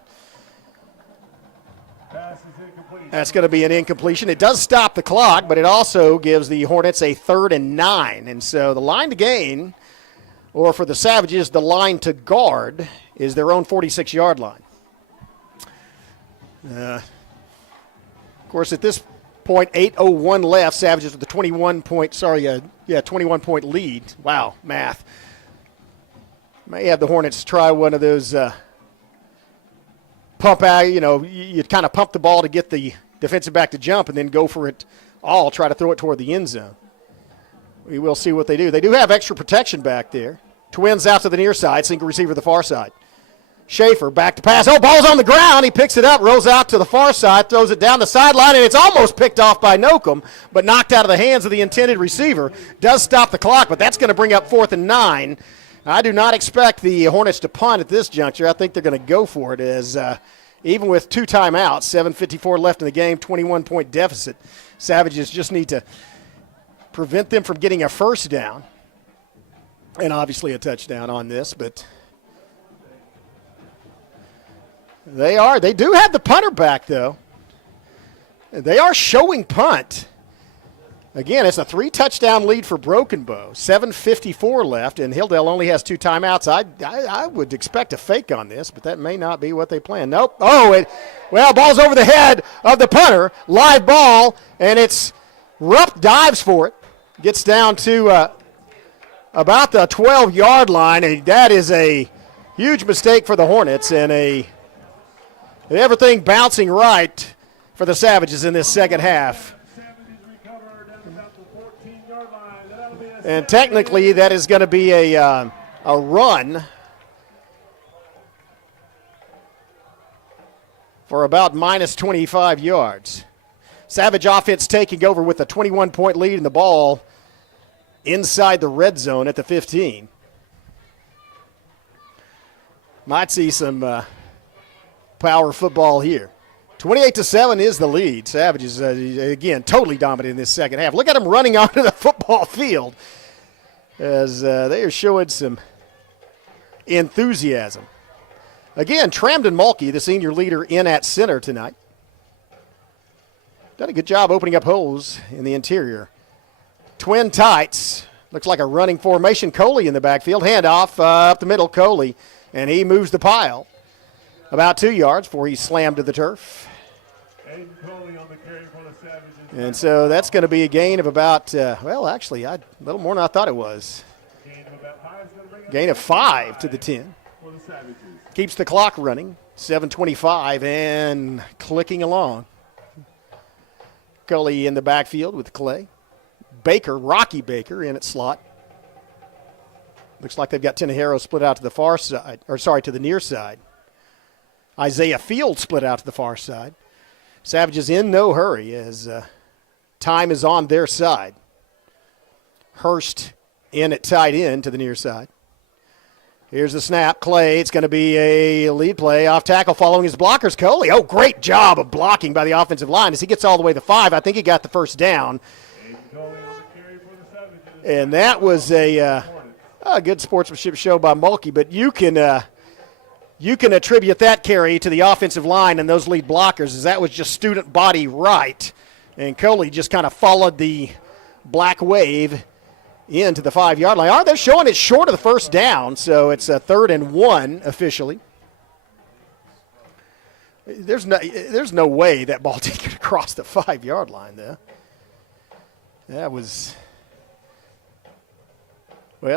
that's going to be an incompletion. It does stop the clock, but it also gives the Hornets a 3rd and 9. And so the line to gain, or for the Savages, the line to guard, is their own 46-yard line. Of course, at this .801 left. Savages with a 21-point lead. Wow, math. May have the Hornets try one of those pump out. You kind of pump the ball to get the defensive back to jump and then go for it all, try to throw it toward the end zone. We will see what they do. They do have extra protection back there. Twins out to the near side, single receiver the far side. Schaefer back to pass. Oh, ball's on the ground. He picks it up, rolls out to the far side, throws it down the sideline, and it's almost picked off by Nocum, but knocked out of the hands of the intended receiver. Does stop the clock, but that's going to bring up 4th and 9. I do not expect the Hornets to punt at this juncture. I think they're going to go for it as even with 2 timeouts, 7:54 left in the game, 21-point deficit. Savages just need to prevent them from getting a first down and obviously a touchdown on this, but They do have the punter back, though. They are showing punt. Again, it's a 3-touchdown lead for Broken Bow. 7:54 left, and Hilldale only has 2 timeouts. I would expect a fake on this, but that may not be what they plan. Nope. Oh, ball's over the head of the punter. Live ball, and it's Rupp dives for it. Gets down to about the 12-yard line, and that is a huge mistake for the Hornets and everything bouncing right for the Savages in this second half. And technically, that is going to be a run for about minus 25 yards. Savage offense taking over with a 21-point lead in the ball inside the red zone at the 15. Might see some power football here. 28-7 is the lead. Savages, again, totally dominant in this second half. Look at them running onto the football field as they are showing some enthusiasm. Again, Tramden Mulkey, the senior leader, in at center tonight. Done a good job opening up holes in the interior. Twin tights. Looks like a running formation. Coley in the backfield. Handoff up the middle. Coley, and he moves the pile about 2 yards before he's slammed to the turf. And so that's going to be a gain of about, a little more than I thought it was. Gain of 5 to the 10. Keeps the clock running. 7:25 and clicking along. Coley in the backfield with Clay. Baker, Rocky Baker, in at slot. Looks like they've got Tenejero split out to the far side, to the near side. Isaiah Field split out to the far side. Savages in no hurry as time is on their side. Hurst in at tight end to the near side. Here's the snap. Clay, it's going to be a lead play. Off tackle following his blockers. Coley, great job of blocking by the offensive line as he gets all the way to 5. I think he got the first down. And that was a good sportsmanship show by Mulkey, but you can attribute that carry to the offensive line and those lead blockers, as that was just student body right. And Coley just kind of followed the black wave into the 5-yard line. They're showing it short of the first down, so it's a 3rd and 1 officially. There's no way that ball didn't get across the 5-yard line, though. That was,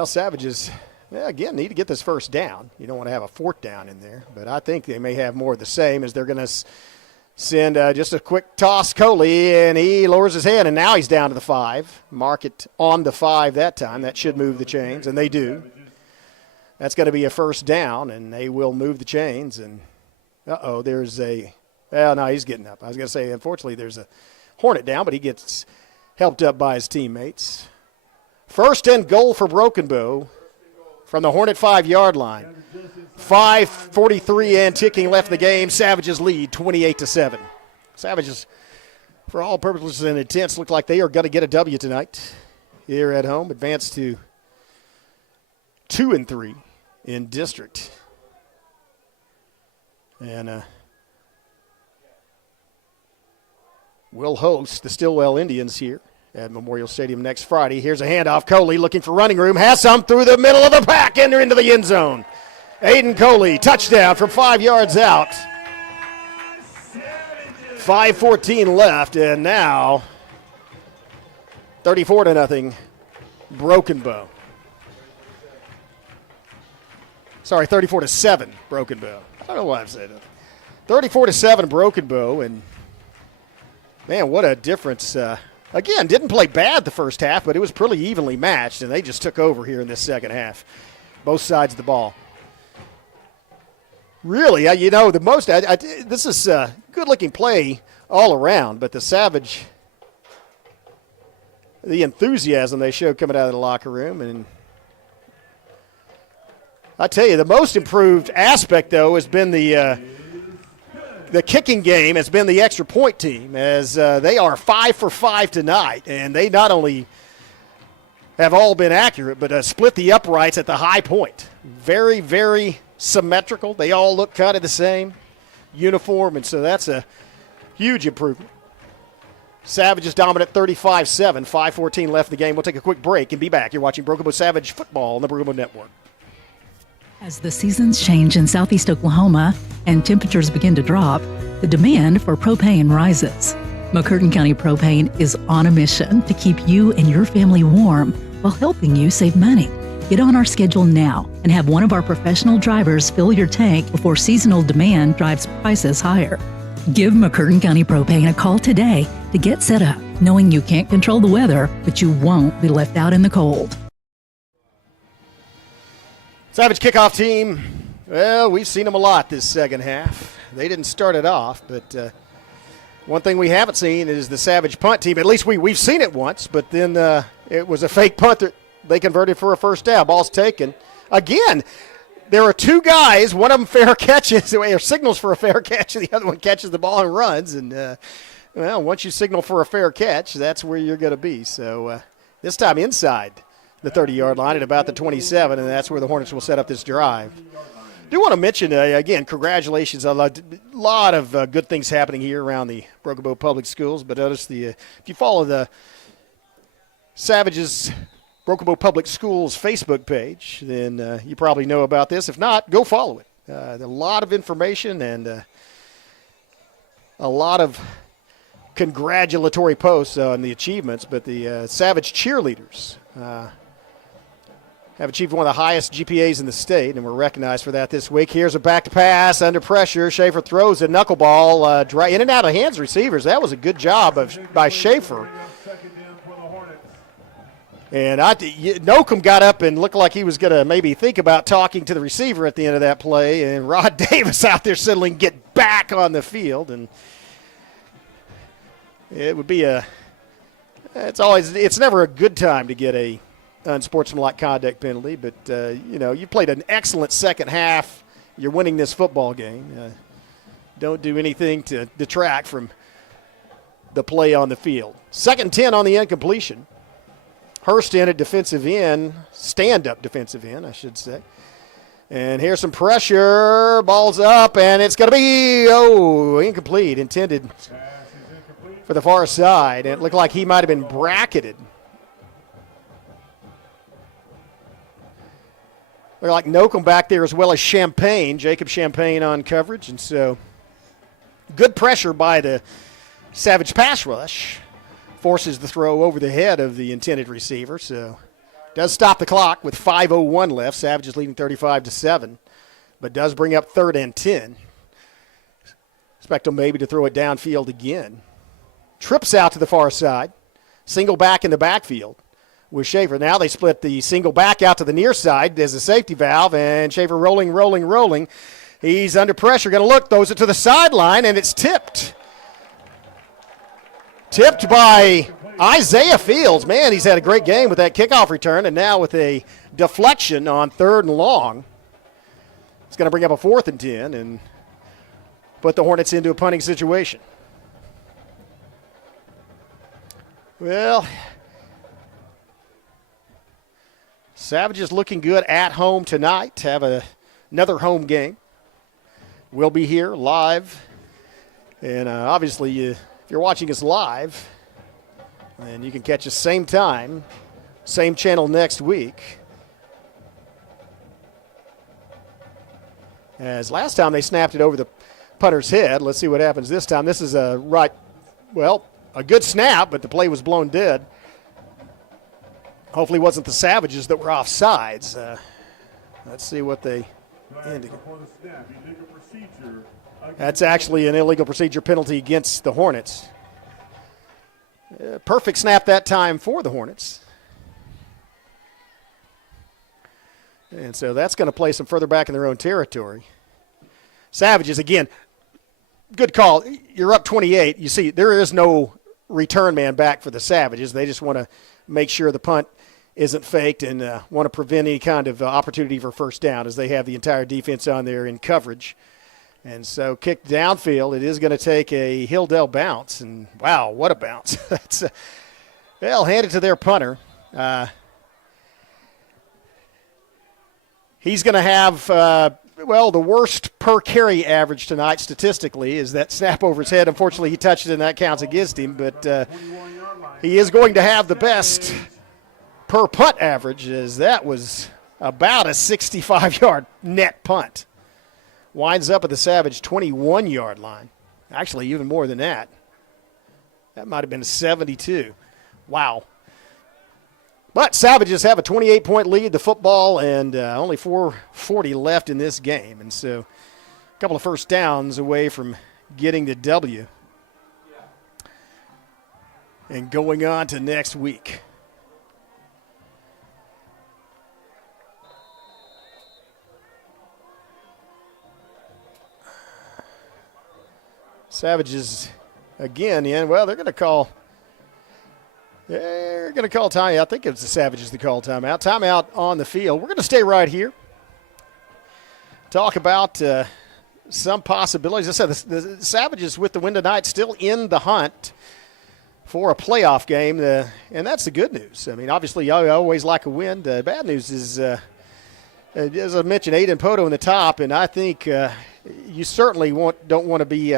Savages, again, need to get this first down. You don't want to have a 4th down in there, but I think they may have more of the same as they're going to send just a quick toss Coley, and he lowers his head, and now he's down to the 5. Mark it on the 5 that time. That should move the chains, and they do. That's going to be a first down, and they will move the chains. And, there's he's getting up. I was going to say, unfortunately, there's a Hornet down, but he gets helped up by his teammates. 1st and goal for Broken Bow from the Hornet 5-yard line. 5:43 and ticking left in the game. Savages lead 28-7. Savages, for all purposes and intents, look like they are going to get a W tonight here at home. Advance to 2-3 in district. And we'll host the Stillwell Indians here at Memorial Stadium next Friday. Here's a handoff. Coley looking for running room. Has some through the middle of the pack. Enter into the end zone. Aiden Coley, touchdown from 5 yards out. 5:14 left, and now 34-0, Broken Bow. Sorry, 34-7, Broken Bow. I don't know why I'm saying that. 34-7, Broken Bow, and man, what a difference. Again, didn't play bad the first half, but it was pretty evenly matched, and they just took over here in this second half, both sides of the ball. Really, this is a good-looking play all around, but the Savage, the enthusiasm they showed coming out of the locker room, and I tell you, the most improved aspect, though, has been the kicking game, has been the extra point team, as they are 5 for 5 tonight, and they not only have all been accurate, but split the uprights at the high point. Very, very symmetrical. They all look kind of the same uniform, and so that's a huge improvement. Savages dominant 35-7, 5:14 left in the game. We'll take a quick break and be back. You're watching Broken Bow Savage football on the Broken Bow Network. As the seasons change in southeast Oklahoma and temperatures begin to drop, the demand for propane rises. McCurtain County Propane is on a mission to keep you and your family warm while helping you save money. Get on our schedule now and have one of our professional drivers fill your tank before seasonal demand drives prices higher. Give McCurtain County Propane a call today to get set up, knowing you can't control the weather, but you won't be left out in the cold. Savage kickoff team, well, we've seen them a lot this second half. They didn't start it off, but one thing we haven't seen is the Savage punt team. At least we've seen it once, but then it was a fake punt that they converted for a first down. Ball's taken. Again, there are two guys, one of them fair catches, or signals for a fair catch, and the other one catches the ball and runs. And, once you signal for a fair catch, that's where you're going to be. So this time inside the 30-yard line at about the 27, and that's where the Hornets will set up this drive. Do want to mention, again, congratulations. A lot of good things happening here around the Broken Bow Public Schools. But notice if you follow the Savages Broken Bow Public Schools Facebook page, then you probably know about this. If not, go follow it. A lot of information and a lot of congratulatory posts on the achievements. But the Savage cheerleaders have achieved one of the highest GPAs in the state, and we're recognized for that this week. Here's a back pass under pressure. Schaefer throws a knuckleball in and out of hands receivers. That was a good job by Schaefer. And Nocum got up and looked like he was going to maybe think about talking to the receiver at the end of that play, and Rod Davis out there settling get back on the field. And it would be it's never a good time to get a unsportsmanlike conduct penalty, but you played an excellent second half. You're winning this football game. Don't do anything to detract from the play on the field. 2nd and 10 on the incompletion. Hurst in at defensive end, stand-up defensive end, I should say. And here's some pressure. Ball's up, and it's going to be, incomplete, intended for the far side. And it looked like he might have been bracketed. Looked like Nocum back there as well as Champagne, Jacob Champagne on coverage. And so good pressure by the Savage pass rush. Forces the throw over the head of the intended receiver. So does stop the clock with 5:01 left. Savage is leading 35-7, but does bring up 3rd and 10. Expect him maybe to throw it downfield again. Trips out to the far side. Single back in the backfield with Schaefer. Now they split the single back out to the near side as a safety valve, and Schaefer rolling. He's under pressure, going to look, throws it to the sideline, and it's tipped. Tipped by Isaiah Fields. Man, he's had a great game with that kickoff return, and now with a deflection on 3rd and long. It's going to bring up a 4th and 10 and put the Hornets into a punting situation. Well, Savages looking good at home tonight. Have another home game. We'll be here live. And obviously, if you're watching us live, then you can catch us same time, same channel next week. As last time they snapped it over the punter's head. Let's see what happens this time. This is a good snap, but the play was blown dead. Hopefully it wasn't the Savages that were offsides. Let's see what they indicate. That's actually an illegal procedure penalty against the Hornets. Perfect snap that time for the Hornets. And so that's going to place them further back in their own territory. Savages, again, good call. You're up 28. You see, there is no return man back for the Savages. They just want to make sure the punt isn't faked and want to prevent any kind of opportunity for first down as they have the entire defense on there in coverage. And so kicked downfield. It is going to take a Hilldale bounce. And, wow, what a bounce. That's they'll hand it to their punter. He's going to have, the worst per carry average tonight statistically is that snap over his head. Unfortunately, he touched it, and that counts against him. But he is going to have the best per punt average, as that was about a 65-yard net punt. Winds up at the Savage 21-yard line. Actually, even more than that. That might have been a 72. Wow. But Savages have a 28-point lead, the football, and only 4:40 left in this game. And so a couple of first downs away from getting the W. And going on to next week. Savages again, they're going to call. They're going to call timeout. I think it was the Savages that called timeout. Timeout on the field. We're going to stay right here. Talk about some possibilities. I said the Savages with the win tonight still in the hunt for a playoff game, and that's the good news. I mean, obviously, I always like a win. The bad news is, as I mentioned, Aiden Poto in the top, and I think you certainly don't want to be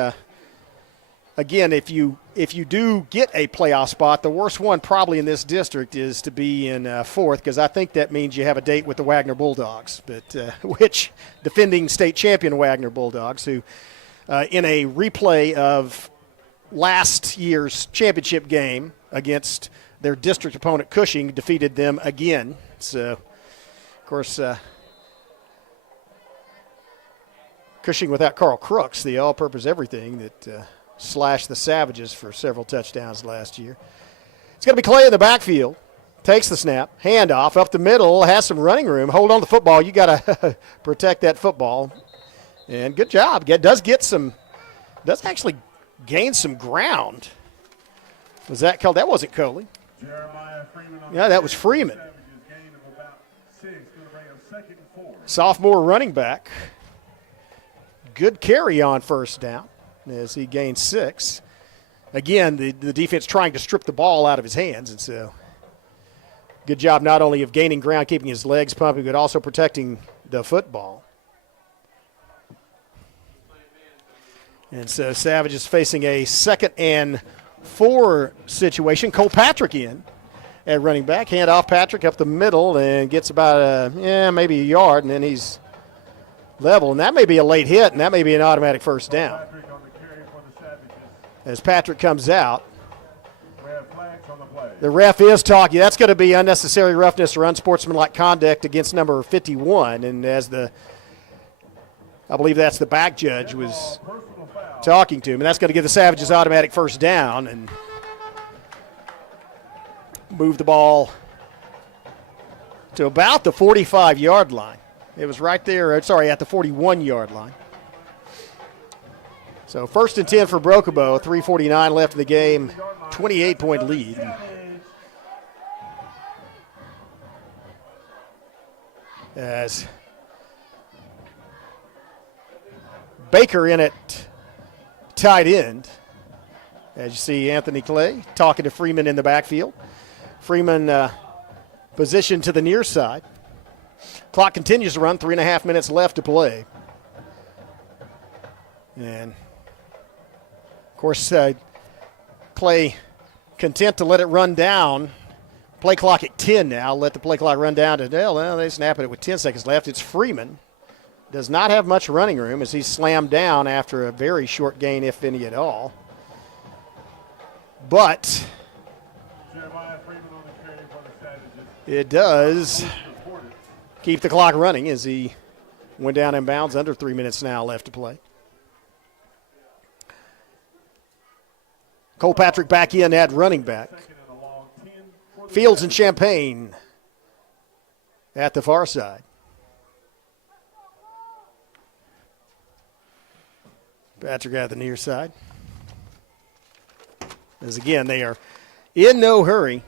again, if you do get a playoff spot, the worst one probably in this district is to be in fourth, because I think that means you have a date with the Wagner Bulldogs, but which defending state champion Wagner Bulldogs, who in a replay of last year's championship game against their district opponent Cushing, defeated them again. So, of course, Cushing without Carl Crooks, the all-purpose everything that slashed the Savages for several touchdowns last year. It's going to be Clay in the backfield. Takes the snap, handoff up the middle, has some running room. Hold on to the football. You got to protect that football. And good job. Does actually gain some ground. Was that called? That wasn't Coley. Yeah, that was Freeman. Sophomore running back. Good carry on first down as he gained 6. Again, the defense trying to strip the ball out of his hands, and so good job not only of gaining ground, keeping his legs pumping, but also protecting the football. And so Savage is facing a 2nd and 4 situation. Cole Patrick in at running back. Hand off Patrick up the middle and gets about maybe a yard, and then he's level. And that may be a late hit, and that may be an automatic first down. As Patrick comes out, the ref is talking. That's going to be unnecessary roughness or unsportsmanlike conduct against number 51. And as I believe that's the back judge was talking to him. And that's going to give the Savages automatic first down and move the ball to about the 45-yard line. It was right there, at the 41-yard line. So 1st and 10 for Brokobo, 3:49 left in the game, 28-point lead. As Baker in at tight end. As you see Anthony Clay talking to Freeman in the backfield. Freeman positioned to the near side. Clock continues to run, 3.5 minutes left to play. And, of course, Clay content to let it run down. Play clock at 10 now. Let the play clock run down to they snap it with 10 seconds left. It's Freeman does not have much running room as he's slammed down after a very short gain, if any at all. But it does keep the clock running as he went down in bounds. Under 3 minutes now left to play. Cole Patrick back in at running back. Fields and Champagne at the far side. Patrick at the near side. As again, they are in no hurry.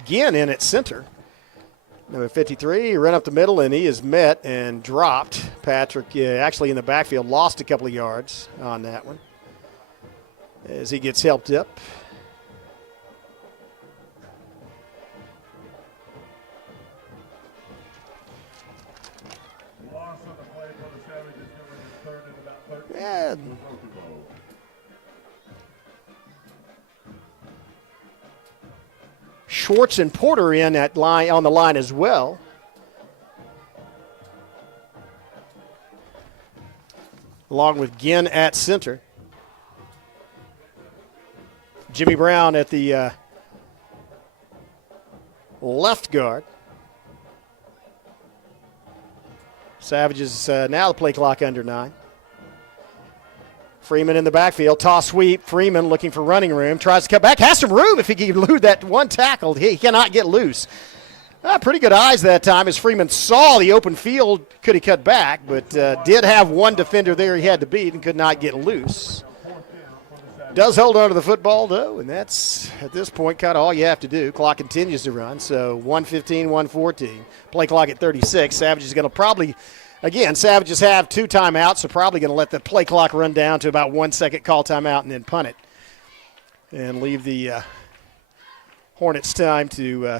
Again in at center. Number 53, run up the middle, and he is met and dropped. Patrick actually in the backfield lost a couple of yards on that one as he gets helped up. And Schwartz and Porter in at line on the line as well. Along with Ginn at center. Jimmy Brown at the left guard. Savages now the play clock under 9. Freeman in the backfield, toss sweep. Freeman looking for running room, tries to cut back, has some room if he can elude that one tackle. He cannot get loose. Pretty good eyes that time as Freeman saw the open field. Could he cut back, but did have one defender there he had to beat and could not get loose. Does hold on to the football, though, and that's, at this point, kind of all you have to do. Clock continues to run, so 1:15, 1:14. Play clock at 36. Savage is going to probably, again, Savages have 2 timeouts, so probably going to let the play clock run down to about 1 second, call timeout, and then punt it. And leave the Hornets time to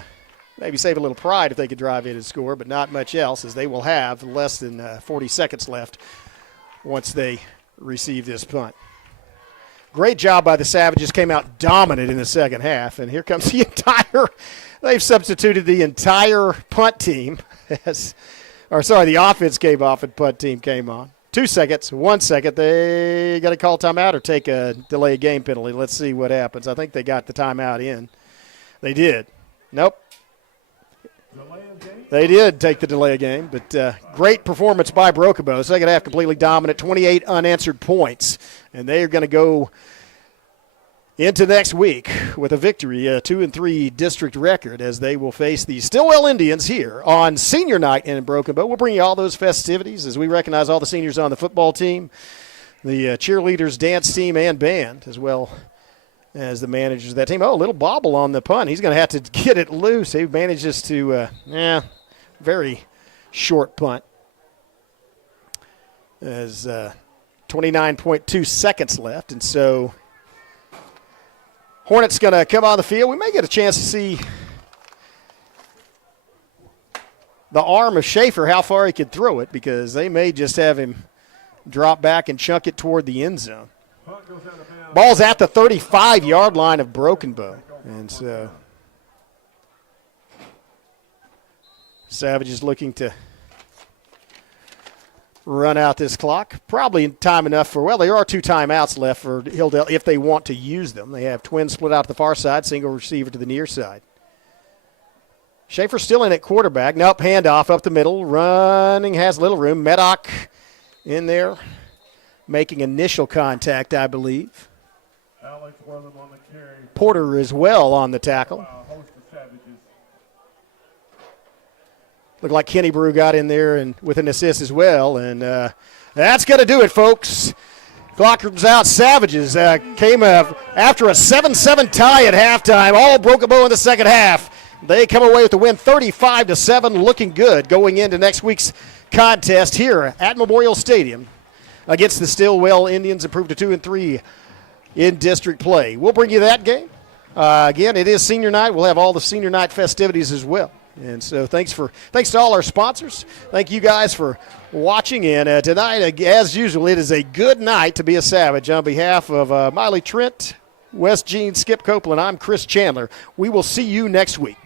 maybe save a little pride if they could drive in and score, but not much else, as they will have less than 40 seconds left once they receive this punt. Great job by the Savages, came out dominant in the second half, and here comes the entire, they've substituted the entire punt team, the offense came off and punt team came on. 2 seconds, 1 second, they got to call timeout or take a delay of game penalty. Let's see what happens. I think they got the timeout in. They did. Nope. They did take the delay of game, but great performance by Brokenbow. Second half completely dominant, 28 unanswered points. And they are going to go into next week with a victory, a 2-3 district record, as they will face the Stillwell Indians here on senior night in Brokenbow. We'll bring you all those festivities as we recognize all the seniors on the football team, the cheerleaders, dance team, and band, as well as the managers of that team. Oh, a little bobble on the punt. He's going to have to get it loose. He manages to, very short punt. As 29.2 seconds left, and so Hornets going to come on the field. We may get a chance to see the arm of Schaefer, how far he could throw it, because they may just have him drop back and chunk it toward the end zone. Ball's at the 35-yard line of Broken Bow, and so Savage is looking to run out this clock. Probably time enough for, well, there are 2 timeouts left for Hilldale if they want to use them. They have twins split out to the far side, single receiver to the near side. Schaefer still in at quarterback. Nope, handoff up the middle. Running, has little room. Meddock in there making initial contact, I believe. Porter as well on the tackle. Looked like Kenny Brew got in there and with an assist as well. And that's going to do it, folks. Clock comes out. Savages came after a 7-7 tie at halftime. All Broken Bow in the second half. They come away with the win 35-7, looking good going into next week's contest here at Memorial Stadium against the Stillwell Indians, improved to 2-3 in district play. We'll bring you that game. Again, it is senior night. We'll have all the senior night festivities as well. And so thanks to all our sponsors. Thank you guys for watching. And tonight, as usual, it is a good night to be a Savage. On behalf of Miley Trent, Wes Jean, Skip Copeland, I'm Chris Chandler. We will see you next week.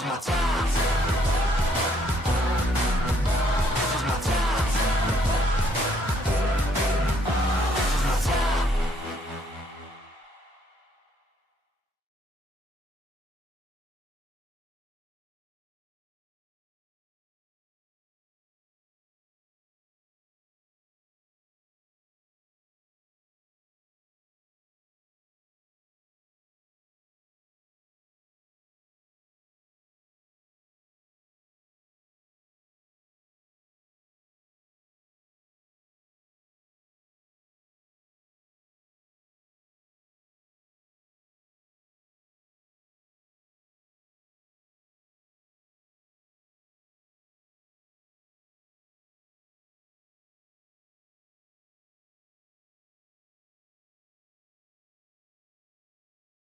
is my time.